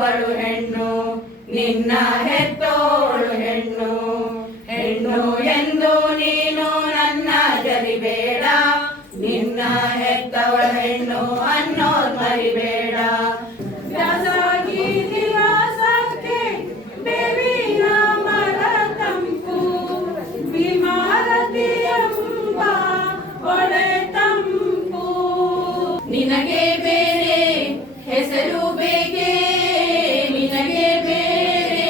ಬಳು ಹೆಣ್ಣು ನಿನ್ನ ಹೆತ್ತೋಳು ಹೆಣ್ಣು ಹೆಣ್ಣು ಎಂದು ನೀನು ನನ್ನ ಜರಿಬೇಡ ನಿನ್ನ ಹೆತ್ತವಳ ಹೆಣ್ಣು ಅನ್ನೋದ್ ಮರಿಬೇಡ ನಿನಗೆ ಬೇರೆ ಹೆಸರು ಬೇಕೆ ನಿನಗೆ ಬೇರೆ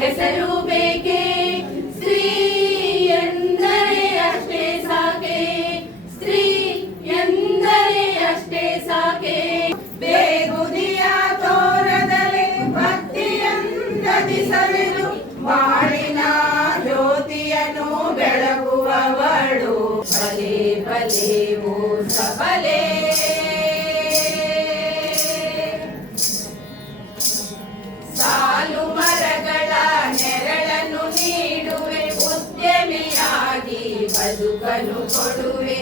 ಹೆಸರು ಬೇಕೆ ಸ್ತ್ರೀ ಎಂದರೆ ಅಷ್ಟೇ ಸಾಕೆ ಸ್ತ್ರೀ ಎಂದರೆ ಅಷ್ಟೇ ಸಾಕೆ ಬೇಗುದಿಯ ತೋರದಲ್ಲಿ ಭಕ್ತಿಯಂದದಿ ಸವೆದು ಬಾಳಿನ ಜ್ಯೋತಿಯನ್ನು ಬೆಳಗುವವಳು ಬಲೆ ಬಲೆ ಓ ಸಬಲೆ ಸಾಲು ಮರಗಳ ನೆರಳನ್ನು ನೀಡುವೆ ಉದ್ಯಮಿಯಾಗಿ ಬದುಕನ್ನು ಕೊಡುವೆ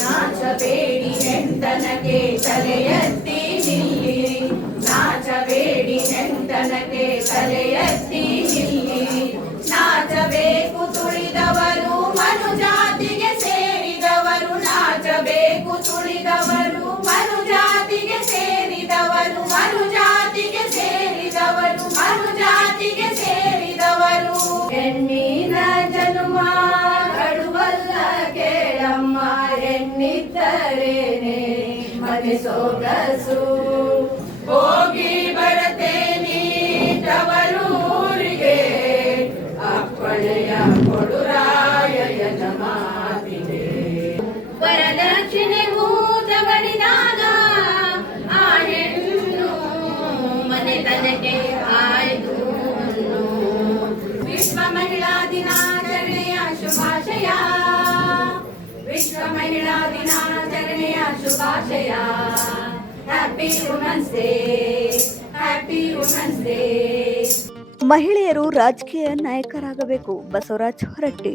ನಾಚಬೇಡಿ ಹೆಂಡನಗೆ ತಲೆ ಎತ್ತಿ ನಿಲ್ಲಿರಿ ನಾಚಬೇಡಿ ಹೆಂಡನಗೆ ತಲೆ ಎತ್ತಿ ನಿಲ್ಲಿರಿ ನಾಚಬೇಕು ತುಳಿದವರು ಮನುಜಾತಿಗೆ ಸೇರಿದವರು ನಾಚಬೇಕು ತುಳಿದವರು ಮನುಜಾತಿಗೆ ಸೇರಿದವರು ಮನುಜಾತಿಗೆ ಸೇರಿದವರು ಮನುಜಾತಿಗೆ ಸೇರಿದವರು ಹೆಣ್ಣಿನ ಜನ್ಮ ಕಡುವಲ್ಲ ಕೇಳಮ್ಮ ಹೆಣ್ಣಿದ್ದರೇನೆ ಮನೆ ಸೊಗಸು ಹೋಗಿ ಬರತೇನಿ ತವರೂರಿಗೆ ಅಪ್ಪಳೆಯ ಕೊಡುರಾಯನ ಮಾತಿಗೆ ವರದಕ್ಷಿಣೆ ಭೂತ ಬಡಿದಾಗ ಆ ಹೆಣ್ಣು ಮನೆತನಕ್ಕೆ ಆಯ್ದು ವಿಶ್ವ ಮಹಿಳಾ ದಿನಾಚರಣೆಯ ಶುಭಾಶಯ ವಿಶ್ವ ಮಹಿಳಾ ದಿನಾಚರಣೆಯ ಶುಭಾಶಯ happy women's day happy women's day ಮಹಿಳೆಯರು ರಾಜಕೀಯ ನಾಯಕರಾಗಬೇಕು. ಬಸವರಾಜ್ ಹೊರಟ್ಟಿ.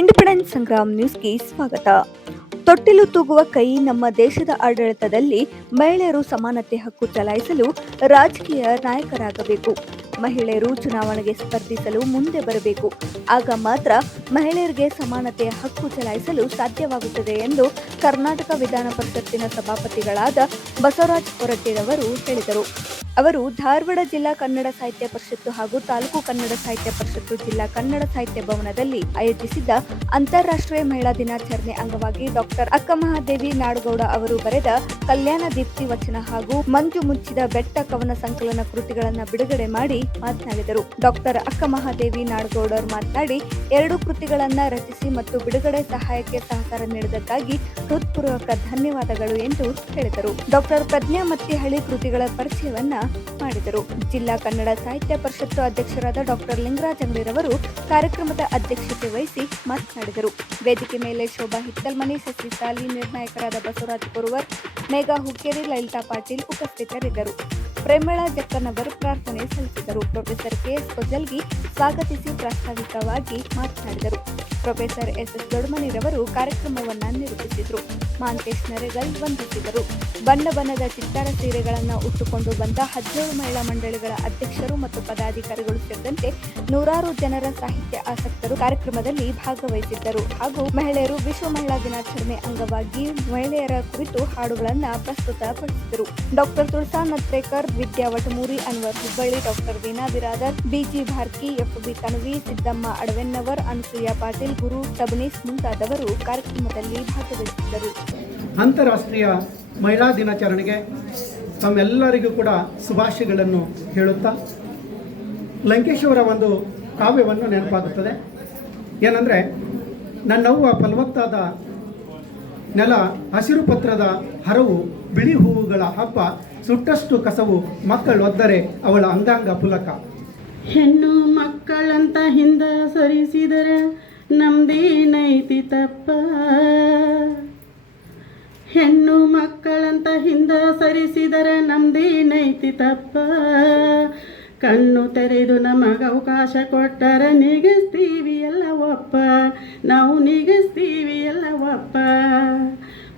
ಇಂಡಿಪೆಂಡೆನ್ಸ್ ಸಂಗ್ರಾಮ್ ನ್ಯೂಸ್ಗೆ ಸ್ವಾಗತ. ತೊಟ್ಟಿಲು ತೂಗುವ ಕೈ. ನಮ್ಮ ದೇಶದ ಆಡಳಿತದಲ್ಲಿ ಮಹಿಳೆಯರು ಸಮಾನತೆ ಹಕ್ಕು ಚಲಾಯಿಸಲು ರಾಜಕೀಯ ನಾಯಕರಾಗಬೇಕು. ಮಹಿಳೆಯರು ಚುನಾವಣೆಗೆ ಸ್ಪರ್ಧಿಸಲು ಮುಂದೆ ಬರಬೇಕು. ಆಗ ಮಾತ್ರ ಮಹಿಳೆಯರಿಗೆ ಸಮಾನತೆಯ ಹಕ್ಕು ಚಲಾಯಿಸಲು ಸಾಧ್ಯವಾಗುತ್ತದೆ ಎಂದು ಕರ್ನಾಟಕ ವಿಧಾನ ಪರಿಷತ್ತಿನ ಸಭಾಪತಿಗಳಾದ ಬಸವರಾಜ್ ಹೊರಟ್ಟಿರವರು ಹೇಳಿದರು. ಅವರು ಧಾರವಾಡ ಜಿಲ್ಲಾ ಕನ್ನಡ ಸಾಹಿತ್ಯ ಪರಿಷತ್ತು ಹಾಗೂ ತಾಲೂಕು ಕನ್ನಡ ಸಾಹಿತ್ಯ ಪರಿಷತ್ತು ಜಿಲ್ಲಾ ಕನ್ನಡ ಸಾಹಿತ್ಯ ಭವನದಲ್ಲಿ ಆಯೋಜಿಸಿದ್ದ ಅಂತಾರಾಷ್ಟ್ರೀಯ ಮಹಿಳಾ ದಿನಾಚರಣೆ ಅಂಗವಾಗಿ ಡಾಕ್ಟರ್ ಅಕ್ಕಮಹಾದೇವಿ ನಾಡಗೌಡ ಅವರು ಬರೆದ ಕಲ್ಯಾಣ ದೀಪ್ತಿ ವಚನ ಹಾಗೂ ಮಂಜು ಮುಚ್ಚಿದ ಬೆಟ್ಟ ಕವನ ಸಂಕಲನ ಕೃತಿಗಳನ್ನು ಬಿಡುಗಡೆ ಮಾಡಿ ಮಾತನಾಡಿದರು. ಡಾಕ್ಟರ್ ಅಕ್ಕಮಹಾದೇವಿ ನಾಡಗೌಡರು ಮಾತನಾಡಿ 2 ಕೃತಿಗಳನ್ನ ರಚಿಸಿ ಮತ್ತು ಬಿಡುಗಡೆ ಸಹಾಯಕ್ಕೆ ಸಹಕಾರ ನೀಡಿದ್ದಕ್ಕಾಗಿ ಹೃತ್ಪೂರ್ವಕ ಧನ್ಯವಾದಗಳು ಎಂದು ಹೇಳಿದರು. ಡಾಕ್ಟರ್ ಪ್ರಜ್ಞಾ ಮತ್ತಿಹಳ್ಳಿ ಕೃತಿಗಳ ಪರಿಚಯವನ್ನ ಮಾಡಿದರು. ಜಿಲ್ಲಾ ಕನ್ನಡ ಸಾಹಿತ್ಯ ಪರಿಷತ್ತು ಅಧ್ಯಕ್ಷರಾದ ಡಾಕ್ಟರ್ ಲಿಂಗರಾಜ್ ಅಂಗಡಿರವರು ಕಾರ್ಯಕ್ರಮದ ಅಧ್ಯಕ್ಷತೆ ವಹಿಸಿ ಮಾತನಾಡಿದರು. ವೇದಿಕೆ ಮೇಲೆ ಶೋಭಾ ಹಿತ್ತಲ್ಮನಿ, ಶಶಿ ಸಾಲಿ, ನಿರ್ಣಾಯಕರಾದ ಬಸವರಾಜ್ ಕೊರುವರ್, ಮೇಘಾ ಹುಕ್ಕೇರಿ, ಲಲಿತಾ ಪಾಟೀಲ್ ಉಪಸ್ಥಿತರಿದ್ದರು. ಪ್ರೇಮಳಾ ಜಕ್ಕನವರ್ ಪ್ರಾರ್ಥನೆ ಸಲ್ಲಿಸಿದರು. ಪ್ರೊಫೆಸರ್ ಕೆಎಸ್ ಕೊಜಲ್ಗಿ ಸ್ವಾಗತಿಸಿ ಪ್ರಾಸ್ತಾವಿಕವಾಗಿ ಮಾತನಾಡಿದರು. ಪ್ರೊಫೆಸರ್ ಎಸ್ಎಸ್ ದೊಡ್ಮನಿರವರು ಕಾರ್ಯಕ್ರಮವನ್ನು ನಿರೂಪಿಸಿದರು. ಮಾಂತೇಶ್ ನರೇಗಲ್ ವಂದಿಸಿದರು. ಬಣ್ಣ ಬಣ್ಣದ ಚಿತ್ತಾರ ಸೀರೆಗಳನ್ನು ಉಟ್ಟುಕೊಂಡು ಬಂದ 17 ಮಹಿಳಾ ಮಂಡಳಿಗಳ ಅಧ್ಯಕ್ಷರು ಮತ್ತು ಪದಾಧಿಕಾರಿಗಳು ಸೇರಿದಂತೆ ನೂರಾರು ಜನರ ಸಾಹಿತ್ಯ ಆಸಕ್ತರು ಕಾರ್ಯಕ್ರಮದಲ್ಲಿ ಭಾಗವಹಿಸಿದ್ದರು. ಹಾಗೂ ಮಹಿಳೆಯರು ವಿಶ್ವ ಮಹಿಳಾ ದಿನಾಚರಣೆ ಅಂಗವಾಗಿ ಮಹಿಳೆಯರ ಕುರಿತು ಹಾಡುಗಳನ್ನು ಪ್ರಸ್ತುತಪಡಿಸಿದರು. ಡಾಕ್ಟರ್ ತುಳಸಾ ನತ್ರೇಕರ್, ವಿದ್ಯಾ ವಟಮೂರಿ, ಅನ್ವರ್ ಹುಬ್ಬಳ್ಳಿ, ಡಾಕ್ಟರ್ ವೀಣಾ ಬಿರಾದರ್, ಬಿಜಿ ಭಾರ್ಕಿ, ಎಫ್ಬಿ ತನ್ವಿ, ಸಿದ್ದಮ್ಮ ಅಡವೆನ್ನವರ್, ಅನುಸೂಯ ಪಾಟೀಲ್, ಗುರು ಸಬನೀಸ್ ಮುಂತಾದವರು ಕಾರ್ಯಕ್ರಮದಲ್ಲಿ ಭಾಗವಹಿಸಿದ್ದರು. ಅಂತಾರಾಷ್ಟ್ರೀಯ ಮಹಿಳಾ ದಿನಾಚರಣೆಗೆ ತಮ್ಮೆಲ್ಲರಿಗೂ ಕೂಡ ಶುಭಾಶಯಗಳನ್ನು ಹೇಳುತ್ತಾ ಲಂಕೇಶವರ ಒಂದು ಕಾವ್ಯವನ್ನು ನೆನಪಾಗುತ್ತದೆ. ಏನಂದರೆ, ನನ್ನವ್ವ ಫಲವತ್ತಾದ ನೆಲ, ಹಸಿರು ಪತ್ರದ ಹರವು, ಬಿಳಿ ಹೂವುಗಳ ಹಬ್ಬ, ಸುಟ್ಟಷ್ಟು ಕಸವು ಮಕ್ಕಳೊದ್ದರೆ ಅವಳ ಅಂಗಾಂಗ ಪುಲಕ. ಹೆಣ್ಣು ಮಕ್ಕಳಂತ ಹಿಂದ ಸರಿಸಿದರ ನಮ್ದೇನೈತಿ ತಪ್ಪ, ಹೆಣ್ಣು ಮಕ್ಕಳಂತ ಹಿಂದ ಸರಿಸಿದರ ನಮ್ದೇನೈತಿ ತಪ್ಪ, ಕಣ್ಣು ತೆರೆದು ನಮಗೆ ಅವಕಾಶ ಕೊಟ್ಟರ ನಿಗಿಸ್ತೀವಿ ಎಲ್ಲ ಒಪ್ಪ, ನಾವು ನಿಗಿಸ್ತೀವಿ ಎಲ್ಲ ಒಪ್ಪ.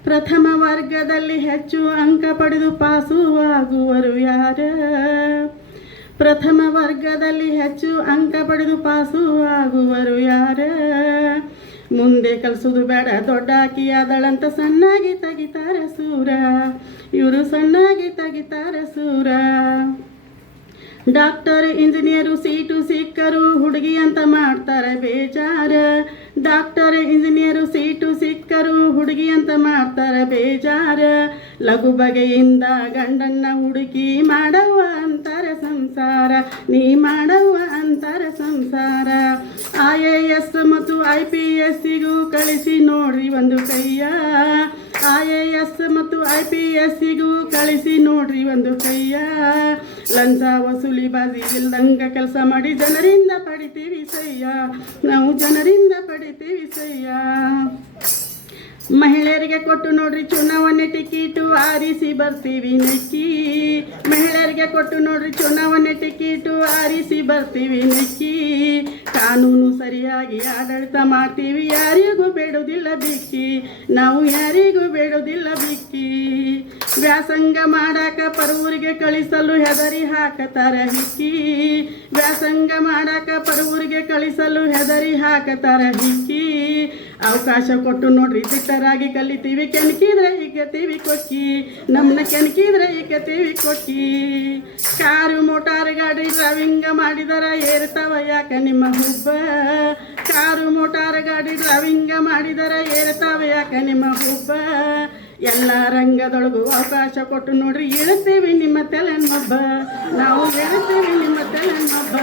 ಪ್ರಥಮ ವರ್ಗದಲ್ಲಿ ಹೆಚ್ಚು ಅಂಕ ಪಡೆದು ಪಾಸು ಆಗುವರು ಯಾರ, ಪ್ರಥಮ ವರ್ಗದಲ್ಲಿ ಹೆಚ್ಚು ಅಂಕ ಪಡೆದು ಪಾಸು ಆಗುವರು ಯಾರ? ಮುಂದೆ ಕಲಿಸೋದು ಬೇಡ ದೊಡ್ಡಾಕಿ ಆದಳಂತ ಸಣ್ಣಾಗಿ ತೆಗಿತಾರೆ ಸೂರ, ಇವರು ಸಣ್ಣಾಗಿ ತೆಗಿತಾರೆ ಸೂರ. ಡಾಕ್ಟರ್ ಇಂಜಿನಿಯರು ಸೀಟು ಸಿಕ್ಕರು ಹುಡುಗಿ ಅಂತ ಮಾಡ್ತಾರೆ ಬೇಜಾರ. ಡಾಕ್ಟರ್ ಇಂಜಿನಿಯರು ಸೀಟು ಸಿಕ್ಕರು ಹುಡುಗಿ ಅಂತ ಮಾಡ್ತಾರೆ ಬೇಜಾರ. ಲಘು ಬಗೆಯಿಂದ ಗಂಡನ್ನ ಹುಡುಕಿ ಮಾಡವ್ವ ಅಂತಾರೆ ಸಂಸಾರ, ನೀ ಮಾಡವ್ವ ಅಂತಾರೆ ಸಂಸಾರ. IAS ಮತ್ತು IPSಸಿಗೂ ಕಳಿಸಿ ನೋಡ್ರಿ ಒಂದು ಕೈಯ, IAS ಮತ್ತು IPSಸಿಗೂ ಕಳಿಸಿ ನೋಡ್ರಿ ಒಂದು ಕೈಯ. ಲಂಚ ವಸೂಲಿ ಬಾಜಿ ಇಲ್ದಂಗ ಕೆಲಸ ಮಾಡಿ ಜನರಿಂದ ಪಡಿತೀವಿ ಸಯ್ಯ, ನಾವು ಜನರಿಂದ ಪಡಿತೀವಿ ಸಯ್ಯ. ಮಹಿಳೆಯರಿಗೆ ಕೊಟ್ಟು ನೋಡ್ರಿ ಚುನಾವಣೆ ಟಿಕೀಟು ಆರಿಸಿ ಬರ್ತೀವಿ ನೆಕ್ಕಿ. ಮಹಿಳೆಯರಿಗೆ ಕೊಟ್ಟು ನೋಡ್ರಿ ಚುನಾವಣೆ ಟಿಕೀಟು ಆರಿಸಿ ಬರ್ತೀವಿ ನೆಕ್ಕಿ. ಕಾನೂನು ಸರಿಯಾಗಿ ಆಡಳಿತ ಮಾಡ್ತೀವಿ, ಯಾರಿಗೂ ಬೇಡೋದಿಲ್ಲ ಬಿಕ್ಕಿ, ನಾವು ಯಾರಿಗೂ ಬೇಡೋದಿಲ್ಲ ಬಿಕ್ಕಿ. ವ್ಯಾಸಂಗ ಮಾಡಾಕ ಪರವೂರಿಗೆ ಕಳಿಸಲು ಹೆದರಿ ಹಾಕತಾರೆ ಹಿಕ್ಕಿ. ವ್ಯಾಸಂಗ ಮಾಡಾಕ ಪರವೂರಿಗೆ ಕಳಿಸಲು ಹೆದರಿ ಹಾಕತಾರೆ ಹಿಕ್ಕಿ. ಅವಕಾಶ ಕೊಟ್ಟು ನೋಡ್ರಿ ದಿಟ್ಟರಾಗಿ ಕಲಿತೀವಿ, ಕೆಣಕಿದ್ರೆ ಇಕ್ಕತೀವಿ ಕೊಕ್ಕಿ, ನಮ್ಮನ್ನ ಕೆಣಕಿದ್ರೆ ಇಕ್ಕತೀವಿ ಕೊಕ್ಕಿ. ಕಾರು ಮೋಟಾರ್ ಗಾಡಿ ಡ್ರೈವಿಂಗ್ ಮಾಡಿದರ ಏರ್ತಾವ ಯಾಕ ನಿಮ್ಮ ಹುಬ್ಬ? ಕಾರು ಮೋಟಾರ್ ಗಾಡಿ ಡ್ರೈವಿಂಗ್ ಮಾಡಿದರ ಏರ್ತಾವ ಯಾಕ ನಿಮ್ಮ ಹುಬ್ಬ? ಎಲ್ಲ ರಂಗದೊಳಗೂ ಅವಕಾಶ ಕೊಟ್ಟು ನೋಡ್ರಿ ಇಳಿಸ್ತೀವಿ ನಿಮ್ಮ ತಲೆನೊಬ್ಬ, ನಾವು ಇಳಿಸ್ತೀವಿ ನಿಮ್ಮ ತಲೆನೊಬ್ಬ.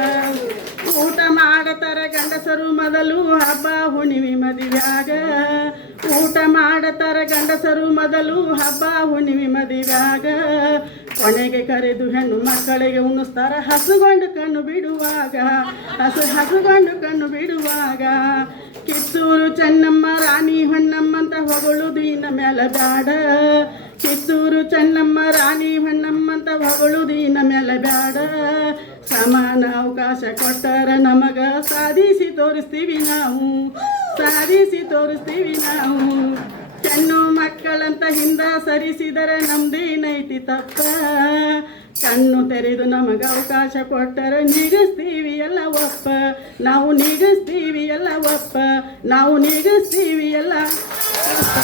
ಊಟ ಮಾಡತಾರ ಗಂಡಸರು ಮೊದಲು ಹಬ್ಬ ಹುಣ್ಣಿಮೆ ಮದುವ್ಯಾಗ. ಊಟ ಮಾಡತಾರ ಗಂಡಸರು ಮೊದಲು ಹಬ್ಬ ಹುಣ್ಣಿಮೆ ಮದುವ್ಯಾಗ. ಕೊನೆಗೆ ಕರೆದು ಹೆಣ್ಣು ಮಕ್ಕಳಿಗೆ ಉಣಿಸ್ತಾರ ಹಸುಗೊಂಡು ಕಣ್ಣು ಬಿಡುವಾಗ, ಹಸುಗೊಂಡು ಕಣ್ಣು ಬಿಡುವಾಗ. ಕಿತ್ತೂರು ಚೆನ್ನಮ್ಮ ರಾಣಿ ಹೊನ್ನಮ್ಮಂತ ಹೊಗಳುದು ಇನ್ನ ಮೇಲೆ ಬ್ಯಾಡ. ಕಿತ್ತೂರು ಚೆನ್ನಮ್ಮ ರಾಣಿ ಹೊನ್ನಮ್ಮಂತ ಹೊಗಳುದು ಇನ್ನ ಮೇಲೆ ಬ್ಯಾಡ. ಸಮಾನ ಅವಕಾಶ ಕೊಟ್ಟರ ನಮಗ ಸಾಧಿಸಿ ತೋರಿಸ್ತೀವಿ ನಾವು, ಸಾಧಿಸಿ ತೋರಿಸ್ತೀವಿ ನಾವು. ಹೆಣ್ಣು ಮಕ್ಕಳಂತ ಹಿಂದ ಸರಿಸಿದರೆ ನಮ್ದೇನೈತಿ ತಪ್ಪ? ಕಣ್ಣು ತೆರೆದು ನಮಗ ಅವಕಾಶ ಕೊಟ್ಟರೆ ನಿಗಿಸ್ತೀವಿ ಎಲ್ಲ ಒಪ್ಪ, ನಾವು ನಿಗಿಸ್ತೀವಿ ಎಲ್ಲ ಒಪ್ಪ, ನಾವು ನಿಗಿಸ್ತೀವಿ ಎಲ್ಲ ಒಪ್ಪ.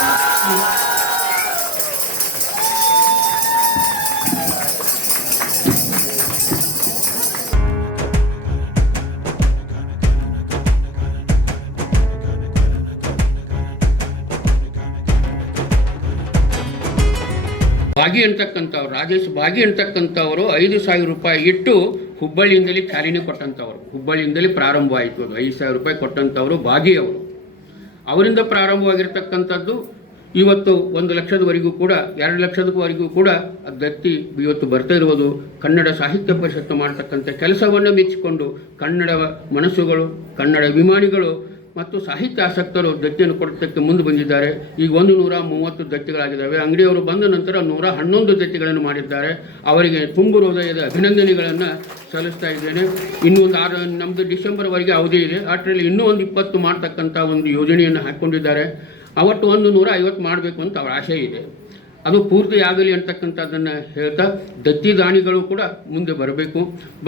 ಭಾಗಿ ಅಂತಕ್ಕಂಥವ್ರು, ರಾಜೇಶ್ ಭಾಗಿ ಅಂತಕ್ಕಂಥವರು 5,000 ರೂಪಾಯಿ ಇಟ್ಟು ಹುಬ್ಬಳ್ಳಿಯಿಂದಲೇ ಚಾಲನೆ ಕೊಟ್ಟಂಥವ್ರು. ಹುಬ್ಬಳ್ಳಿಯಿಂದಲೇ ಪ್ರಾರಂಭವಾಯಿತು ಅದು. 5,000 ರೂಪಾಯಿ ಕೊಟ್ಟಂಥವರು ಭಾಗಿಯವರು. ಅವರಿಂದ ಪ್ರಾರಂಭವಾಗಿರ್ತಕ್ಕಂಥದ್ದು ಇವತ್ತು 1 ಲಕ್ಷದವರೆಗೂ ಕೂಡ 2 ಲಕ್ಷದವರೆಗೂ ಕೂಡ ದತ್ತಿ ಇವತ್ತು ಬರ್ತಾ ಇರುವುದು. ಕನ್ನಡ ಸಾಹಿತ್ಯ ಪರಿಷತ್ತು ಮಾಡತಕ್ಕಂಥ ಕೆಲಸವನ್ನು ಮೆಚ್ಚಿಕೊಂಡು ಕನ್ನಡ ಮನಸ್ಸುಗಳು, ಕನ್ನಡ ಅಭಿಮಾನಿಗಳು ಮತ್ತು ಸಾಹಿತ್ಯ ಆಸಕ್ತರು ದತ್ತಿಯನ್ನು ಕೊಡೋದಕ್ಕೆ ಮುಂದೆ ಬಂದಿದ್ದಾರೆ. ಈಗ 130 ದತ್ತಿಗಳಾಗಿದ್ದಾವೆ. ಅಂಗಡಿಯವರು ಬಂದ ನಂತರ 111 ದತ್ತಿಗಳನ್ನು ಮಾಡಿದ್ದಾರೆ. ಅವರಿಗೆ ತುಂಬು ಹೃದಯದ ಅಭಿನಂದನೆಗಳನ್ನು ಸಲ್ಲಿಸ್ತಾ ಇದ್ದೇನೆ. ಇನ್ನೂ ಒಂದು ನಮ್ಮದು ಡಿಸೆಂಬರ್ವರೆಗೆ ಅವಧಿ ಇದೆ. ಅಷ್ಟರಲ್ಲಿ ಇನ್ನೂ ಒಂದು 20 ಮಾಡ್ತಕ್ಕಂಥ ಒಂದು ಯೋಜನೆಯನ್ನು ಹಾಕ್ಕೊಂಡಿದ್ದಾರೆ. ಅವತ್ತು 150 ಮಾಡಬೇಕು ಅಂತ ಅವರ ಆಶೆ ಇದೆ. ಅದು ಪೂರ್ತಿ ಆಗಲಿ ಅಂತಕ್ಕಂಥದ್ದನ್ನು ಹೇಳ್ತಾ, ದತ್ತಿದಾನಿಗಳು ಕೂಡ ಮುಂದೆ ಬರಬೇಕು.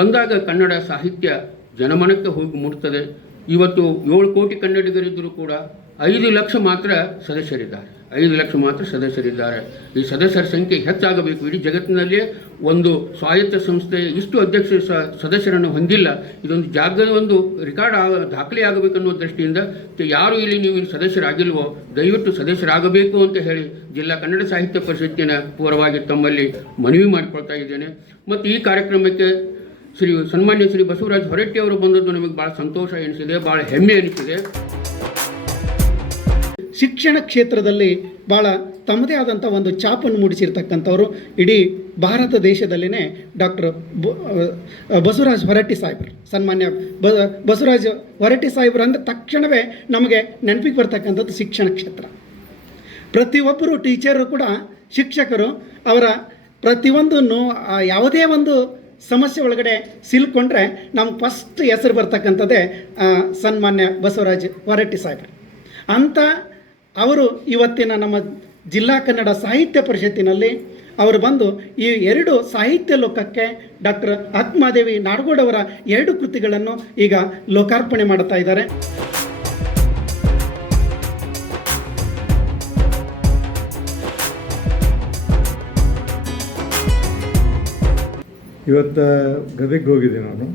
ಬಂದಾಗ ಕನ್ನಡ ಸಾಹಿತ್ಯ ಜನಮನಕ್ಕೆ ಹೋಗಿ ಮುಟ್ತದೆ. ಇವತ್ತು 7 ಕೋಟಿ ಕನ್ನಡಿಗರಿದ್ದರೂ ಕೂಡ 5 ಲಕ್ಷ ಮಾತ್ರ ಸದಸ್ಯರಿದ್ದಾರೆ. 5 ಲಕ್ಷ ಮಾತ್ರ ಸದಸ್ಯರಿದ್ದಾರೆ. ಈ ಸದಸ್ಯರ ಸಂಖ್ಯೆ ಹೆಚ್ಚಾಗಬೇಕು. ಇಡೀ ಜಗತ್ತಿನಲ್ಲೇ ಒಂದು ಸ್ವಾಯತ್ತ ಸಂಸ್ಥೆ ಇಷ್ಟು ಅಧ್ಯಕ್ಷ ಸದಸ್ಯರನ್ನು ಹೊಂದಿಲ್ಲ. ಇದೊಂದು ಜಾಗದ ಒಂದು ರೆಕಾರ್ಡ್ ದಾಖಲೆ ಆಗಬೇಕನ್ನೋ ದೃಷ್ಟಿಯಿಂದ ಯಾರು ಇಲ್ಲಿ ನೀವು ಸದಸ್ಯರಾಗಿಲ್ವೋ ದಯವಿಟ್ಟು ಸದಸ್ಯರಾಗಬೇಕು ಅಂತ ಹೇಳಿ ಜಿಲ್ಲಾ ಕನ್ನಡ ಸಾಹಿತ್ಯ ಪರಿಷತ್ತಿನ ಪೂರ್ವವಾಗಿ ತಮ್ಮಲ್ಲಿ ಮನವಿ ಮಾಡಿಕೊಳ್ತಾ ಇದ್ದೇನೆ. ಮತ್ತು ಈ ಕಾರ್ಯಕ್ರಮಕ್ಕೆ ಸನ್ಮಾನ್ಯ ಶ್ರೀ ಬಸವರಾಜ ಹೊರಟ್ಟಿ ಅವರು ಬಂದದ್ದು ನಮಗೆ ಭಾಳ ಸಂತೋಷ ಎನಿಸಿದೆ, ಭಾಳ ಹೆಮ್ಮೆ ಎನಿಸಿದೆ. ಶಿಕ್ಷಣ ಕ್ಷೇತ್ರದಲ್ಲಿ ಭಾಳ ತಮ್ಮದೇ ಆದಂಥ ಒಂದು ಛಾಪನ್ನು ಮೂಡಿಸಿರ್ತಕ್ಕಂಥವ್ರು ಇಡೀ ಭಾರತ ದೇಶದಲ್ಲಿನೇ ಡಾಕ್ಟರ್ ಬಸವರಾಜ ಹೊರಟ್ಟಿ ಸಾಹೇಬರು. ಸನ್ಮಾನ್ಯ ಬಸವರಾಜ ಹೊರಟ್ಟಿ ಸಾಹೇಬರು ಅಂದರೆ ತಕ್ಷಣವೇ ನಮಗೆ ನೆನಪಿಗೆ ಬರ್ತಕ್ಕಂಥದ್ದು ಶಿಕ್ಷಣ ಕ್ಷೇತ್ರ. ಪ್ರತಿಯೊಬ್ಬರು ಟೀಚರು ಕೂಡ ಶಿಕ್ಷಕರು ಅವರ ಪ್ರತಿಯೊಂದನ್ನು ಯಾವುದೇ ಒಂದು ಸಮಸ್ಯೆ ಒಳಗಡೆ ಸಿಲ್ಕೊಂಡ್ರೆ ನಮ್ಗೆ ಫಸ್ಟ್ ಹೆಸರು ಬರ್ತಕ್ಕಂಥದ್ದೇ ಸನ್ಮಾನ್ಯ ಬಸವರಾಜ ಹೊರಟ್ಟಿ ಸಾಹೇಬರು. ಅಂಥ ಅವರು ಇವತ್ತಿನ ನಮ್ಮ ಜಿಲ್ಲಾ ಕನ್ನಡ ಸಾಹಿತ್ಯ ಪರಿಷತ್ತಿನಲ್ಲಿ ಅವರು ಬಂದು ಈ 2 ಸಾಹಿತ್ಯ ಲೋಕಕ್ಕೆ ಡಾಕ್ಟರ್ ಆತ್ಮಾದೇವಿ ನಾಡಗೌಡ ಅವರ 2 ಕೃತಿಗಳನ್ನು ಈಗ ಲೋಕಾರ್ಪಣೆ ಮಾಡುತ್ತಾ ಇದ್ದಾರೆ. ಇವತ್ತು ಗದಗಿಗೆ ಹೋಗಿದ್ದೆ ನಾನು.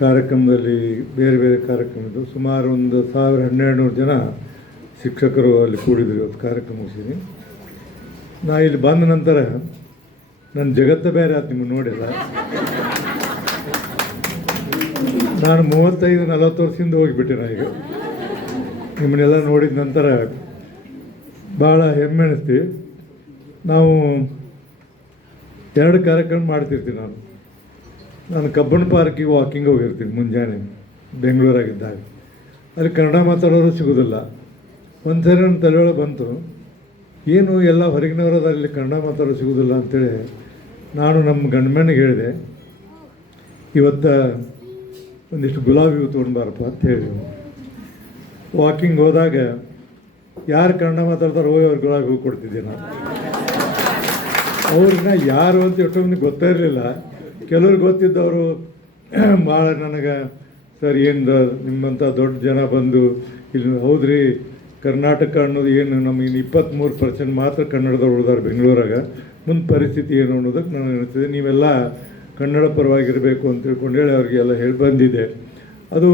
ಕಾರ್ಯಕ್ರಮದಲ್ಲಿ ಬೇರೆ ಬೇರೆ ಕಾರ್ಯಕ್ರಮದ್ದು ಸುಮಾರು ಒಂದು 1200 ಜನ ಶಿಕ್ಷಕರು ಅಲ್ಲಿ ಕೂಡಿದ್ರು. ಇವತ್ತು ಕಾರ್ಯಕ್ರಮ ಮುಗಿಸಿದ್ದೀನಿ. ನಾ ಇಲ್ಲಿ ಬಂದ ನಂತರ ನನ್ನ ಜಗತ್ತ ಬೇರೆ ಆಯ್ತು. ನಿಮಗೆ ನೋಡಿಲ್ಲ, ನಾನು 35-40 ವರ್ಷದಿಂದ ಹೋಗಿಬಿಟ್ಟೆ. ನಾ ಈಗ ನಿಮ್ಮನ್ನೆಲ್ಲ ನೋಡಿದ ನಂತರ ಭಾಳ ಹೆಮ್ಮೆ ಅನಿಸ್ತೀವಿ. ನಾವು 2 ಕಾರ್ಯಕ್ರಮ ಮಾಡ್ತಿರ್ತೀನಿ. ನಾನು ಕಬ್ಬನ್ ಪಾರ್ಕಿಗೆ ವಾಕಿಂಗ್ ಹೋಗಿರ್ತೀನಿ ಮುಂಜಾನೆ ಬೆಂಗಳೂರಾಗಿದ್ದಾಗ. ಅಲ್ಲಿ ಕನ್ನಡ ಮಾತಾಡೋರು ಸಿಗೋದಿಲ್ಲ. ಒಂದು ಸರಿ ನನ್ನ ತಲೆಯೊಳಗೆ ಬಂತು, ಏನು ಎಲ್ಲ ಹೊರಗಿನವರದ ಅಲ್ಲಿ ಕನ್ನಡ ಮಾತಾಡೋರು ಸಿಗೋದಿಲ್ಲ ಅಂಥೇಳಿ ನಾನು ನಮ್ಮ ಗಂಡ್ಮನಿಗೆ ಹೇಳಿದೆ, ಇವತ್ತು ಒಂದಿಷ್ಟು ಗುಲಾಬಿ ಹೂ ತೊಗೊಂಡು ಬಾರಪ್ಪ ಅಂತ ಹೇಳಿದೆ. ವಾಕಿಂಗ್ ಹೋದಾಗ ಯಾರು ಕನ್ನಡ ಮಾತಾಡ್ತಾರೋ ಹೋಗಿ ಅವ್ರು ಗುಲಾಬಿ ಹೂ ಕೊಡ್ತಿದ್ದೆ ನಾನು. ಅವ್ರನ್ನ ಯಾರು ಅಂತ ಎಷ್ಟೊಂದು ಗೊತ್ತೇ ಇರಲಿಲ್ಲ. ಕೆಲವ್ರು ಗೊತ್ತಿದ್ದವರು ಭಾಳ ನನಗೆ, ಸರ್ ಏನು ನಿಮ್ಮಂಥ ದೊಡ್ಡ ಜನ ಬಂದು ಇಲ್ಲಿ ಹೌದ್ರಿ ಕರ್ನಾಟಕ ಅನ್ನೋದು ಏನು ನಮಗೆ 23% ಮಾತ್ರ ಕನ್ನಡದವ್ರು ಉಳಿದಾರೆ ಬೆಂಗಳೂರಾಗ, ಮುಂದೆ ಪರಿಸ್ಥಿತಿ ಏನು ಅನ್ನೋದಕ್ಕೆ ನನಗೆ ಅನಿಸ್ತದೆ. ನೀವೆಲ್ಲ ಕನ್ನಡ ಪರವಾಗಿರಬೇಕು ಅಂತ ತಿಳ್ಕೊಂಡು ಹೇಳಿ ಅವ್ರಿಗೆಲ್ಲ ಹೇಳಿ ಬಂದಿದ್ದೆ. ಅದು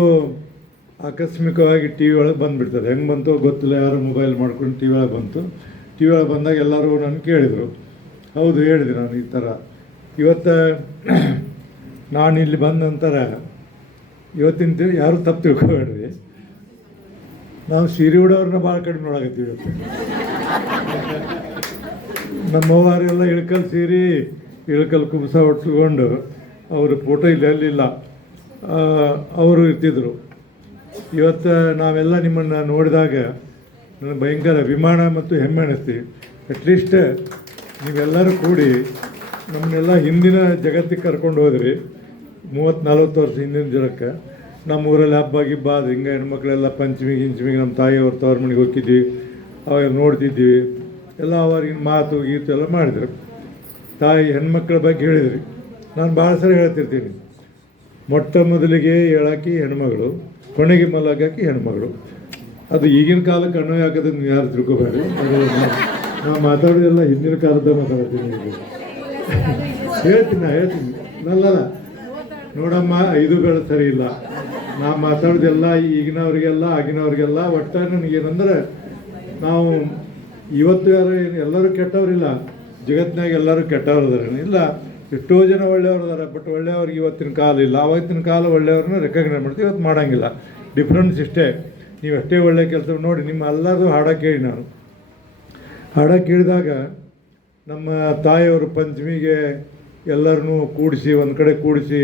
ಆಕಸ್ಮಿಕವಾಗಿ ಟಿ ವಿ ಒಳಗೆ ಬಂದುಬಿಡ್ತದೆ. ಹೆಂಗೆ ಬಂತು ಗೊತ್ತಿಲ್ಲ, ಯಾರು ಮೊಬೈಲ್ ಮಾಡ್ಕೊಂಡು ಟಿ ವಿ ಒಳಗೆ ಬಂತು. ಟಿ ವಿ ಒಳಗೆ ಬಂದಾಗ ಎಲ್ಲರೂ ನನ್ನ ಕೇಳಿದರು. ಹೌದು ಹೇಳಿದೆ ನಾನು ಈ ಥರ. ಇವತ್ತು ನಾನು ಇಲ್ಲಿ ಬಂದ ನಂತರ ಇವತ್ತಿನ ಯಾರೂ ತಪ್ಪು ತಿಳ್ಕೊಬೇಡ್ರಿ, ನಾವು ಸೀರೆ ಉಡೋರನ್ನ ಭಾಳ ಕಡಿಮೆ ನೋಡಕತ್ತೀವಿ. ಇವತ್ತು ನಮ್ಮವರೆಲ್ಲ ಇಳ್ಕಲ್ ಸೀರೆ ಇಳ್ಕಲ್ ಕುಬ್ಸ ಉಟ್ಕೊಂಡು ಅವರು ಫೋಟೋ ಇಲ್ಲಿ ಅಲ್ಲಿಲ್ಲ, ಅವರು ಇರ್ತಿದ್ರು. ಇವತ್ತು ನಾವೆಲ್ಲ ನಿಮ್ಮನ್ನು ನೋಡಿದಾಗ ನನಗೆ ಭಯಂಕರ ಅಭಿಮಾನ ಮತ್ತು ಹೆಮ್ಮೆ ಅನ್ನಿಸ್ತೀವಿ. ಅಟ್ಲೀಸ್ಟ್ ನೀವೆಲ್ಲರೂ ಕೂಡಿ ನಮ್ಮನ್ನೆಲ್ಲ ಹಿಂದಿನ ಜಗತ್ತಿಗೆ ಕರ್ಕೊಂಡು ಹೋದ್ರಿ. 30-40 ವರ್ಷ ಹಿಂದಿನ ಜನಕ್ಕೆ ನಮ್ಮ ಊರಲ್ಲಿ ಹಬ್ಬ ಗಿಬ್ಬ ಅದು ಹಿಂಗೆ ಹೆಣ್ಮಕ್ಳೆಲ್ಲ ಪಂಚಮಿಗೆ ನಮ್ಮ ತಾಯಿಯವ್ರ ತವ್ರ ಮನೆಗೆ ಹೋಗಿದ್ವಿ, ಅವಾಗ ನೋಡ್ತಿದ್ವಿ ಎಲ್ಲ. ಅವ್ರಿಗಿನ ಮಾತು ಗೀತು ಎಲ್ಲ ಮಾಡಿದ್ರು. ತಾಯಿ ಹೆಣ್ಮಕ್ಳ ಬಗ್ಗೆ ಹೇಳಿದ್ರಿ. ನಾನು ಭಾಳ ಸರಿ ಹೇಳ್ತಿರ್ತೀನಿ, ಮೊಟ್ಟ ಮೊದಲಿಗೆ ಹೇಳಾಕಿ ಹೆಣ್ಮಗಳು, ಕೊನೆಗೆ ಮಲಗಾಕಿ ಹೆಣ್ಮಗಳು. ಅದು ಈಗಿನ ಕಾಲಕ್ಕೆ ಅನ್ವಯ ಹಾಕೋದನ್ನು ಯಾರು ತಿಳ್ಕೊಬೇಡಿ. ಅದು ನಾವು ಮಾತಾಡೋದೆಲ್ಲ ಹಿಂದಿನ ಕಾಲದ ಮಾತಾಡ್ತೀನಿ. ಹೇಳ್ತೀನಿ ನಲ್ಲಲ್ಲ ನೋಡಮ್ಮ, ಐದುಗಳು ಸರಿ ಇಲ್ಲ. ನಾ ಮಾತಾಡೋದೆಲ್ಲ ಈಗಿನವ್ರಿಗೆಲ್ಲ ಆಗಿನವ್ರಿಗೆಲ್ಲ. ಒಟ್ಟು ನನಗೇನಂದ್ರೆ ನಾವು ಇವತ್ತು ಯಾರು ಎಲ್ಲರೂ ಕೆಟ್ಟವ್ರಿಲ್ಲ, ಜಗತ್ತಿನಾಗ ಎಲ್ಲರೂ ಕೆಟ್ಟವ್ರು ಅದಾರೆ ಇಲ್ಲ, ಎಷ್ಟೋ ಜನ ಒಳ್ಳೆಯವ್ರು ಅದಾರೆ. ಬಟ್ ಒಳ್ಳೆಯವ್ರಿಗೆ ಇವತ್ತಿನ ಕಾಲ ಇಲ್ಲ. ಆವತ್ತಿನ ಕಾಲ ಒಳ್ಳೆಯವ್ರನ್ನ ರೆಕಗ್ನೈಸ್ ಮಾಡ್ತೀವಿ, ಇವತ್ತು ಮಾಡೋಂಗಿಲ್ಲ. ಡಿಫ್ರೆನ್ಸ್ ಇಷ್ಟೇ. ನೀವು ಅಷ್ಟೇ ಒಳ್ಳೆಯ ಕೆಲಸ ನೋಡಿ. ನಿಮ್ಮ ಎಲ್ಲರೂ ಹಾಡ ಕೇಳಿ, ನಾನು ಹಾಡ ಕೇಳಿದಾಗ ನಮ್ಮ ತಾಯಿಯವರು ಪಂಚಮಿಗೆ ಎಲ್ಲರನ್ನೂ ಕೂಡಿಸಿ ಒಂದು ಕಡೆ ಕೂಡಿಸಿ,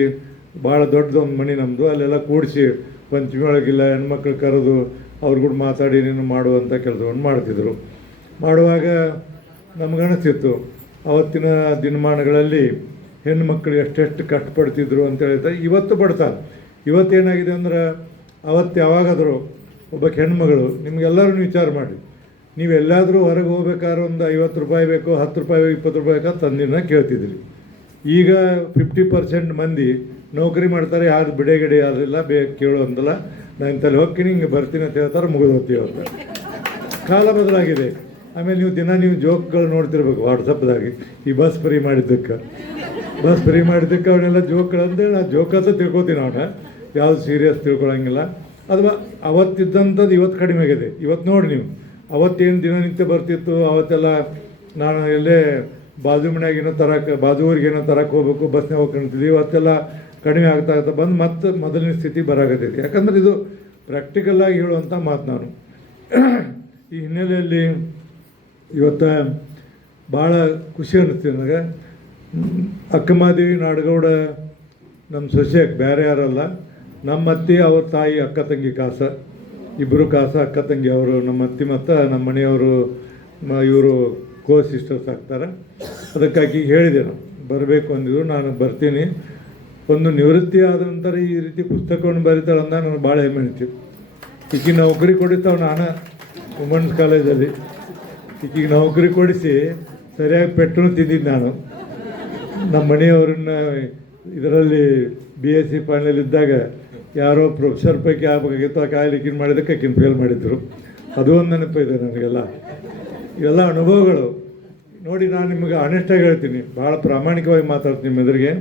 ಭಾಳ ದೊಡ್ಡದೊಂದು ಮನೆ ನಮ್ಮದು, ಅಲ್ಲೆಲ್ಲ ಕೂಡಿಸಿ ಪಂಚಮಿ ಒಳಗಿಲ್ಲ ಹೆಣ್ಮಕ್ಳು ಕರೆದು ಅವ್ರು ಕೂಡ ಮಾತಾಡಿ ನೀನು ಮಾಡುವಂಥ ಕೆಲಸವನ್ನು ಮಾಡ್ತಿದ್ರು. ಮಾಡುವಾಗ ನಮಗನಿಸ್ತಿತ್ತು ಅವತ್ತಿನ ದಿನಮಾನಗಳಲ್ಲಿ ಹೆಣ್ಣುಮಕ್ಕಳು ಎಷ್ಟೆಷ್ಟು ಕಷ್ಟಪಡ್ತಿದ್ರು ಅಂತ ಹೇಳ್ತಾರೆ. ಇವತ್ತು ಪಡ್ತಾರೆ. ಇವತ್ತೇನಾಗಿದೆ ಅಂದ್ರೆ, ಅವತ್ತು ಯಾವಾಗಾದರೂ ಒಬ್ಬ ಹೆಣ್ಮಗಳು, ನಿಮಗೆಲ್ಲರೂ ವಿಚಾರ ಮಾಡಿ, ನೀವು ಎಲ್ಲಾದರೂ ಹೊರಗೆ ಹೋಗ್ಬೇಕಾದ್ರೆ ಒಂದು 50 ರೂಪಾಯಿ ಬೇಕು, 10 ರೂಪಾಯಿ ಬೇಕು, 20 ರೂಪಾಯಿ ಬೇಕಾದ್ರೆ ತಂದಿನ ಕೇಳ್ತಿದ್ರಿ. ಈಗ 50% ಮಂದಿ ನೌಕರಿ ಮಾಡ್ತಾರೆ, ಯಾರು ಬಿಡೆಗಡೆ ಯಾರಿಲ್ಲ, ಕೇಳೋ ಅಂದಲ್ಲ. ನಾನು ತಲೆ ಹೋಗ್ತೀನಿ, ಹಿಂಗೆ ಬರ್ತೀನಿ ಅಂತ ಹೇಳ್ತಾರೆ, ಮುಗಿದು ಹೋಗ್ತೀವಿ ಅವ್ರು. ಕಾಲ ಬದಲಾಗಿದೆ. ಆಮೇಲೆ ನೀವು ಜೋಕ್ಗಳು ನೋಡ್ತಿರ್ಬೇಕು ವಾಟ್ಸಪ್ದಾಗಿ. ಈ ಬಸ್ ಫ್ರೀ ಮಾಡಿದ್ದಕ್ಕೆ ಅವನ್ನೆಲ್ಲ ಜೋಕ್ಗಳಂತೇಳಿ ನಾನು ಜೋಕ್ ಅಂತ ತಿಳ್ಕೊತೀನಿ. ಅವನ್ನ ಯಾವುದು ಸೀರಿಯಸ್ ತಿಳ್ಕೊಳಂಗಿಲ್ಲ. ಅಥವಾ ಅವತ್ತಿದ್ದಂಥದ್ದು ಇವತ್ತು ಕಡಿಮೆ ಆಗಿದೆ. ಇವತ್ತು ನೋಡಿ ನೀವು, ಅವತ್ತೇನು ದಿನನಿತ್ಯ ಬರ್ತಿತ್ತು, ಅವತ್ತೆಲ್ಲ ನಾನು ಎಲ್ಲೇ ಬಾಜು ಮನೆಯಾಗೇನೋ ತರಕ್ಕೆ, ಬಾಜು ಊರಿಗೇನೋ ತರಕ್ಕೆ ಹೋಗ್ಬೇಕು, ಬಸ್ನಾಗ ಹೋಗ್ಕೊಂತಿದ್ವಿ. ಇವತ್ತೆಲ್ಲ ಕಡಿಮೆ ಆಗ್ತಾ ಬಂದು ಮತ್ತೆ ಮೊದಲಿನ ಸ್ಥಿತಿ ಬರಾಕತ್ತೈತಿ. ಯಾಕಂದ್ರೆ ಇದು ಪ್ರಾಕ್ಟಿಕಲ್ಲಾಗಿ ಹೇಳುವಂಥ ಮಾತು. ನಾನು ಈ ಹಿನ್ನೆಲೆಯಲ್ಲಿ ಇವತ್ತು ಭಾಳ ಖುಷಿ ಅನ್ನಿಸ್ತೀವಿ ನನಗೆ. ಅಕ್ಕಮಾದೇವಿ ನಾಡಗೌಡ ನಮ್ಮ ಸೊಸೆ, ಬೇರೆ ಯಾರಲ್ಲ, ನಮ್ಮ ಅತ್ತಿ ಅವ್ರ ತಾಯಿ ಅಕ್ಕ ತಂಗಿ ಕಾಸ, ಇಬ್ಬರು ಕಾಸ ಅಕ್ಕ ತಂಗಿ. ಅವರು ನಮ್ಮ ಅತ್ತಿ ಮತ್ತು ನಮ್ಮ ಮನೆಯವರು ಇವರು ಕೋ ಸಿಸ್ಟರ್ಸ್ ಆಗ್ತಾರೆ. ಅದಕ್ಕಾಗಿ ಹೇಳಿದೆ, ನಾನು ಬರಬೇಕು ಅಂದಿದ್ರು. ನಾನು ಬರ್ತೀನಿ. ಒಂದು ನಿವೃತ್ತಿ ಆದ ನಂತರ ಈ ರೀತಿ ಪುಸ್ತಕವನ್ನು ಬರೀತಾಳೆ ಅಂದಾಗ ನನಗೆ ಭಾಳ ಹೆಮ್ಮೆ ಅನಿಸ್ತು. ಈಕೆ ನೌಕರಿ ಕೊಡಿತಾವೆ ನಾನು ವುಮೆನ್ಸ್ ಕಾಲೇಜಲ್ಲಿ. ಈಕೆಗೆ ನೌಕರಿ ಕೊಡಿಸಿ ಸರಿಯಾಗಿ ಪೆಟ್ಟನ್ನು ತಿಂದಿದ್ದು ನಾನು. ನಮ್ಮ ಮನೆಯವ್ರನ್ನ ಇದರಲ್ಲಿ BSc ಫೈನಲ್ ಇದ್ದಾಗ ಯಾರೋ ಪ್ರೊಫೆಸರ್ ಪೈಕಿ ಆಗಬೇಕಾಗಿತ್ತು, ಆ ಕಾಯಿಲೆಕಿನ್ ಮಾಡಿದ್ದಕ್ಕೆ ಆಕಿನ ಫೇಲ್ ಮಾಡಿದ್ರು. ಅದು ಒಂದು ನೆನಪಿದೆ ನನಗೆಲ್ಲ. ಇವೆಲ್ಲ ಅನುಭವಗಳು ನೋಡಿ. ನಾನು ನಿಮಗೆ ಆನೆಸ್ಟಾಗಿ ಹೇಳ್ತೀನಿ, ಭಾಳ ಪ್ರಾಮಾಣಿಕವಾಗಿ ಮಾತಾಡ್ತೀನಿ ನಿಮ್ಮ ಎದುರಿಗೆ.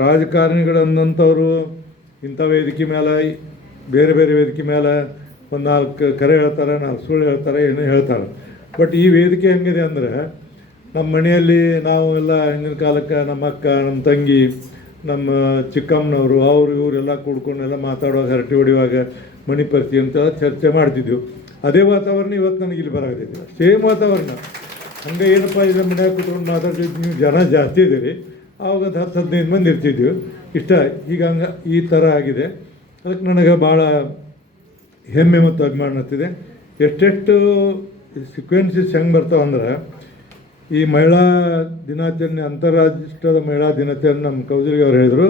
ರಾಜಕಾರಣಿಗಳನ್ನಂಥವ್ರು ಇಂಥ ವೇದಿಕೆ ಮೇಲೆ, ಬೇರೆ ಬೇರೆ ವೇದಿಕೆ ಮೇಲೆ ಒಂದು 4 ಕರೆ ಹೇಳ್ತಾರೆ, 4 ಸುಳ್ಳು ಹೇಳ್ತಾರೆ, ಏನೋ ಹೇಳ್ತಾರೆ. ಬಟ್ ಈ ವೇದಿಕೆ ಹೆಂಗಿದೆ ಅಂದರೆ, ನಮ್ಮ ಮನೆಯಲ್ಲಿ ನಾವು ಎಲ್ಲ ಹಿಂದಿನ ಕಾಲಕ್ಕೆ ನಮ್ಮ ಅಕ್ಕ, ನಮ್ಮ ತಂಗಿ, ನಮ್ಮ ಚಿಕ್ಕಮ್ಮನವರು, ಅವರು ಇವರೆಲ್ಲ ಕೂಡ್ಕೊಂಡೆಲ್ಲ ಮಾತಾಡುವಾಗ, ಹರಟೆ ಹೊಡೆಯುವಾಗ ಮನೆ ಪರಿಸ್ಥಿತಿ ಅಂತ ಚರ್ಚೆ ಮಾಡ್ತಿದ್ವಿ. ಅದೇ ವಾತಾವರಣ ಇವತ್ತು ನನಗೆ ಇಲ್ಲಿ ಬರಾಕತ್ತೈತಿ. ಸೇಮ್ ವಾತಾವರಣ. ಹಂಗೆ ಏನಪ್ಪ ಇದು ಮನ್ಯಾಗ ಕೂತ್ಕೊಂಡು ಮಾತಾಡ್ತಿದ್ವಿ, ನೀವು ಜನ ಜಾಸ್ತಿ ಇದ್ದೀರಿ, ಆವಾಗ 10-15 ಮಂದಿ ಇರ್ತಿದ್ವಿ ಇಷ್ಟ. ಈಗ ಹಂಗೆ ಈ ಥರ ಆಗಿದೆ. ಅದಕ್ಕೆ ನನಗೆ ಭಾಳ ಹೆಮ್ಮೆ ಮತ್ತು ಅಭಿಮಾನ ಆಗ್ತಿದೆ. ಎಷ್ಟೆಷ್ಟು ಸೀಕ್ವೆನ್ಸಸ್ ಹೆಂಗೆ ಬರ್ತಾವಂದ್ರೆ, ಈ ಮಹಿಳಾ ದಿನಾಚರಣೆ, ಅಂತಾರಾಷ್ಟ್ರೀಯ ಮಹಿಳಾ ದಿನಾಚರಣೆ ನಮ್ಮ ಕೌಜಲ್ಗಿ ಅವರು ಹೇಳಿದರು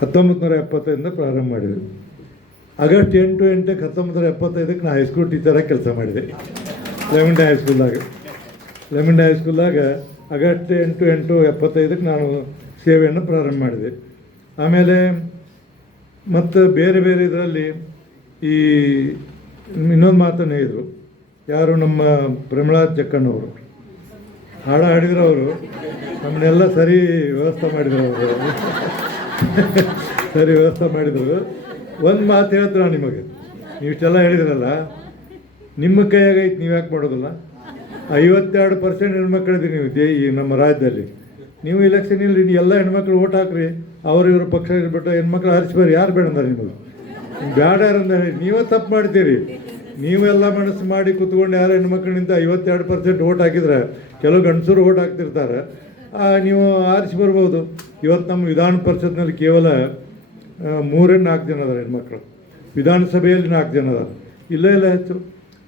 1975 ಪ್ರಾರಂಭ ಮಾಡಿದರು. ಆಗಸ್ಟ್ 8-8 1975 ನಾನು ಹೈಸ್ಕೂಲ್ ಟೀಚರಾಗಿ ಕೆಲಸ ಮಾಡಿದೆ ಲೆಮಂಡೆ ಹೈಸ್ಕೂಲಾಗ. ಆಗಸ್ಟ್ 8-8-75 ನಾನು ಸೇವೆಯನ್ನು ಪ್ರಾರಂಭ ಮಾಡಿದೆ. ಆಮೇಲೆ ಮತ್ತು ಬೇರೆ ಬೇರೆ ಇದರಲ್ಲಿ ಈ ಇನ್ನೊಂದು ಮಾತನ್ನು ಹೇಳಿದರು, ಯಾರು ನಮ್ಮ ಪ್ರಮಿಳಾ ಜಕ್ಕಣ್ಣವರು ಹಾಡಿದ್ರು. ಅವರು ನಮ್ಮನ್ನೆಲ್ಲ ಸರಿ ವ್ಯವಸ್ಥೆ ಮಾಡಿದ್ರು. ಒಂದು ಮಾತು ಹೇಳ್ತಾರೆ ನಾನು ನಿಮಗೆ, ನೀವು ಇಷ್ಟೆಲ್ಲ ಹೇಳಿದ್ರಲ್ಲ, ನಿಮ್ಮ ಕೈಯಾಗೈತೆ, ನೀವು ಯಾಕೆ ಮಾಡೋದಿಲ್ಲ? 52% ಹೆಣ್ಮಕ್ಳಿದ್ದೀರಿ ನೀವು ಈ ನಮ್ಮ ರಾಜ್ಯದಲ್ಲಿ. ನೀವು ಎಲೆಕ್ಷನ್ ಇಲ್ಲಿ ಎಲ್ಲ ಹೆಣ್ಮಕ್ಳು ಓಟ್ ಹಾಕ್ರಿ, ಅವ್ರು ಇವರು ಪಕ್ಷ ಇರ್ಬಿಟ್ಟು ಹೆಣ್ಮಕ್ಳು ಆರಿಸ್ಬಾರಿ. ಯಾರು ಬೇಡ ಅಂದಾರೆ ನಿಮಗೆ? ಬೇಡ ಯಾರಂದ್ರೆ ನೀವೇ ತಪ್ಪು ಮಾಡ್ತೀರಿ. ನೀವೆಲ್ಲ ಮನಸ್ಸು ಮಾಡಿ ಕೂತ್ಕೊಂಡು ಯಾರು ಹೆಣ್ಮಕ್ಳಿಂದ 52% ಓಟ್ ಹಾಕಿದ್ರೆ, ಕೆಲವು ಗಂಡಸರು ಓಟ್ ಹಾಕ್ತಿರ್ತಾರೆ, ನೀವು ಆರಿಸಿ ಬರ್ಬೋದು. ಇವತ್ತು ನಮ್ಮ ವಿಧಾನ ಪರಿಷತ್ನಲ್ಲಿ ಕೇವಲ 3-4 ಜನ ಅದಾರೆ ಹೆಣ್ಮಕ್ಳು. ವಿಧಾನಸಭೆಯಲ್ಲಿ 4 ಜನ ಅದಾರೆ. ಇಲ್ಲ ಹೆಚ್ಚು.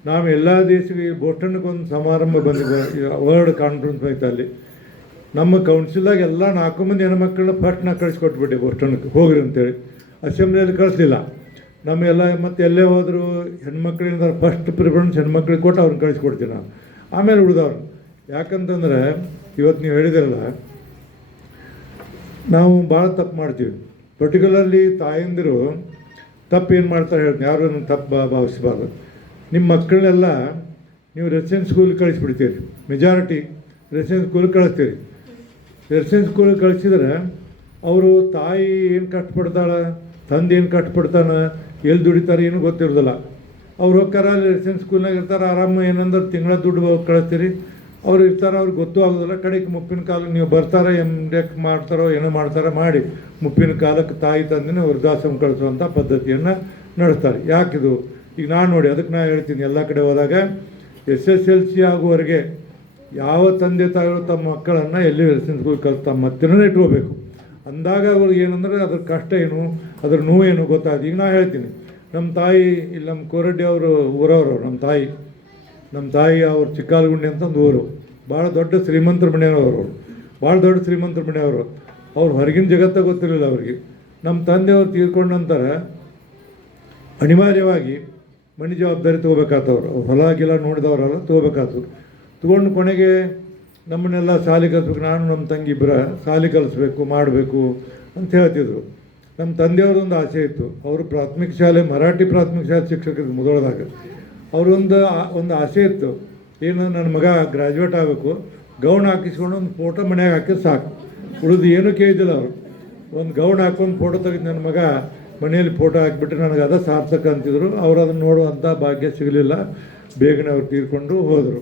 ನಾವು ಎಲ್ಲ ದೇಶಕ್ಕೆ ಬೋಸ್ಟನ್ಗೊಂದು ಸಮಾರಂಭ ಬಂದಿದ್ದೆ, ವರ್ಲ್ಡ್ ಕಾನ್ಫರೆನ್ಸ್ ಆಯ್ತು. ಅಲ್ಲಿ ನಮ್ಮ ಕೌನ್ಸಿಲ್ದಾಗ ಎಲ್ಲ 4 ಮಂದಿ ಹೆಣ್ಮಕ್ಳನ್ನ ಫಸ್ಟ್ ನಾ ಕಳಿಸ್ಕೊಟ್ಬಿಟ್ಟೆ ಬೋಸ್ಟನ್ಗೆ ಹೋಗ್ರಿ ಅಂತೇಳಿ. ಅಸೆಂಬ್ಲಿಯಲ್ಲಿ ಕಳಿಸ್ಲಿಲ್ಲ. ನಮ್ಮೆಲ್ಲ ಮತ್ತು ಎಲ್ಲೇ ಹೋದರೂ ಹೆಣ್ಮಕ್ಳಿಂದ ಫಸ್ಟ್ ಪ್ರಿಫರೆನ್ಸ್ ಹೆಣ್ಮಕ್ಳಿಗೆ ಕೊಟ್ಟು ಅವ್ರನ್ನ ಕಳಿಸ್ಕೊಡ್ತೀನಿ ನಾನು. ಆಮೇಲೆ ಉಳಿದವ್ರು. ಯಾಕಂತಂದರೆ ಇವತ್ತು ನೀವು ಹೇಳಿದಿರಲ್ಲ, ನಾವು ಭಾಳ ತಪ್ಪು ಮಾಡ್ತೀವಿ. ಪರ್ಟಿಕ್ಯುಲರ್ಲಿ ತಾಯಂದಿರು ತಪ್ಪು ಏನು ಮಾಡ್ತಾರೆ ಹೇಳ್ತೀನಿ, ಯಾರು ತಪ್ಪು ಭಾವಿಸಬಾರ್ದು. ನಿಮ್ಮ ಮಕ್ಕಳನ್ನೆಲ್ಲ ನೀವು ರೆಸಿಡೆನ್ಸ್ ಸ್ಕೂಲಿಗೆ ಕಳಿಸ್ಬಿಡ್ತೀರಿ. ಮೆಜಾರಿಟಿ ರೆಸಿಡೆನ್ಸ್ ಸ್ಕೂಲಿಗೆ ಕಳಿಸ್ತೀರಿ. ರೆಸಿಡೆನ್ಸ್ ಸ್ಕೂಲಿಗೆ ಕಳಿಸಿದ್ರೆ ಅವರು ತಾಯಿ ಏನು ಕಷ್ಟಪಡ್ತಾಳೆ, ತಂದೆ ಏನು ಕಷ್ಟಪಡ್ತಾನೆ, ಎಲ್ಲಿ ದುಡಿತಾರೆ ಏನೂ ಗೊತ್ತಿರೋದಿಲ್ಲ. ಅವ್ರು ಹೋಗ್ತಾರೆ, ಅಲ್ಲಿ ರೆಸಿಡೆನ್ಸ್ ಸ್ಕೂಲ್ನಾಗ ಇರ್ತಾರೆ, ಆರಾಮ ಏನಂದ್ರೆ ತಿಂಗಳ ದುಡ್ಡು ಕಳಿಸ್ತೀರಿ. ಅವ್ರು ಇರ್ತಾರೆ, ಅವ್ರಿಗೆ ಗೊತ್ತೂ ಆಗೋದಿಲ್ಲ. ಕಡೆಗೆ ಮುಪ್ಪಿನ ಕಾಲಕ್ಕೆ ನೀವು ಬರ್ತಾರೆ, MDEC ಮಾಡ್ತಾರೋ ಏನೋ ಮಾಡ್ತಾರೆ, ಮಾಡಿ ಮುಪ್ಪಿನ ಕಾಲಕ್ಕೆ ತಾಯಿ ತಂದಿನ ವೃದ್ಧಾಶ್ರಮ ಕಳಿಸುವಂಥ ಪದ್ಧತಿಯನ್ನು ನಡೆಸ್ತಾರೆ. ಯಾಕಿದು? ಈಗ ನಾನು ನೋಡಿ, ಅದಕ್ಕೆ ನಾನು ಹೇಳ್ತೀನಿ, ಎಲ್ಲ ಕಡೆ ಹೋದಾಗ SSLC ಆಗುವವರೆಗೆ ಯಾವ ತಂದೆ ತಾಯಿಗಳು ತಮ್ಮ ಮಕ್ಕಳನ್ನು ಎಲ್ಲಿ ರೆಸಿಡೆನ್ಸ್ ಸ್ಕೂಲ್ ತಮ್ಮ ಹತ್ತಿರನೇ ಇಟ್ಕೋಬೇಕು. ಅಂದಾಗ ಅವ್ರಿಗೆ ಏನಂದರೆ ಅದ್ರ ಕಷ್ಟ ಏನು, ಅದ್ರ ನೋವೇನು ಗೊತ್ತಾಯ್ತು. ಈಗ ನಾನು ಹೇಳ್ತೀನಿ, ನಮ್ಮ ತಾಯಿ ಇಲ್ಲಿ ನಮ್ಮ ಕೋರಡ್ಡಿ ಅವರು ಊರವರು, ನಮ್ಮ ತಾಯಿ ಅವ್ರು ಚಿಕ್ಕಾಲಗುಂಡಿ ಅಂತ ಒಂದು ಊರು. ಭಾಳ ದೊಡ್ಡ ಶ್ರೀಮಂತರ ಮನೆಯವರು, ಭಾಳ ದೊಡ್ಡ ಶ್ರೀಮಂತರ ಮನೆಯವರು. ಅವ್ರು ಹೊರಗಿನ ಜಗತ್ತ ಗೊತ್ತಿರಲಿಲ್ಲ ಅವ್ರಿಗೆ. ನಮ್ಮ ತಂದೆಯವ್ರು ತೀರ್ಕೊಂಡ ನಂತರ ಅನಿವಾರ್ಯವಾಗಿ ಮನೆ ಜವಾಬ್ದಾರಿ ತೊಗೋಬೇಕಾದವ್ರು. ಅವ್ರು ಹೊಲ ಗಿಲ ನೋಡಿದವರೆಲ್ಲ ತೊಗೋಬೇಕಾದ್ರು. ತೊಗೊಂಡು ಕೊನೆಗೆ ನಮ್ಮನ್ನೆಲ್ಲ ಶಾಲೆ ಕಲಿಸ್ಬೇಕು, ನಾನು ನಮ್ಮ ತಂಗಿ ಇಬ್ಬರ ಶಾಲೆ ಕಲಿಸ್ಬೇಕು ಮಾಡಬೇಕು ಅಂತ ಹೇಳ್ತಿದ್ರು. ನಮ್ಮ ತಂದೆಯವ್ರದೊಂದು ಆಸೆ ಇತ್ತು. ಅವರು ಪ್ರಾಥಮಿಕ ಶಾಲೆ, ಮರಾಠಿ ಪ್ರಾಥಮಿಕ ಶಾಲೆ ಶಿಕ್ಷಕರಿಗೆ ಮುದೋಳದಾಗ. ಒಂದು ಆಸೆ ಇತ್ತು, ಏನು ನನ್ನ ಮಗ ಗ್ರ್ಯಾಜುಯೇಟ್ ಆಗಬೇಕು, ಗೌನ್ ಹಾಕಿಸ್ಕೊಂಡು ಒಂದು ಫೋಟೋ ಮನೆಯಾಗ ಹಾಕಿದ್ರೆ ಸಾಕು, ಉಳಿದು ಏನೂ ಕೇಳಿದ್ದಿಲ್ಲ ಅವರು. ಒಂದು ಗೌನ್ ಹಾಕೊಂಡು ಫೋಟೋ ತೆಗೆದು ನನ್ನ ಮಗ ಮನೆಯಲ್ಲಿ ಫೋಟೋ ಹಾಕಿಬಿಟ್ರೆ ನನಗೆ ಅದ ಸಾರ್ಥಕ ಅಂತಿದ್ರು. ಅವರು ಅದನ್ನು ನೋಡುವಂಥ ಭಾಗ್ಯ ಸಿಗಲಿಲ್ಲ. ಬೇಗನೆ ಅವ್ರು ತೀರ್ಕೊಂಡು ಹೋದರು.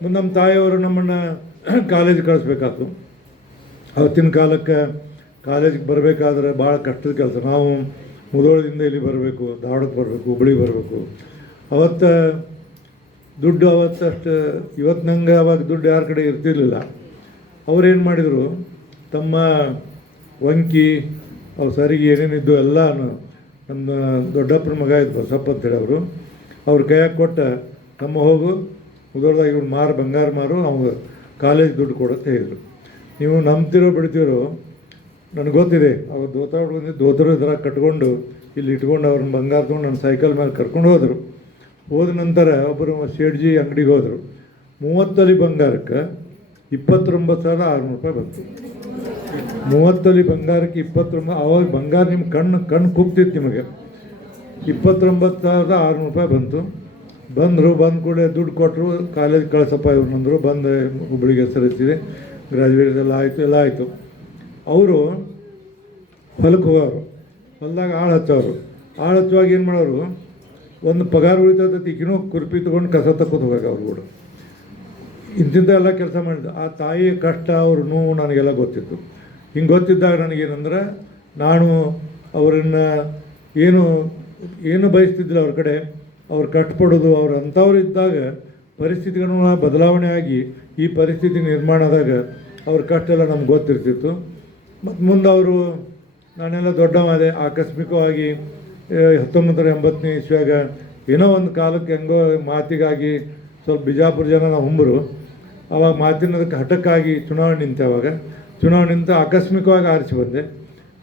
ಮುಂದೆ ನಮ್ಮ ತಾಯಿಯವರು ನಮ್ಮನ್ನು ಕಾಲೇಜಿಗೆ ಕಳಿಸ್ಬೇಕಾಯ್ತು. ಅವತ್ತಿನ ಕಾಲಕ್ಕೆ ಕಾಲೇಜಿಗೆ ಬರಬೇಕಾದ್ರೆ ಭಾಳ ಕಷ್ಟದ ಕೆಲಸ. ನಾವು ಮುಧೋಳದಿಂದ ಇಲ್ಲಿ ಬರಬೇಕು, ಧಾರವಾಡಕ್ಕೆ ಬರಬೇಕು, ಹುಬ್ಬಳ್ಳಿಗೆ ಬರಬೇಕು. ಅವತ್ತು ದುಡ್ಡು ಅವತ್ತಷ್ಟು ಇವತ್ತು ನಂಗೆ ಅವಾಗ ದುಡ್ಡು ಯಾರ ಕಡೆ ಇರ್ತಿರ್ಲಿಲ್ಲ. ಅವ್ರೇನು ಮಾಡಿದರು, ತಮ್ಮ ವಂಕಿ ಅವು ಸರಿಗೆ ಏನೇನಿದ್ದು ಎಲ್ಲ ನಮ್ಮ ದೊಡ್ಡಪ್ಪನ ಮಗ ಇದ್ದು ಬಸಪ್ಪ ಅಂತೇಳಿ ಅವ್ರ ಕೈಯಾಗ ಕೊಟ್ಟ, ನಮ್ಮ ಹೋಗು ಮುದೋಳದಾಗ ಇವ್ನು ಮಾರು, ಬಂಗಾರ ಮಾರು, ಅವ್ನು ಕಾಲೇಜ್ ದುಡ್ಡು ಕೊಡುತ್ತೆ ಹೇಳಿದರು. ನೀವು ನಂಬ್ತಿರೋ ಬಿಡ್ತಿರೋ ನನಗೆ ಗೊತ್ತಿದೆ. ಅವ್ರು ದೋತರು ಇದ್ರಾಗ ಕಟ್ಕೊಂಡು ಇಲ್ಲಿ ಇಟ್ಕೊಂಡು ಅವ್ರನ್ನ ಬಂಗಾರ ತೊಗೊಂಡು ನನ್ನ ಸೈಕಲ್ ಮೇಲೆ ಕರ್ಕೊಂಡು ಹೋದರು. ಹೋದ ನಂತರ ಒಬ್ಬರು ಶೇಡ್ಜಿ ಅಂಗಡಿಗೆ ಹೋದರು. 30 ತೊಲಿ ಬಂಗಾರಕ್ಕೆ 29,600 ರೂಪಾಯಿ ಬಂತು. 30 ತೊಲಿ ಬಂಗಾರಕ್ಕೆ 29, ಅವಾಗ ಬಂಗಾರ ನಿಮ್ಮ ಕಣ್ಣು ಕುಗ್ತಿತ್ತು ನಿಮಗೆ. 29,600 ರೂಪಾಯಿ ಬಂತು. ಬಂದರು, ಬಂದ ಕೂಡಲೇ ದುಡ್ಡು ಕೊಟ್ಟರು, ಕಾಲೇಜ್ ಕಳಿಸಪ್ಪ ಇವ್ರನ್ನಂದರು. ಬಂದು ಹುಬ್ಬಳ್ಳಿಗೆ ಹೆಸರಿಸಿದೆ, ಗ್ರಾಜುಯೇಟ್ ಎಲ್ಲ ಆಯಿತು. ಅವರು ಹೊಲಕ್ಕೆ ಹೋಗೋರು, ಹೊಲದಾಗ ಆಳು ಹಚ್ಚೋರು. ಆಳು ಹಚ್ಚುವಾಗ ಏನು ಮಾಡೋರು, ಒಂದು ಪಗಾರ ಉಳಿತೈತಿ, ಈಗಿನೂ ಕುರ್ಪಿ ತೊಗೊಂಡು ಕಸ ತಕ್ಕೋದು ಹೋಗಾಗ ಅವ್ರು ಕೂಡ ಇಂತಿಂಥ ಎಲ್ಲ ಕೆಲಸ ಮಾಡಿದ್ದು. ಆ ತಾಯಿಯ ಕಷ್ಟ, ಅವ್ರ ನೋವು ನನಗೆಲ್ಲ ಗೊತ್ತಿತ್ತು. ಹಿಂಗೆ ಗೊತ್ತಿದ್ದಾಗ ನನಗೇನಂದ್ರೆ, ನಾನು ಅವರನ್ನು ಏನು ಬಯಸ್ತಿದ್ದಿಲ್ಲ ಅವ್ರ ಕಡೆ. ಅವ್ರು ಕಷ್ಟಪಡೋದು, ಅವ್ರು ಅಂಥವ್ರು ಇದ್ದಾಗ ಪರಿಸ್ಥಿತಿಗಳು ಬದಲಾವಣೆ ಆಗಿ ಈ ಪರಿಸ್ಥಿತಿ ನಿರ್ಮಾಣ ಆದಾಗ ಅವ್ರ ಕಷ್ಟ ಎಲ್ಲ ನಮ್ಗೆ ಗೊತ್ತಿರ್ತಿತ್ತು. ಮತ್ತು ಮುಂದೆ ಅವರು, ನಾನೆಲ್ಲ ದೊಡ್ಡವಾದೆ, ಆಕಸ್ಮಿಕವಾಗಿ 1980ನೇ ಇಸ್ವಿಯಾಗ ಏನೋ ಒಂದು ಕಾಲಕ್ಕೆ ಹೆಂಗೋ ಮಾತಿಗಾಗಿ ಸ್ವಲ್ಪ ಬಿಜಾಪುರ ಜನ ನಾವು ಹುಂಬರು, ಆವಾಗ ಮಾತಿನದಕ್ಕೆ ಹಠಕ್ಕಾಗಿ ಚುನಾವಣೆ ನಿಂತೆ. ಅವಾಗ ಚುನಾವಣೆ ನಿಂತು ಆಕಸ್ಮಿಕವಾಗಿ ಆರಿಸಿ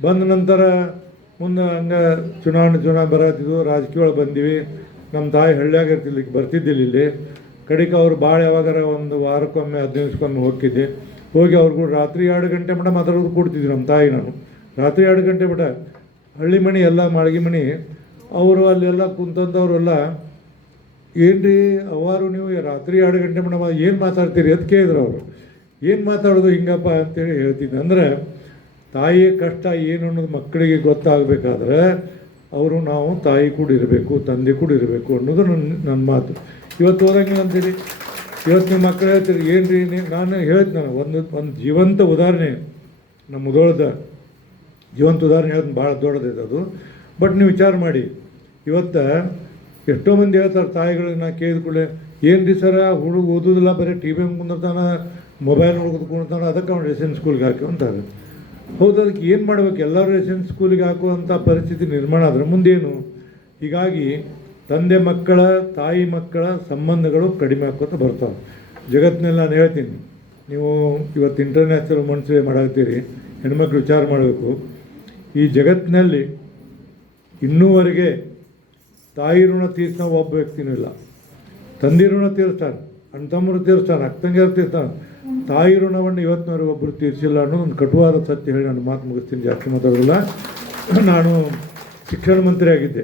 ಬಂದ ನಂತರ ಮುಂದೆ ಹಂಗೆ ಚುನಾವಣೆ ಬರತ್ತಿದ್ವು. ರಾಜಕೀಯ ಒಳಗೆ ಬಂದೀವಿ. ನಮ್ಮ ತಾಯಿ ಹಳ್ಳಿಯಾಗ ಇರ್ತಿರ್ಲಿಕ್ಕೆ ಬರ್ತಿದ್ದಿಲ್ಲ ಇಲ್ಲಿ. ಕಡೆಗೆ ಅವ್ರು ಭಾಳ ಯಾವಾಗಾರ ಒಂದು ವಾರಕ್ಕೊಮ್ಮೆ 15 ದಿವಸಕ್ಕೊಮ್ಮೆ ಹೋಗಿ ಅವ್ರು ಕೂಡ ರಾತ್ರಿ 2 ಗಂಟೆ ಮಟ್ಟ ಮಾತಾಡೋದು ಕೊಡ್ತಿದ್ವಿ ನಮ್ಮ ತಾಯಿ. ನಾನು ರಾತ್ರಿ 2 ಗಂಟೆ ಮಟ್ಟ ಹಳ್ಳಿ ಮನೆ ಎಲ್ಲ ಮಾಳ್ಗಿ ಮನೆ, ಅವರು ಅಲ್ಲೆಲ್ಲ ಕುಂತಂಥವ್ರೆಲ್ಲ, ಏನು ರೀ ಅವರು ನೀವು ರಾತ್ರಿ 2 ಗಂಟೆ ಮಟ್ಟ ಏನು ಮಾತಾಡ್ತೀರಿ ಅಂತ ಕೇಳಿದ್ರು. ಅವರು ಏನು ಮಾತಾಡೋದು ಹಿಂಗಪ್ಪ ಅಂತೇಳಿ ಹೇಳ್ತಿದ್ದೆ. ಅಂದರೆ ತಾಯಿಯ ಕಷ್ಟ ಏನು ಅನ್ನೋದು ಮಕ್ಕಳಿಗೆ ಗೊತ್ತಾಗಬೇಕಾದ್ರೆ ನಾವು ತಾಯಿ ಕೂಡ ಇರಬೇಕು, ತಂದೆ ಕೂಡ ಇರಬೇಕು ಅನ್ನೋದು ನನ್ನ ಮಾತು. ಇವತ್ತು ಹೋದಂಗೆ ಅಂತೀರಿ, ಇವತ್ತು ನಿಮ್ಮ ಮಕ್ಕಳು ಹೇಳ್ತೀರಿ, ಏನು ರೀ ನಾನು ಹೇಳ್ತೀನಿ, ಒಂದು ಜೀವಂತ ಉದಾಹರಣೆ ನಮ್ಮ ಮುದೋಳದ ಜೀವಂತ ಉದಾಹರಣೆ ಹೇಳೋದು ಭಾಳ ದೊಡ್ಡದಿದೆ ಅದು. ಬಟ್ ನೀವು ವಿಚಾರ ಮಾಡಿ, ಇವತ್ತು ಎಷ್ಟೋ ಮಂದಿ ಹೇಳ್ತಾರೆ ತಾಯಿಗಳಿಗೆ, ನಾ ಕೇಳಿದ ಕೂಡಲೇ, ಏನು ರೀ ಸರ ಹುಡುಗ ಓದೋದಿಲ್ಲ, ಬರೀ ಟಿ ವಿ ಕುಂದಿರ್ತಾನೆ, ಮೊಬೈಲ್ ನೋಡ್ಕೊಂಡು ಕುಂದಿರ್ತಾನೆ, ಅದಕ್ಕೆ ಅವ್ನು ರೇಷನ್ ಸ್ಕೂಲ್ಗೆ ಹಾಕಿ ಅಂತಾರೆ. ಹೌದು, ಅದಕ್ಕೆ ಏನು ಮಾಡ್ಬೇಕು? ಎಲ್ಲರೂ ರೇಷನ್ ಸ್ಕೂಲಿಗೆ ಹಾಕುವಂಥ ಪರಿಸ್ಥಿತಿ ನಿರ್ಮಾಣ ಆದರೆ ಮುಂದೇನು? ಹೀಗಾಗಿ ತಂದೆ ಮಕ್ಕಳ, ತಾಯಿ ಮಕ್ಕಳ ಸಂಬಂಧಗಳು ಕಡಿಮೆ ಹಾಕೋತ ಬರ್ತಾವೆ ಜಗತ್ತಿನಲ್ಲಿ. ನಾನು ಹೇಳ್ತೀನಿ, ನೀವು ಇವತ್ತು ಇಂಟರ್ನ್ಯಾಷನಲ್ ವುಮೆನ್ಸ್ ಡೇ ಮಾಡಾಕ್ತೀರಿ, ಹೆಣ್ಮಕ್ಳು ವಿಚಾರ ಮಾಡಬೇಕು. ಈ ಜಗತ್ತಿನಲ್ಲಿ ಇನ್ನೂವರೆಗೆ ತಾಯಿ ಋಣ ತೀರಿಸ್ತಾ ಒಬ್ಬ ವ್ಯಕ್ತಿನೂ ಇಲ್ಲ. ತಂದೆ ಋಣ ತೀರಿಸ್ತಾನೆ, ಅಣ್ಣ ತಮ್ಮರು ತೀರಿಸ್ತಾನೆ, ಅಕ್ಕಂಗಿಯರು ತೀರಿಸ್ತಾನೆ. ತಾಯಿ ಋಣವನ್ನು ಇವತ್ತಿನವರೆಗೆ ಒಬ್ಬರು ತೀರಿಸಿಲ್ಲ ಅನ್ನೋದು ಒಂದು ಕಟುವಾದ ಸತ್ಯ ಹೇಳಿ ನಾನು ಮಾತು ಮುಗಿಸ್ತೀನಿ, ಜಾಸ್ತಿ ಮಾತಾಡೋದಿಲ್ಲ. ನಾನು ಶಿಕ್ಷಣ ಮಂತ್ರಿ ಆಗಿದ್ದೆ,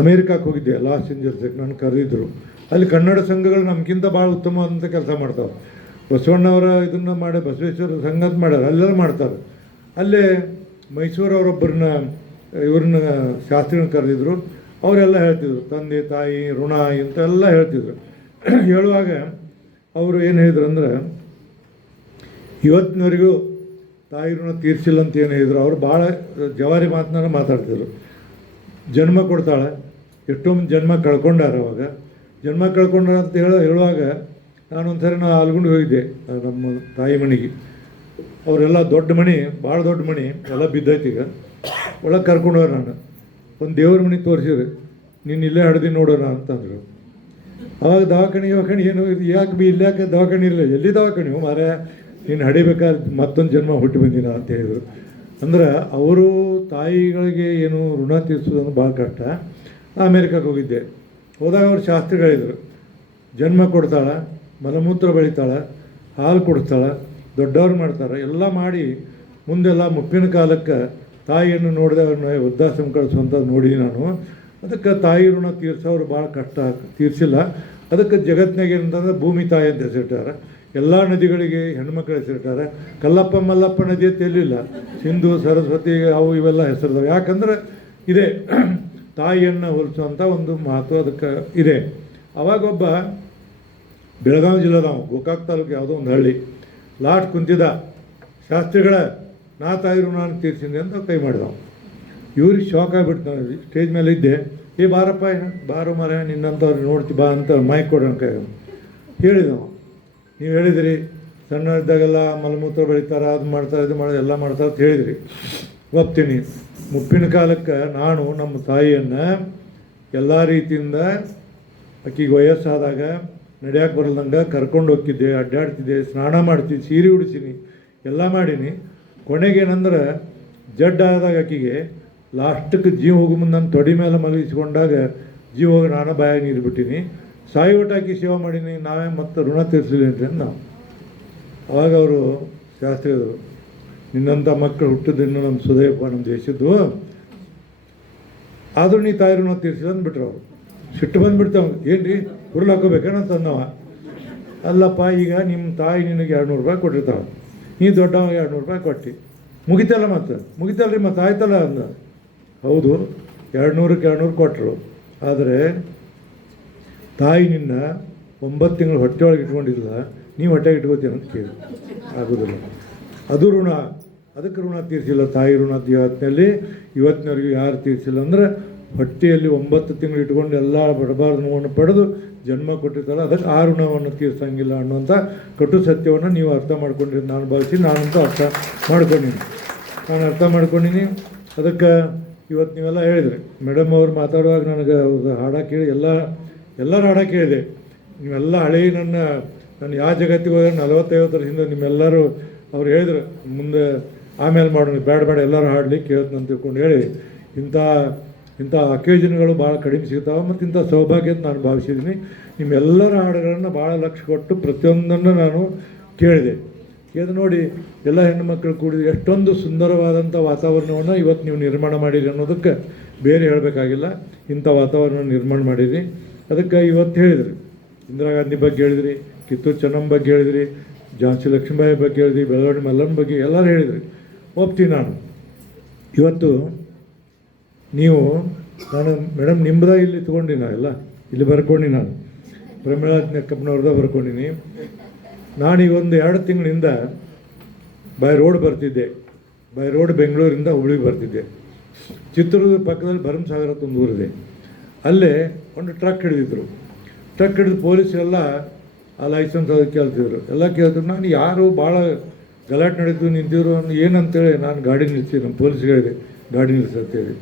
ಅಮೇರಿಕಕ್ಕೆ ಹೋಗಿದ್ದೆ, ಲಾಸ್ ಏಂಜಲ್ಸ್ಗೆ ನಾನು ಕರೆದಿದ್ದರು. ಅಲ್ಲಿ ಕನ್ನಡ ಸಂಘಗಳು ನಮಗಿಂತ ಭಾಳ ಉತ್ತಮವಾದಂಥ ಕೆಲಸ ಮಾಡ್ತಾವೆ. ಬಸವಣ್ಣವರ ಇದನ್ನು ಮಾಡಿ, ಬಸವೇಶ್ವರ ಸಂಘದ ಮಾಡ್ಯಾರ, ಅಲ್ಲೆಲ್ಲ ಮಾಡ್ತಾರೆ. ಅಲ್ಲೇ ಮೈಸೂರವರೊಬ್ಬರನ್ನ ಇವ್ರನ್ನ ಶಾಸ್ತ್ರಿಗಳನ್ನ ಕರೆದಿದ್ರು. ಅವರೆಲ್ಲ ಹೇಳ್ತಿದ್ರು ತಂದೆ ತಾಯಿ ಋಣ ಇಂತೆಲ್ಲ ಹೇಳ್ತಿದ್ರು. ಹೇಳುವಾಗ ಅವರು ಏನು ಹೇಳಿದ್ರು ಅಂದ್ರೆ, ಇವತ್ತಿನವರೆಗೂ ತಾಯಿ ಋಣ ತೀರಿಸಿಲ್ಲ ಅಂತ ಏನು ಹೇಳಿದ್ರು. ಅವರು ಭಾಳ ಜವಾರಿ ಮಾತನಾಡ ಮಾತಾಡ್ತಿದ್ರು. ಜನ್ಮ ಕೊಡ್ತಾಳೆ, ಎಷ್ಟೋ ಮಂದಿ ಜನ್ಮ ಕಳ್ಕೊಂಡಾರ. ಅವಾಗ ಜನ್ಮ ಕಳ್ಕೊಂಡಾರ ಅಂತ ಹೇಳುವಾಗ ನಾನೊಂದು ಸರಿ ಆಲ್ಗುಂಡಿಗೆ ಹೋಗಿದ್ದೆ ನಮ್ಮ ತಾಯಿ ಮನೆಗೆ. ಅವರೆಲ್ಲ ದೊಡ್ಡ ಮನೆ, ಭಾಳ ದೊಡ್ಡ ಮನೆ, ಎಲ್ಲ ಬಿದ್ದೈತಿ. ಈಗ ಒಳಗೆ ಕರ್ಕೊಂಡೋರು. ನಾನು ಒಂದು ದೇವ್ರ ಮನೆಗೆ ತೋರಿಸಿದ್ರು. ನೀನು ಇಲ್ಲೇ ಹಡ್ದು ನೋಡೋಣ ಅಂತಂದರು. ಅವಾಗ ದವಾಖಾನೆ ಏನು ಇದು ಯಾಕೆ ಇಲ್ಲಿ ಯಾಕೆ ದವಾಖಾನೆ ಇಲ್ಲ? ಎಲ್ಲಿ ದವಾಖಾನೆ ಮಾರ, ನೀನು ಹಡಿಬೇಕಾದ್ರೆ ಮತ್ತೊಂದು ಜನ್ಮ ಹುಟ್ಟಿ ಬಂದಿನ ಅಂತ ಹೇಳಿದರು. ಅಂದ್ರೆ ಅವರು ತಾಯಿಗಳಿಗೆ ಏನು ಋಣ ತೀರಿಸೋದನ್ನು ಭಾಳ ಕಷ್ಟ. ಅಮೇರಿಕಕ್ಕೆ ಹೋಗಿದ್ದೆ. ಹೋದಾಗ ಅವ್ರು ಶಾಸ್ತ್ರಿಗಳಿದ್ರು, ಜನ್ಮ ಕೊಡ್ತಾಳೆ, ಮಲಮೂತ್ರ ಬೆಳಿತಾಳೆ, ಹಾಲು ಕೊಡಿಸ್ತಾಳೆ, ದೊಡ್ಡವ್ರು ಮಾಡ್ತಾರೆ, ಎಲ್ಲ ಮಾಡಿ ಮುಂದೆಲ್ಲ ಮುಪ್ಪಿನ ಕಾಲಕ್ಕೆ ತಾಯಿಯನ್ನು ನೋಡಿದೆ, ಅವ್ರನ್ನ ವೃದ್ಧಾಶ್ರಮ ಕಳಿಸುವಂಥದ್ದು ನೋಡಿ ನಾನು. ಅದಕ್ಕೆ ತಾಯಿ ಋಣ ತೀರ್ಸೋರು ಭಾಳ ಕಷ್ಟ, ತೀರಿಸಿಲ್ಲ. ಅದಕ್ಕೆ ಜಗತ್ತಿನಾಗ ಏನಂತಂದ್ರೆ ಭೂಮಿ ತಾಯಿ ಅಂತ ಹೆಸರಿಟ್ಟಾರೆ. ಎಲ್ಲ ನದಿಗಳಿಗೆ ಹೆಣ್ಮಕ್ಳು ಹೆಸರಿಟ್ಟಾರೆ. ಕಲ್ಲಪ್ಪ ಮಲ್ಲಪ್ಪ ನದಿ ಅಂತ ಎಲ್ಲಿಲ್ಲ, ಸಿಂಧು ಸರಸ್ವತಿ ಅವು ಇವೆಲ್ಲ ಹೆಸರಿದಾವೆ. ಯಾಕಂದ್ರೆ ಇದೆ ತಾಯಿಯನ್ನು ಹೋಲಿಸುವಂಥ ಒಂದು ಮಹತ್ವ ಅದಕ್ಕೆ ಇದೆ. ಅವಾಗೊಬ್ಬ ಬೆಳಗಾವಿ ಜಿಲ್ಲೆದವ, ಗೋಕಾಕ್ ತಾಲೂಕು ಯಾವುದೋ ಒಂದು ಹಳ್ಳಿ, ಲಾಸ್ಟ್ ಕುಂತಿದ್ದ, ಶಾಸ್ತ್ರಿಗಳ ನಾ ತಾಯಿ ಋಣ ತೀರ್ಸಿದ್ದೆ ಅಂತ ಕೈ ಮಾಡಿದವ. ಇವ್ರಿಗೆ ಶಾಕ್ ಆಗಿಬಿಡ್ತು. ನಾನು ಸ್ಟೇಜ್ ಮೇಲೆ ಇದ್ದೆ, ಬಾರಪ್ಪ ಬಾರೋ ಮರ ನಿನ್ನಂಥವ್ರು ನೋಡ್ತಿ ಬಾ ಅಂತ ಮೈಕ್ ಕೊಡೋಣ ಕೈ ಹೇಳಿದವ. ನೀವು ಹೇಳಿದಿರಿ ಸಣ್ಣ ಇದ್ದಾಗೆಲ್ಲ ಮಲಮೂತ್ರ ಬೆಳಿತಾರೆ, ಅದು ಮಾಡ್ತಾರೆ, ಇದು ಮಾಡೋದು ಎಲ್ಲ ಮಾಡ್ತಾರೆ ಅಂತ ಹೇಳಿದಿರಿ, ಒಪ್ತೀನಿ. ಮುಪ್ಪಿನ ಕಾಲಕ್ಕೆ ನಾನು ನಮ್ಮ ತಾಯಿಯನ್ನು ಎಲ್ಲ ರೀತಿಯಿಂದ, ಆಕಿಗೆ ವಯಸ್ಸಾದಾಗ ನಡೆಯಕ್ಕೆ ಬರಲ್ದಂಗೆ ಕರ್ಕೊಂಡು ಹೋಗ್ತಿದ್ದೆ, ಅಡ್ಡಾಡ್ತಿದ್ದೆ, ಸ್ನಾನ ಮಾಡ್ತಿದ್ದೆ, ಸೀರೆ ಉಡಿಸೀನಿ, ಎಲ್ಲ ಮಾಡೀನಿ. ಕೊನೆಗೇನಂದ್ರೆ ಜಡ್ಡಾದಾಗ ಆಕಿಗೆ ಲಾಸ್ಟಕ್ಕೆ ಜೀವ ಹೋಗೋ ಮುಂದೆ ನನ್ನ ತೊಡೆ ಮೇಲೆ ಮಲಗಿಸ್ಕೊಂಡಾಗ ಜೀವ ಹೋಗಿ ನಾನು ಬಾಯಾಗಿ ನೀರು ಬಿಟ್ಟೀನಿ. ಸಾಯಿ ಊಟ ಹಾಕಿ ಸೇವೆ ಮಾಡೀನಿ, ನಾವೇ ಮತ್ತೆ ಋಣ ತೀರಿಸಲಿಲ್ಲ ಅಂತ ನಾವು. ಅವಾಗ ಅವರು ಶಾಸ್ತ್ರಿಗಳು, ನಿನ್ನಂಥ ಮಕ್ಕಳು ಹುಟ್ಟಿದ್ದನ್ನು ನಮ್ಮ ಸುದಯಪ್ಪ ನಮ್ಮ ದೇಶದ್ದು, ಆದರೂ ನೀ ತಾಯಿ ಋಣ ತೀರಿಸಿಲ್ಲ ಅಂದ್ಬಿಟ್ರು ಅವರು. ಸಿಟ್ಟು ಬಂದುಬಿಡ್ತಾವ, ಏನು ರೀ ಹುರುಳು ಹಾಕೋಬೇಕೇನಂತ ಅಂದವ. ಅಲ್ಲಪ್ಪ, ಈಗ ನಿಮ್ಮ ತಾಯಿ ನಿನಗೆ 200 ರೂಪಾಯಿ ಕೊಟ್ಟಿರ್ತಾವೆ, ನೀ ದೊಡ್ಡವಾಗ 200 ರೂಪಾಯಿ ಕೊಟ್ಟು ಮುಗಿತಲ್ಲ, ಮುಗಿತಲ್ಲ ರೀ, ಮತ್ತೆ ಆಯ್ತಲ್ಲ ಅಂದ. ಹೌದು, 200ಕ್ಕೆ 200 ಕೊಟ್ಟರು. ಆದರೆ ತಾಯಿ ನಿನ್ನ 9 ತಿಂಗಳು ಹೊಟ್ಟೆ ಒಳಗೆ ಇಟ್ಕೊಂಡಿಲ್ಲ, ನೀವು ಹೊಟ್ಟೆಗೆ ಇಟ್ಕೋತೀರ ಅಂತ ಕೇಳಿ ಆಗೋದಿಲ್ಲ. ಅದು ಋಣ, ಅದಕ್ಕೆ ಋಣ ತೀರಿಸಿಲ್ಲ. ತಾಯಿ ಋಣ ಇವತ್ತಿನವರೆಗೂ ಯಾರು ತೀರಿಸಿಲ್ಲ ಅಂದರೆ ಹೊಟ್ಟೆಯಲ್ಲಿ 9 ತಿಂಗಳು ಇಟ್ಕೊಂಡು ಎಲ್ಲ ಬಡಬಾರ್ದನ್ನು ಪಡೆದು ಜನ್ಮ ಕೊಟ್ಟಿರ್ತಾರೆ, ಅದಕ್ಕೆ ಆ ಋಣವನ್ನು ತೀರಿಸಂಗಿಲ್ಲ ಅನ್ನೋಂಥ ಕಟು ಸತ್ಯವನ್ನು ನೀವು ಅರ್ಥ ಮಾಡ್ಕೊಂಡಿರಿ ನಾನು ಭಾವಿಸಿ, ನಾನಂತೂ ಅರ್ಥ ಮಾಡ್ಕೊಂಡಿನಿ. ಅದಕ್ಕೆ ಇವತ್ತು ನೀವೆಲ್ಲ ಹೇಳಿದ್ರಿ, ಮೇಡಮ್ ಅವ್ರು ಮಾತಾಡುವಾಗ ನನಗೆ ಹಾಡ ಕೇಳಿ ಎಲ್ಲರ ಹಾಡ ಕೇಳಿದೆ. ನೀವೆಲ್ಲ ಹಳೆಯ ನನ್ನ ಯಾವ ಜಗತ್ತಿಗೆ ಹೋದ್ರೆ 40-50 ವರ್ಷದಿಂದ ನಿಮ್ಮೆಲ್ಲರೂ ಅವ್ರು ಹೇಳಿದ್ರು, ಮುಂದೆ ಆಮೇಲೆ ಮಾಡೋಣ, ಬೇಡ ಎಲ್ಲರೂ ಹಾಡಲಿ ಕೇಳ್ತಂತ ತಿಳ್ಕೊಂಡು ಹೇಳಿ, ಇಂಥ ಅಕೇಜನ್ಗಳು ಭಾಳ ಕಡಿಮೆ ಸಿಗ್ತಾವೆ. ಮತ್ತು ಇಂಥ ಸೌಭಾಗ್ಯ ಅಂತ ನಾನು ಭಾವಿಸಿದ್ದೀನಿ. ನಿಮ್ಮೆಲ್ಲರ ಹಾಡುಗಳನ್ನು ಭಾಳ ಲಕ್ಷ್ಯ ಕೊಟ್ಟು ಪ್ರತಿಯೊಂದನ್ನು ನಾನು ಕೇಳಿದೆ. ಇದು ನೋಡಿ, ಎಲ್ಲ ಹೆಣ್ಣುಮಕ್ಕಳು ಕೂಡಿದ ಎಷ್ಟೊಂದು ಸುಂದರವಾದಂಥ ವಾತಾವರಣವನ್ನು ಇವತ್ತು ನೀವು ನಿರ್ಮಾಣ ಮಾಡಿರಿ ಅನ್ನೋದಕ್ಕೆ ಬೇರೆ ಹೇಳಬೇಕಾಗಿಲ್ಲ. ಇಂಥ ವಾತಾವರಣ ನಿರ್ಮಾಣ ಮಾಡಿರಿ. ಅದಕ್ಕೆ ಇವತ್ತು ಹೇಳಿದ್ರಿ, ಇಂದಿರಾ ಗಾಂಧಿ ಬಗ್ಗೆ ಹೇಳಿದ್ರಿ, ಕಿತ್ತೂರು ಚೆನ್ನಮ್ಮ ಬಗ್ಗೆ ಹೇಳಿದ್ರಿ, ಝಾನ್ಸಿ ಲಕ್ಷ್ಮೀಬಾಯಿ ಬಗ್ಗೆ ಹೇಳಿದ್ರಿ, ಬೆಳವಡಿ ಮಲ್ಲನ ಬಗ್ಗೆ ಎಲ್ಲರೂ ಹೇಳಿದ್ರಿ, ಒಪ್ತೀನಿ ನಾನು. ಇವತ್ತು ನೀವು ನಾನು ಮೇಡಮ್ ನಿಮ್ಮದ ಇಲ್ಲಿ ತೊಗೊಂಡಿನ ಎಲ್ಲ ಇಲ್ಲಿ ಬರ್ಕೊಂಡು ನಾನು ಪ್ರಮೀಳಾ ಕಪ್ಪನವ್ರದ ಬರ್ಕೊಂಡಿನಿ. ನಾನೀಗ ಒಂದು 2 ತಿಂಗಳಿಂದ ಬೈ ರೋಡ್ ಬರ್ತಿದ್ದೆ. ಬೈ ರೋಡ್ ಬೆಂಗಳೂರಿಂದ ಹುಬ್ಳಿಗೆ ಬರ್ತಿದ್ದೆ. ಚಿತ್ರದುರ್ಗದ ಪಕ್ಕದಲ್ಲಿ ಭರಮಸಾಗರ ಅಂತ ಒಂದು ಊರಿದೆ. ಅಲ್ಲೇ ಒಂದು ಟ್ರಕ್ ಹಿಡಿದಿದ್ರು. ಟ್ರಕ್ ಹಿಡಿದು ಪೊಲೀಸರೆಲ್ಲ ಆ ಲೈಸೆನ್ಸ್ ಅದಕ್ಕೆ ಕೇಳ್ತಿದ್ರು, ಎಲ್ಲ ಕೇಳ್ತಿದ್ರು. ನಾನು ಯಾರು ಭಾಳ ಗಲಾಟೆ ನಡೆದು ನಿಂತಿದ್ರು ಏನಂತೇಳಿ ನಾನು ಗಾಡಿ ನಿಲ್ಲಿಸಿದೆ. ನಮ್ಮ ಪೊಲೀಸ್ಗೆ ಹೇಳಿದೆ ಗಾಡಿ ನಿಲ್ಲಿಸಂತೇಳಿ.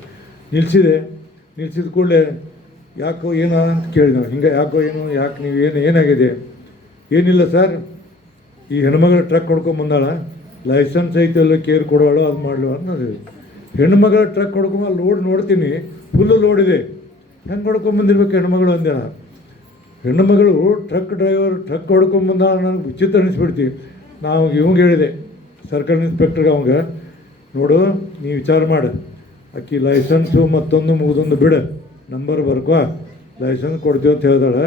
ನಿಲ್ಲಿಸಿದ ಕೂಡಲೇ ಯಾಕೋ ಏನೋ ಅಂತ ಕೇಳಿದ. ಹಿಂಗೆ ಯಾಕೋ ಯಾಕೆ ನೀವು ಏನಾಗಿದೆ? ಏನಿಲ್ಲ ಸರ್, ಈ ಹೆಣ್ಮಗಳ ಟ್ರಕ್ ಹೊಡ್ಕೊಂಬಂದಾಳ, ಲೈಸೆನ್ಸ್ ಐತೆಲ್ಲ ಕೇರ್ ಕೊಡೋಳು ಅದು ಮಾಡಲು ಅನ್ನೋದು. ಹೆಣ್ಮಗಳ ಟ್ರಕ್ ಹೊಡ್ಕೊಂಬ ಲೋಡ್ ನೋಡ್ತೀನಿ, ಫುಲ್ಲು ಲೋಡ್ ಇದೆ, ಹೆಂಗೆ ಹೊಡ್ಕೊಂಬಂದಿರ್ಬೇಕು ಹೆಣ್ಮಗಳು ಅಂದೆ. ಹೆಣ್ಣುಮಗಳು ಟ್ರಕ್ ಹೊಡ್ಕೊಂಬಂದಾಳ. ನನಗೆ ವಿಚಿತ್ರ ಅನಿಸ್ಬಿಡ್ತೀವಿ. ನಾವು ಇವಂಗೆ ಹೇಳಿದೆ, ಸರ್ಕಲ್ ಇನ್ಸ್ಪೆಕ್ಟರ್ಗೆ, ಅವಂಗ ನೋಡು ನೀವು ವಿಚಾರ ಮಾಡು, ಅಕ್ಕಿ ಲೈಸೆನ್ಸು ಮತ್ತೊಂದು ಮುಗಿದೊಂದು ಬಿಡು, ನಂಬರ್ ಬರ್ಕೋ, ಲೈಸೆನ್ಸ್ ಕೊಡ್ತೀವಿ ಅಂತ ಹೇಳ್ದಾಳೆ.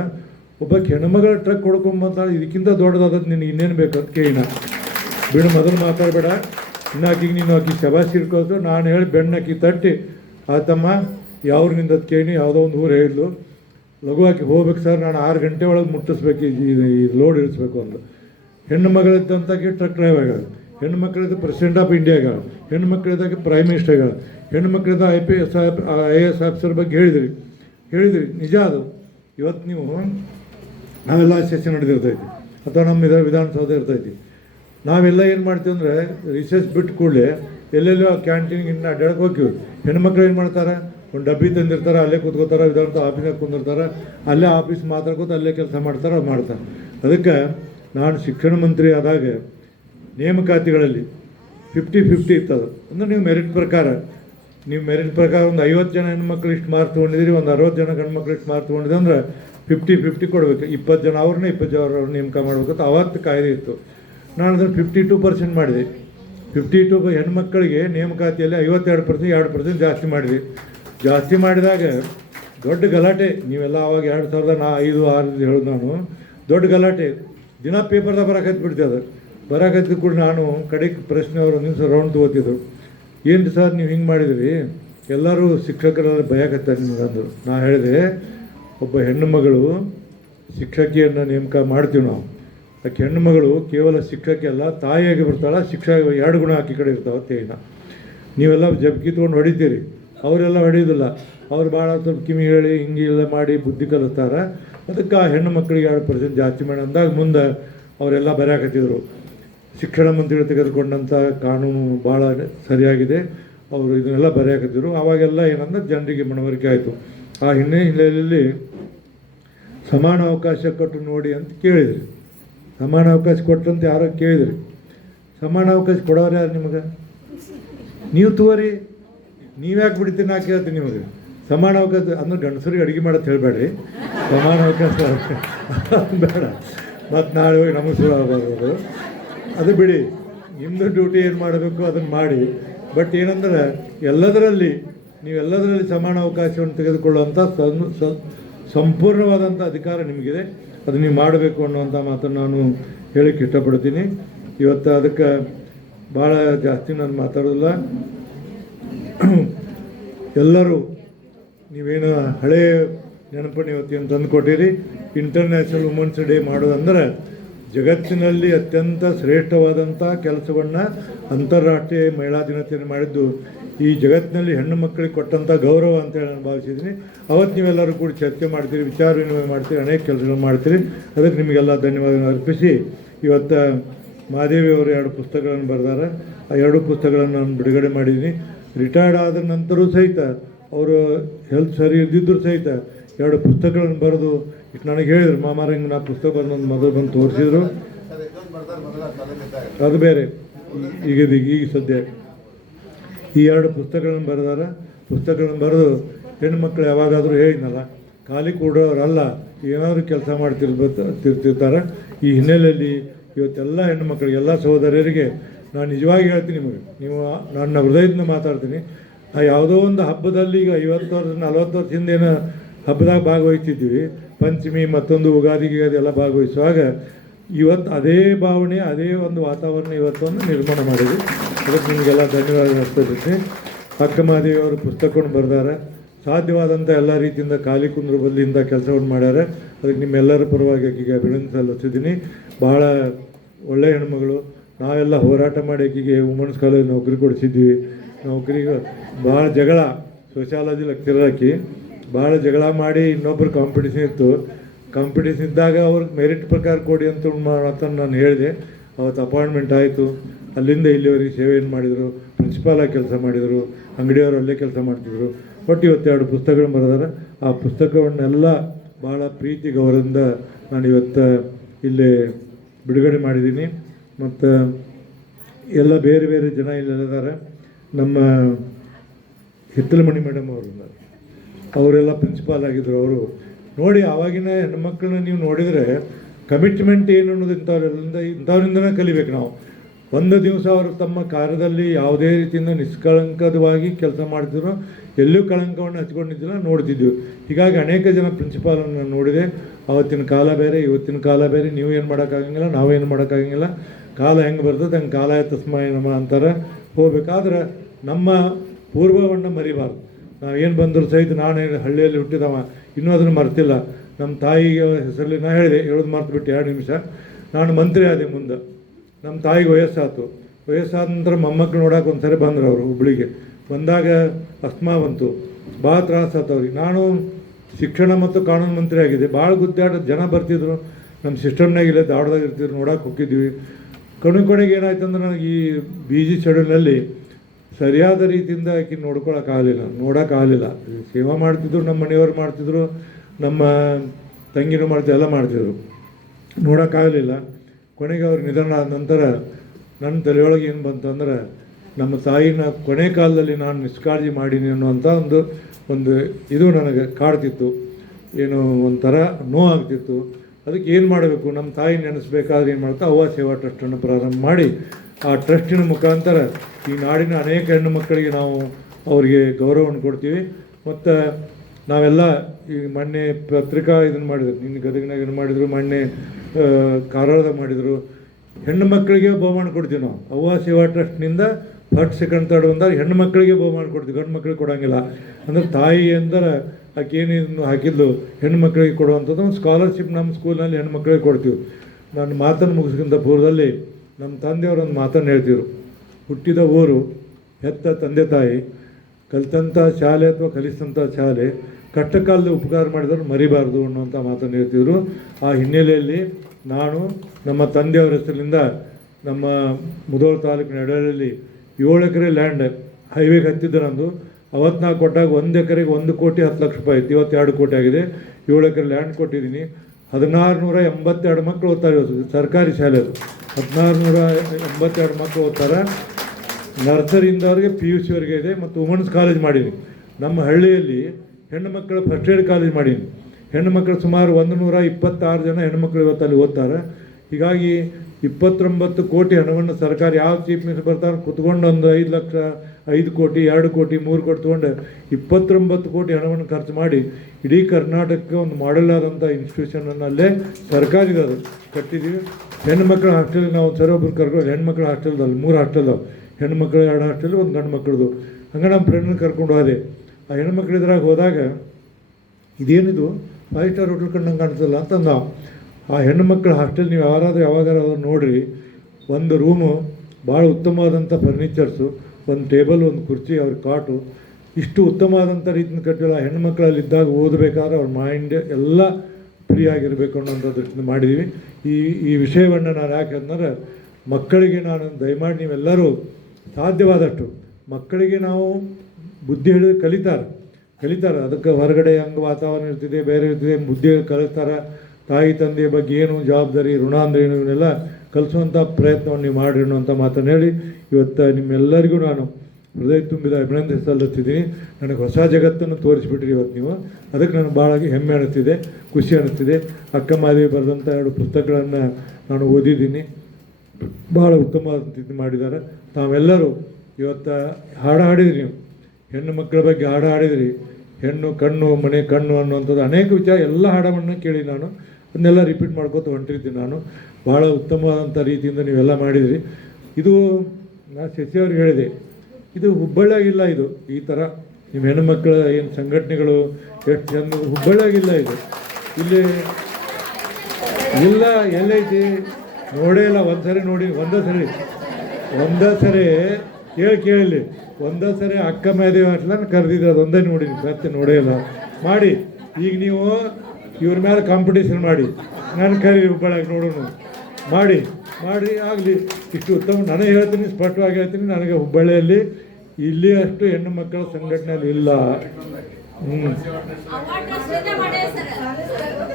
ಒಬ್ಬ ಹೆಣ್ಮಗಳ ಟ್ರಕ್ ಹೊಡ್ಕೊಂಬಂದಾಳೆ, ಇದಕ್ಕಿಂತ ದೊಡ್ಡದಾದದ್ದು ನಿನಗೆ ಇನ್ನೇನು ಬೇಕು ಅಂತ ಕೇಳಿನ. ಬಿಡು, ಮೊದಲು ಮಾತಾಡಬೇಡ, ಇನ್ನಾಕಿಗೆ ನೀನು ಆಕಿ ಶಬಾಷ್ ಇರ್ಕೋದು. ನಾನು ಹೇಳಿ ಬೆಣ್ಣಕ್ಕಿ ತಟ್ಟಿ, ಆತಮ್ಮ ಯಾವ್ರಿಂದ ಕೇಳಿ ಯಾವುದೋ ಒಂದು ಊರು ಹೇಳಿದ್ಲು, ಲಘು ಹಾಕಿ ಹೋಗ್ಬೇಕು ಸರ್, ನಾನು 6 ಗಂಟೆ ಒಳಗೆ ಮುಟ್ಟಿಸ್ಬೇಕು, ಈ ಲೋಡ್ ಇಳಿಸ್ಬೇಕು ಅಂದು. ಹೆಣ್ಣು ಮಗಳಿದ್ದಂತಾಗಿ ಟ್ರಕ್ ಡ್ರೈವರ್ಗಳು, ಹೆಣ್ಣು ಮಕ್ಕಳಿದ್ದ ಪ್ರೆಸಿಡೆಂಟ್ ಆಫ್ ಇಂಡಿಯಾಗಳು, ಹೆಣ್ಣು ಮಕ್ಕಳಿದ್ದಾಗ ಪ್ರೈಮ್ ಮಿನಿಸ್ಟರ್ಗಳು, ಹೆಣ್ಣು ಮಕ್ಕಳಿದ್ದ IAS ಆಫೀಸರ್ ಬಗ್ಗೆ ಹೇಳಿದ್ರಿ ನಿಜ ಅದು. ಇವತ್ತು ನೀವು ನಾವೆಲ್ಲ ಸೆಷನ್ ನಡೆದಿರ್ತೈತಿ ಅಥವಾ ನಮ್ಮ ವಿಧಾನಸೌಧ ಇರ್ತೈತಿ. ನಾವೆಲ್ಲ ಏನು ಮಾಡ್ತೀವಿ ಅಂದರೆ ರಿಸೆಸ್ ಬಿಟ್ಟು ಕೂಡಲೇ ಎಲ್ಲೆಲ್ಲೋ ಕ್ಯಾಂಟೀನ್ಗೆ ಇನ್ನು ಅಡ್ಡಾಡಕ್ಕೆ ಹೋಗ್ತೀವಿ. ಹೆಣ್ಮಕ್ಳು ಏನು ಮಾಡ್ತಾರೆ, ಒಂದು ಡಬ್ಬಿ ತಂದಿರ್ತಾರೆ, ಅಲ್ಲೇ ಕೂತ್ಕೋತಾರೆ, ವಿಧಾನಸೌಧ ಆಫೀಸಾಗ ಕುಂದಿರ್ತಾರೆ, ಅಲ್ಲೇ ಆಫೀಸ್ ಮಾತಾಡ್ಕೋತ ಅಲ್ಲೇ ಕೆಲಸ ಮಾಡ್ತಾರೆ. ಅದಕ್ಕೆ ನಾನು ಶಿಕ್ಷಣ ಮಂತ್ರಿ ಆದಾಗ ನೇಮಕಾತಿಗಳಲ್ಲಿ 50-50 ಇರ್ತದೆ. ಅಂದರೆ ನೀವು ಮೆರಿಟ್ ಪ್ರಕಾರ ಒಂದು 50 ಜನ ಹೆಣ್ಮಕ್ಳು ಇಷ್ಟು ಮಾರ್ಕ್ ತೊಗೊಂಡಿದ್ದೀರಿ, ಒಂದು 60 ಜನ ಗಂಡ್ಮಕ್ಳು ಇಷ್ಟು ಮಾರ್ಕ್ ತೊಗೊಂಡಿದೆ ಅಂದರೆ 50-50 ಕೊಡಬೇಕು. 20 ಜನ ಅವ್ರನ್ನ 20 ಜನ ಅವ್ರನ್ನ ನೇಮಕ ಮಾಡಬೇಕಂತ ಅವತ್ತು ಕಾಯ್ದೆ ಇತ್ತು. ನಾನು ಅದನ್ನು 52% ಮಾಡಿದೆ. 52 ಹೆಣ್ಮಕ್ಕಳಿಗೆ ನೇಮಕಾತಿಯಲ್ಲಿ 52%, 2% ಜಾಸ್ತಿ ಮಾಡಿದೆ. ಜಾಸ್ತಿ ಮಾಡಿದಾಗ ದೊಡ್ಡ ಗಲಾಟೆ. ನೀವೆಲ್ಲ ಅವಾಗ 2005-6 ಹೇಳೋದು ನಾನು, ದೊಡ್ಡ ಗಲಾಟೆ. ದಿನ ಪೇಪರ್ದಾಗ ಬರೋಕತ್ಬಿಡ್ತೀವಿ. ಅದು ಬರೋಕತ್ತಿದ ಕೂಡ ನಾನು ಕಡೆಗೆ ಪ್ರಶ್ನೆ ಅವರು ನಿಮಿಷ ರೌಂಡ್ ತೊಗೋತಿದ್ರು. ಏನು ಸರ್ ನೀವು ಹಿಂಗೆ ಮಾಡಿದ್ರಿ, ಎಲ್ಲರೂ ಶಿಕ್ಷಕರೆಲ್ಲ ಭಯಕತ್ತಾರೆ ನಿಮಗಂದರು. ನಾ ಹೇಳಿದೆ, ಒಬ್ಬ ಹೆಣ್ಣು ಮಗಳು ಶಿಕ್ಷಕಿಯನ್ನು ನೇಮಕ ಮಾಡ್ತೀವಿ ನಾವು. ಆಕೆ ಹೆಣ್ಣು ಮಗಳು ಕೇವಲ ಶಿಕ್ಷಕಿ ಅಲ್ಲ, ತಾಯಿಯಾಗಿ ಬರ್ತಾಳೆ, ಶಿಕ್ಷಕ 2 ಗುಣ ಆಕೆ ಕಡೆ ಇರ್ತಾವೆ ತೇನ. ನೀವೆಲ್ಲ ಜಬ್ಕಿ ತೊಗೊಂಡು ಹೊಡಿತೀರಿ, ಅವರೆಲ್ಲ ಹೊಡೆಯೋದಿಲ್ಲ. ಅವ್ರು ಭಾಳ ಸ್ವಲ್ಪ ಕಿವಿ ಹೇಳಿ ಹಿಂಗೆ ಎಲ್ಲ ಮಾಡಿ ಬುದ್ಧಿ ಕಲಿಸ್ತಾರೆ. ಅದಕ್ಕೆ ಆ ಹೆಣ್ಣು ಮಕ್ಕಳಿಗೆ 2% ಜಾಸ್ತಿ ಮಾಡಿ ಅಂದಾಗ ಮುಂದೆ ಅವರೆಲ್ಲ ಬರೆಯಾಕತ್ತಿದ್ರು. ಶಿಕ್ಷಣ ಮಂತ್ರಿಗಳು ತೆಗೆದುಕೊಂಡಂಥ ಕಾನೂನು ಭಾಳ ಸರಿಯಾಗಿದೆ, ಅವರು ಇದನ್ನೆಲ್ಲ ಬರೆಯಾಕತ್ತಿದ್ರು. ಆವಾಗೆಲ್ಲ ಏನಂದ್ರೆ ಜನರಿಗೆ ಮನವರಿಕೆ ಆಯಿತು. ಆ ಹಿನ್ನೆಲೆಯಲ್ಲಿ ಸಮಾನ ಅವಕಾಶ ಕೊಟ್ಟು ನೋಡಿ ಅಂತ ಕೇಳಿದ್ರಿ. ಸಮಾನ ಅವಕಾಶ ಕೊಟ್ಟಂತ ಯಾರೋ ಕೇಳಿದ್ರಿ. ಸಮಾನ ಅವಕಾಶ ಕೊಡೋರು ಯಾರು ನಿಮಗೆ? ನೀವು ತಗೋರಿ, ನೀವ್ಯಾಕೆ ಬಿಡ್ತೀನಿ ನಾ ಕೇಳ್ತೀನಿ ನಿಮಗೆ. ಸಮಾನ ಅವಕಾಶ ಅಂದ್ರೆ ಗಂಡಸರಿಗೆ ಅಡುಗೆ ಮಾಡೋದು ಹೇಳಬೇಡ್ರಿ, ಸಮಾನ ಅವಕಾಶ ಬೇಡ, ಮತ್ತು ನಾಳೆ ಹೋಗಿ ನಮಗೆ ಶುರು ಆಗಬಾರ್ದು. ಅದು ಬಿಡಿ, ನಿಮ್ಮದು ಡ್ಯೂಟಿ ಏನು ಮಾಡಬೇಕು ಅದನ್ನು ಮಾಡಿ. ಬಟ್ ಏನಂದ್ರೆ ನೀವೆಲ್ಲದರಲ್ಲಿ ಸಮಾನ ಅವಕಾಶವನ್ನು ತೆಗೆದುಕೊಳ್ಳುವಂಥ ಸಂಪೂರ್ಣವಾದಂಥ ಅಧಿಕಾರ ನಿಮಗಿದೆ. ಅದು ನೀವು ಮಾಡಬೇಕು ಅನ್ನುವಂಥ ಮಾತನ್ನು ನಾನು ಹೇಳಕ್ಕೆ ಇಷ್ಟಪಡ್ತೀನಿ. ಇವತ್ತು ಅದಕ್ಕೆ ಭಾಳ ಜಾಸ್ತಿ ನಾನು ಮಾತಾಡೋದಿಲ್ಲ. ಎಲ್ಲರೂ ನೀವೇನು ಹಳೆಯ ನೆನಪನ್ನು ಇವತ್ತೇನು ತಂದು ಕೊಟ್ಟಿರಿ. ಇಂಟರ್ನ್ಯಾಷನಲ್ ವುಮೆನ್ಸ್ ಡೇ ಮಾಡೋದಂದ್ರೆ ಜಗತ್ತಿನಲ್ಲಿ ಅತ್ಯಂತ ಶ್ರೇಷ್ಠವಾದಂಥ ಕೆಲಸವನ್ನು ಅಂತಾರಾಷ್ಟ್ರೀಯ ಮಹಿಳಾ ದಿನತೆಯನ್ನು ಮಾಡಿದ್ದು ಈ ಜಗತ್ತಿನಲ್ಲಿ ಹೆಣ್ಣು ಮಕ್ಕಳಿಗೆ ಕೊಟ್ಟಂಥ ಗೌರವ ಅಂತೇಳಿ ನಾನು ಭಾವಿಸಿದ್ದೀನಿ. ಅವತ್ತು ನೀವೆಲ್ಲರೂ ಕೂಡ ಚರ್ಚೆ ಮಾಡ್ತೀರಿ, ವಿಚಾರ ವಿನಿಮಯ ಮಾಡ್ತೀರಿ, ಅನೇಕ ಕೆಲಸಗಳು ಮಾಡ್ತೀರಿ. ಅದಕ್ಕೆ ನಿಮಗೆಲ್ಲ ಧನ್ಯವಾದಗಳನ್ನು ಅರ್ಪಿಸಿ ಇವತ್ತು ಮಾದೇವಿ ಅವರು 2 ಪುಸ್ತಕಗಳನ್ನು ಬರೆದಾರೆ. ಆ 2 ಪುಸ್ತಕಗಳನ್ನು ನಾನು ಬಿಡುಗಡೆ ಮಾಡಿದ್ದೀನಿ. ರಿಟೈರ್ಡ್ ಆದ ನಂತರೂ ಸಹಿತ ಅವರು ಹೆಲ್ತ್ ಸರಿ ಇದ್ದಿದ್ದರೂ ಸಹಿತ 2 ಪುಸ್ತಕಗಳನ್ನು ಬರೆದು ಇಷ್ಟು ನನಗೆ ಹೇಳಿದರು, ಮಾಮಾರ ಹಿಂಗೆ ನಾ ಪುಸ್ತಕ ಬಂದು ಮೊದಲು ಬಂದು ತೋರಿಸಿದ್ರು. ಅದು ಬೇರೆ, ಈಗ ಸದ್ಯ ಈ 2 ಪುಸ್ತಕಗಳನ್ನು ಪುಸ್ತಕಗಳನ್ನು ಬರೆದು ಹೆಣ್ಮಕ್ಳು ಯಾವಾಗಾದರೂ ಹೇಳಿದ್ನಲ್ಲ, ಖಾಲಿ ಕೂಡೋರಲ್ಲ, ಏನಾದರೂ ಕೆಲಸ ಮಾಡ್ತಿರ್ತಾರೆ. ಈ ಹಿನ್ನೆಲೆಯಲ್ಲಿ ಇವತ್ತೆಲ್ಲ ಹೆಣ್ಣುಮಕ್ಕಳಿಗೆ, ಎಲ್ಲ ಸಹೋದರಿಯರಿಗೆ ನಾನು ನಿಜವಾಗಿ ಹೇಳ್ತೀನಿ, ನೀವು ನನ್ನ ಹೃದಯದಿಂದ ಮಾತಾಡ್ತೀನಿ. ಯಾವುದೋ ಒಂದು ಹಬ್ಬದಲ್ಲಿ ಈಗ 50 ವರ್ಷ 40 ವರ್ಷ ಹಿಂದೇನು ಹಬ್ಬದಾಗ ಭಾಗವಹಿಸ್ತಿದ್ವಿ, ಪಂಚಮಿ ಮತ್ತೊಂದು ಉಗಾದಿಗೆ ಅದೆಲ್ಲ ಭಾಗವಹಿಸುವಾಗ ಇವತ್ತು ಅದೇ ಭಾವನೆ, ಅದೇ ಒಂದು ವಾತಾವರಣ ಇವತ್ತೊಂದು ನಿರ್ಮಾಣ ಮಾಡಿದ್ವಿ. ಅದಕ್ಕೆ ನಿಮಗೆಲ್ಲ ಧನ್ಯವಾದ ಅರ್ಪಿಸ್ತೀನಿ. ಅಕ್ಕಮಹಾದೇವಿ ಅವರು ಪುಸ್ತಕವನ್ನು ಬರೆದಾರೆ. ಸಾಧ್ಯವಾದಂಥ ಎಲ್ಲ ರೀತಿಯಿಂದ ಖಾಲಿ ಕುಂದ್ರ ಬದಲಿಂದ ಕೆಲಸವನ್ನು ಮಾಡ್ಯಾರೆ. ಅದಕ್ಕೆ ನಿಮ್ಮೆಲ್ಲರ ಪರವಾಗಿ ಆಕೆಗೆ ಅಭಿನಂದನೆ ಸಲ್ಲಿಸ್ತಿದ್ದೀನಿ. ಭಾಳ ಒಳ್ಳೆಯ ಹೆಣ್ಮಗಳು. ನಾವೆಲ್ಲ ಹೋರಾಟ ಮಾಡಿ ಆಕೆಗೆ ವುಮೆನ್ಸ್ ಕಾಲೇಜ್ ನೌಕರಿ ಕೊಡಿಸಿದ್ವಿ. ನೌಕರಿಗೆ ಭಾಳ ಜಗಳ, ಸೋಷಿಯಾಲಜಿ ಲೆಕ್ಚರರ್ ಆಕಿ, ಭಾಳ ಜಗಳ ಮಾಡಿ ಇನ್ನೊಬ್ಬರು ಕಾಂಪಿಟೇಷನ್ ಇತ್ತು. ಕಾಂಪಿಟೇಷನ್ ಇದ್ದಾಗ ಅವ್ರಿಗೆ ಮೆರಿಟ್ ಪ್ರಕಾರ ಕೊಡಿ ಅಂತ ನಾನು ಹೇಳಿದೆ. ಅವತ್ತು ಅಪಾಯಿಂಟ್ಮೆಂಟ್ ಆಯಿತು. ಅಲ್ಲಿಂದ ಇಲ್ಲಿವರೆಗೆ ಸೇವೆಯನ್ನು ಮಾಡಿದರು. ಪ್ರಿನ್ಸಿಪಾಲಾಗಿ ಕೆಲಸ ಮಾಡಿದರು. ಅಂಗಡಿಯವರು ಅಲ್ಲೇ ಕೆಲಸ ಮಾಡ್ತಿದ್ರು. ಒಟ್ಟು ಇವತ್ತು 2 ಪುಸ್ತಕಗಳನ್ನು ಬರೆದಾರೆ. ಆ ಪುಸ್ತಕವನ್ನೆಲ್ಲ ಭಾಳ ಪ್ರೀತಿ ಗೌರವದಿಂದ ನಾನು ಇವತ್ತು ಇಲ್ಲಿ ಬಿಡುಗಡೆ ಮಾಡಿದ್ದೀನಿ. ಮತ್ತು ಎಲ್ಲ ಬೇರೆ ಬೇರೆ ಜನ ಇಲ್ಲಿದ್ದಾರೆ. ನಮ್ಮ ಹಿತ್ತಲಮಣಿ ಮೇಡಮ್ ಅವರೆಲ್ಲ ಪ್ರಿನ್ಸಿಪಾಲ್ ಆಗಿದ್ದರು. ಅವರು ನೋಡಿ, ಆವಾಗಿನ ಹೆಣ್ಮಕ್ಳನ್ನ ನೀವು ನೋಡಿದರೆ ಕಮಿಟ್ಮೆಂಟ್ ಏನು ಅನ್ನೋದು ಇಂಥವ್ರಿಂದನೇ ಕಲಿಬೇಕು ನಾವು. ಒಂದು ದಿವಸ ಅವರು ತಮ್ಮ ಕಾರ್ಯದಲ್ಲಿ ಯಾವುದೇ ರೀತಿಯಿಂದ ನಿಷ್ಕಳಂಕವಾಗಿ ಕೆಲಸ ಮಾಡ್ತಿದ್ರು, ಎಲ್ಲೂ ಕಳಂಕವನ್ನು ಹಚ್ಕೊಂಡಿದ್ದಿಲ್ಲ, ನೋಡ್ತಿದ್ವಿ. ಹೀಗಾಗಿ ಅನೇಕ ಜನ ಪ್ರಿನ್ಸಿಪಾಲನ್ನು ನೋಡಿದೆ. ಆವತ್ತಿನ ಕಾಲ ಬೇರೆ, ಇವತ್ತಿನ ಕಾಲ ಬೇರೆ. ನೀವು ಏನು ಮಾಡೋಕ್ಕಾಗಂಗಿಲ್ಲ, ನಾವೇನು ಮಾಡೋಕ್ಕಾಗಂಗಿಲ್ಲ. ಕಾಲ ಹೆಂಗೆ ಬರ್ತದೆ ಹಂಗೆ ಕಾಲ ತಸ್ಮೈ ನಮ ಅಂತಾರೆ. ಹೋಗ್ಬೇಕಾದ್ರೆ ನಮ್ಮ ಪೂರ್ವವನ್ನು ಮರಿಬಾರ್ದು. ನಾವೇನು ಬಂದರೂ ಸಹಿತ ನಾನು ಹಳ್ಳಿಯಲ್ಲಿ ಹುಟ್ಟಿದವ, ಇನ್ನೂ ಅದನ್ನು ಮರ್ತಿಲ್ಲ. ನಮ್ಮ ತಾಯಿಗೆ ಹೆಸರಲ್ಲಿ ನಾನು ಹೇಳಿದೆ, ಹೇಳೋದು ಮರ್ತುಬಿಟ್ಟು 2 ನಿಮಿಷ. ನಾನು ಮಂತ್ರಿ ಆದೆ ಮುಂದೆ. ನಮ್ಮ ತಾಯಿಗೆ ವಯಸ್ಸಾದ ನಂತರ ಮೊಮ್ಮಕ್ಕಳು ನೋಡೋಕೆ ಒಂದು ಸರಿ ಬಂದರು ಅವರು ಹುಬ್ಳಿಗೆ. ಬಂದಾಗ ಅಸ್ತಮಾ ಬಂತು, ಭಾಳ ತ್ರಾಸ ಆತವ್ರಿಗೆ. ನಾನು ಶಿಕ್ಷಣ ಮತ್ತು ಕಾನೂನು ಮಂತ್ರಿ ಆಗಿದೆ. ಭಾಳ ಗುದ್ದಾಡೋದು ಜನ ಬರ್ತಿದ್ರು. ನಮ್ಮ ಸಿಸ್ಟಮ್ನಾಗಿಲ್ಲ, ದಾವಣದಾಗ ಇರ್ತಿದ್ರು, ನೋಡೋಕೆ ಹೋಗಿದ್ವಿ. ಕೊನೆಗೆ ಏನಾಯ್ತು ಅಂದ್ರೆ ನನಗೆ ಈ ಬಿಜಿ ಶೆಡ್ಯೂಲ್ನಲ್ಲಿ ಸರಿಯಾದ ರೀತಿಯಿಂದ ಆಕೆ ನೋಡೋಕ್ಕಾಗಲಿಲ್ಲ. ಸೇವಾ ಮಾಡ್ತಿದ್ರು, ನಮ್ಮ ಮನೆಯವರು ಮಾಡ್ತಿದ್ರು, ನಮ್ಮ ತಂಗಿನೂ ಮಾಡ್ತಿದ್ರು, ಎಲ್ಲ ಮಾಡ್ತಿದ್ರು. ನೋಡೋಕ್ಕಾಗಲಿಲ್ಲ. ಕೊನೆಗೆ ಅವ್ರು ನಿಧನ ಆದ ನಂತರ ನನ್ನ ತಲೆಯೊಳಗೆ ಏನು ಬಂತಂದ್ರೆ, ನಮ್ಮ ತಾಯಿನ ಕೊನೆ ಕಾಲದಲ್ಲಿ ನಾನು ನಿಷ್ಕಾಳಜಿ ಮಾಡೀನಿ ಅನ್ನುವಂಥ ಒಂದು ಇದು ನನಗೆ ಕಾಡ್ತಿತ್ತು. ಏನು ಒಂಥರ ನೋವಾಗ್ತಿತ್ತು. ಅದಕ್ಕೆ ಏನು ಮಾಡಬೇಕು, ನಮ್ಮ ತಾಯಿ ನೆನೆಸ್ಬೇಕಾದ್ರೆ ಏನು ಮಾಡ್ತಾ ಅವ್ವ ಸೇವಾ ಟ್ರಸ್ಟನ್ನು ಪ್ರಾರಂಭ ಮಾಡಿ, ಆ ಟ್ರಸ್ಟಿನ ಮುಖಾಂತರ ಈ ನಾಡಿನ ಅನೇಕ ಹೆಣ್ಣು ಮಕ್ಕಳಿಗೆ ನಾವು ಅವರಿಗೆ ಗೌರವವನ್ನು ಕೊಡ್ತೀವಿ. ಮತ್ತು ನಾವೆಲ್ಲ ಈ ಮೊನ್ನೆ ಪತ್ರಿಕಾ ಇದನ್ನು ಮಾಡಿದ್ರು, ನಿನ್ನ ಗದಗಿನಾಗ ಇದನ್ನು ಮಾಡಿದರು, ಮೊನ್ನೆ ಕಾರವಾರದಾಗ ಮಾಡಿದರು. ಹೆಣ್ಣು ಮಕ್ಕಳಿಗೆ ಬಹುಮಾನ ಕೊಡ್ತೀವಿ ನಾವು. ಅವ್ವ ಸೇವಾ ಟ್ರಸ್ಟ್ನಿಂದ ಫಸ್ಟ್ ಸೆಕೆಂಡ್ ಥರ್ಡ್ ಬಂದಾಗ ಹೆಣ್ಣು ಮಕ್ಕಳಿಗೆ ಬಹುಮಾನ ಕೊಡ್ತೀವಿ, ಗಂಡು ಮಕ್ಕಳಿಗೆ ಕೊಡೋಂಗಿಲ್ಲ. ಅಂದರೆ ತಾಯಿ ಅಂದರೆ ಆಕೆ ಏನೇನು ಹಾಕಿದ್ಲು ಹೆಣ್ಣು ಮಕ್ಕಳಿಗೆ ಕೊಡುವಂಥದ್ದು ಒಂದು ಸ್ಕಾಲರ್ಶಿಪ್ ನಮ್ಮ ಸ್ಕೂಲ್ನಲ್ಲಿ ಹೆಣ್ಣು ಮಕ್ಕಳಿಗೆ ಕೊಡ್ತೀವಿ. ನಾನು ಮಾತನ್ನು ಮುಗಿಸ್ಕೊಂಡ ಪೂರ್ವದಲ್ಲಿ ನಮ್ಮ ತಂದೆಯವರು ಒಂದು ಮಾತನ್ನು ಹೇಳ್ತಿದ್ರು, ಹುಟ್ಟಿದ ಊರು, ಹೆತ್ತ ತಂದೆ ತಾಯಿ, ಕಲಿತಂಥ ಶಾಲೆ ಅಥವಾ ಕಲಿಸಿದಂಥ ಶಾಲೆ, ಕಷ್ಟಕಾಲದ ಉಪಕಾರ ಮಾಡಿದವರು ಮರಿಬಾರ್ದು ಅನ್ನುವಂಥ ಮಾತನ್ನು ಹೇಳ್ತಿದ್ರು. ಆ ಹಿನ್ನೆಲೆಯಲ್ಲಿ ನಾನು ನಮ್ಮ ತಂದೆಯವರ ಹೆಸರಿನಿಂದ ನಮ್ಮ ಮುಧೋಳ ತಾಲೂಕಿನ ಎಡಹಳ್ಳಿಯಲ್ಲಿ 7 ಎಕರೆ ಲ್ಯಾಂಡ್ ಹೈವೇಗೆ ಹತ್ತಿದ್ದೆ ನಂದು. ಅವತ್ತು ನಾವು ಕೊಟ್ಟಾಗ 1 ಎಕರೆಗೆ 1,10,00,000 ರೂಪಾಯಿ ಇತ್ತು. ಇವತ್ತು 2 ಕೋಟಿ ಆಗಿದೆ. 7 ಎಕರೆ ಲ್ಯಾಂಡ್ ಕೊಟ್ಟಿದ್ದೀನಿ. 1682 ಮಕ್ಕಳು ಓದ್ತಾರೆ ಇವತ್ತು. ಸರ್ಕಾರಿ ಶಾಲೆ ಅದು. 1682 ಮಕ್ಕಳು ಓದ್ತಾರೆ. ನರ್ಸರಿಯಿಂದ ಅವ್ರಿಗೆ PUC ವರೆಗೆ ಇದೆ. ಮತ್ತು ವುಮೆನ್ಸ್ ಕಾಲೇಜ್ ಮಾಡೀನಿ. ನಮ್ಮ ಹಳ್ಳಿಯಲ್ಲಿ ಹೆಣ್ಣು ಮಕ್ಕಳು ಫಸ್ಟ್ ಏಡ್ ಕಾಲೇಜ್ ಮಾಡೀನಿ. ಹೆಣ್ಣು ಮಕ್ಕಳು ಸುಮಾರು 126 ಜನ ಹೆಣ್ಣುಮಕ್ಳು ಇವತ್ತು ಅಲ್ಲಿ ಓದ್ತಾರೆ. ಹೀಗಾಗಿ 29 ಕೋಟಿ ಹಣವನ್ನು ಸರ್ಕಾರ ಯಾವ ಚೀಫ್ ಮಿನಿಸ್ಟರ್ ಬರ್ತಾರೆ ಕುತ್ಕೊಂಡು ಒಂದು 5 ಲಕ್ಷ 5 ಕೋಟಿ 2 ಕೋಟಿ 3 ಕೋಟಿ ತೊಗೊಂಡು 29 ಕೋಟಿ ಹಣವನ್ನು ಖರ್ಚು ಮಾಡಿ ಇಡೀ ಕರ್ನಾಟಕಕ್ಕೆ ಒಂದು ಮಾಡೆಲ್ ಆದಂಥ ಇನ್ಸ್ಟಿಟ್ಯೂಷನನ್ನು ಅಲ್ಲೇ ಸರ್ಕಾರಿದ ಕಟ್ಟಿದ್ದೀವಿ. ಹೆಣ್ಣುಮಕ್ಳ ಹಾಸ್ಟೆಲ್ ನಾವು ಒಬ್ಬರು ಕರ್ಕೊಂಡು ಹೆಣ್ಮಕ್ಳ ಹಾಸ್ಟೆಲ್ದಲ್ಲಿ 3 ಹಾಸ್ಟೆಲ್ ಅದಾವೆ. ಹೆಣ್ಮಕ್ಳು 2 ಹಾಸ್ಟೆಲ್, ಒಂದು ಗಂಡು ಮಕ್ಕಳದು. ಹಂಗೆ ನಮ್ಮ ಫ್ರೆಂಡ್ನ ಕರ್ಕೊಂಡು ಹೋದೆ. ಆ ಹೆಣ್ಮಕ್ಳು ಇದ್ರಾಗ ಹೋದಾಗ ಇದೇನಿದು 5 ಸ್ಟಾರ್ ಹೋಟೆಲ್ ಕಂಡಂಗೆ ಕಾಣಿಸಲ್ಲ ಅಂತಂದ. ಆ ಹೆಣ್ಣು ಮಕ್ಕಳ ಹಾಸ್ಟೆಲ್ ನೀವು ಯಾವಾಗಾರ ನೋಡಿರಿ, ಒಂದು ರೂಮು ಭಾಳ ಉತ್ತಮವಾದಂಥ ಫರ್ನಿಚರ್ಸು, ಒಂದು ಟೇಬಲ್, ಒಂದು ಕುರ್ಚಿ, ಅವ್ರ ಕಾಟು, ಇಷ್ಟು ಉತ್ತಮವಾದಂಥ ರೀತಿಯಿಂದ ಕಟ್ಟಿಲ್ಲ. ಹೆಣ್ಣುಮಕ್ಕಳಲ್ಲಿ ಇದ್ದಾಗ ಓದಬೇಕಾದ್ರೆ ಅವ್ರ ಮೈಂಡ್ ಎಲ್ಲ ಫ್ರೀ ಆಗಿರಬೇಕು ಅನ್ನೋಂಥ ದೃಷ್ಟಿಯಿಂದ ಮಾಡಿದ್ದೀವಿ. ಈ ವಿಷಯವನ್ನು ನಾನು ಯಾಕೆ ಅಂದ್ರೆ ಮಕ್ಕಳಿಗೆ ನಾನು ದಯಮಾಡಿ ನೀವೆಲ್ಲರೂ ಸಾಧ್ಯವಾದಷ್ಟು ಮಕ್ಕಳಿಗೆ ನಾವು ಬುದ್ಧಿ ಹೇಳಿದ್ರೆ ಕಲಿತಾರೆ. ಅದಕ್ಕೆ ಹೊರಗಡೆ ಹಂಗೆ ವಾತಾವರಣ ಇರ್ತಿದೆ, ಬೇರೆ ಇರ್ತಿದೆ, ಬುದ್ಧಿ ಕಲಿಸ್ತಾರೆ. ತಾಯಿ ತಂದೆಯ ಬಗ್ಗೆ ಏನು ಜವಾಬ್ದಾರಿ, ಋಣ ಅಂದರೆ ಏನು, ಇವನ್ನೆಲ್ಲ ಕಲಿಸುವಂಥ ಪ್ರಯತ್ನವನ್ನು ನೀವು ಮಾಡಿರಿ ಅನ್ನುವಂಥ ಮಾತನ್ನು ಹೇಳಿ ಇವತ್ತು ನಿಮ್ಮೆಲ್ಲರಿಗೂ ನಾನು ಹೃದಯ ತುಂಬಿದ ಅಭಿನಂದನೆ ಸಲ್ಲಿಸ್ತಿದ್ದೀನಿ. ನನಗೆ ಹೊಸ ಜಗತ್ತನ್ನು ತೋರಿಸ್ಬಿಟ್ರಿ ಇವತ್ತು ನೀವು. ಅದಕ್ಕೆ ನನಗೆ ಭಾಳ ಹೆಮ್ಮೆ ಅನ್ನಿಸ್ತಿದೆ, ಖುಷಿ ಅನ್ನಿಸ್ತಿದೆ. ಅಕ್ಕ ಮಾದೇವಿ ಬರೆದಂಥ 2 ಪುಸ್ತಕಗಳನ್ನು ನಾನು ಓದಿದ್ದೀನಿ. ಭಾಳ ಉತ್ತಮವಾದ ಮಾಡಿದ್ದಾರೆ. ತಾವೆಲ್ಲರೂ ಇವತ್ತು ಹಾಡಿದ್ರಿ, ನೀವು ಹೆಣ್ಣು ಮಕ್ಕಳ ಬಗ್ಗೆ ಹಾಡಿದ್ರಿ. ಹೆಣ್ಣು ಕಣ್ಣು, ಮನೆ ಕಣ್ಣು ಅನ್ನುವಂಥದ್ದು ಅನೇಕ ವಿಚಾರ ಎಲ್ಲ ಹಾಡವನ್ನು ಕೇಳಿ ನಾನು ಅದನ್ನೆಲ್ಲ ರಿಪೀಟ್ ಮಾಡ್ಕೋತ ಹೊಂಟಿರ್ತೀನಿ. ನಾನು ಭಾಳ ಉತ್ತಮವಾದಂಥ ರೀತಿಯಿಂದ ನೀವೆಲ್ಲ ಮಾಡಿದಿರಿ. ಇದು ನಾನು ಶಶಿಯವ್ರಿಗೆ ಹೇಳಿದೆ, ಇದು ಹುಬ್ಬಳ್ಳಿಯಾಗಿಲ್ಲ. ಇದು ಈ ಥರ ನಿಮ್ಮ ಹೆಣ್ಣುಮಕ್ಕಳ ಏನು ಸಂಘಟನೆಗಳು ಎಷ್ಟು ಚೆಂದ, ಹುಬ್ಬಳ್ಳಿಯಾಗಿಲ್ಲ ಇದು. ಇಲ್ಲಿ ಇಲ್ಲ, ಎಲ್ಲೈತಿ ನೋಡೇ ಇಲ್ಲ. ಒಂದ್ಸರಿ ನೋಡಿ, ಒಂದೇ ಸರಿ ಕೇಳಿ ಒಂದೇ ಸರಿ ಅಕ್ಕ ಮಾದೇವಿ ಹಾಸ್ಟೆಲ್ ಕರೆದಿದ್ರು, ಅದೊಂದೇ ನೋಡಿ, ಮತ್ತೆ ನೋಡೇ ಇಲ್ಲ. ಮಾಡಿ ಈಗ ನೀವು ಇವ್ರ ಮೇಲೆ ಕಾಂಪಿಟೇಷನ್ ಮಾಡಿ ನಾನು ಕರೀರಿ ಹುಬ್ಬಳ್ಳಿಯಾಗಿ ನೋಡೋಣ. ಮಾಡಿ ಆಗಲಿ. ಇಷ್ಟು ಉತ್ತಮ. ನನಗೆ ಹೇಳ್ತೀನಿ, ಸ್ಪಷ್ಟವಾಗಿ ಹೇಳ್ತೀನಿ, ನನಗೆ ಹುಬ್ಬಳ್ಳಿಯಲ್ಲಿ ಇಲ್ಲಿ ಅಷ್ಟು ಹೆಣ್ಣು ಮಕ್ಕಳ ಸಂಘಟನೆಯಲ್ಲಿ ಇಲ್ಲ.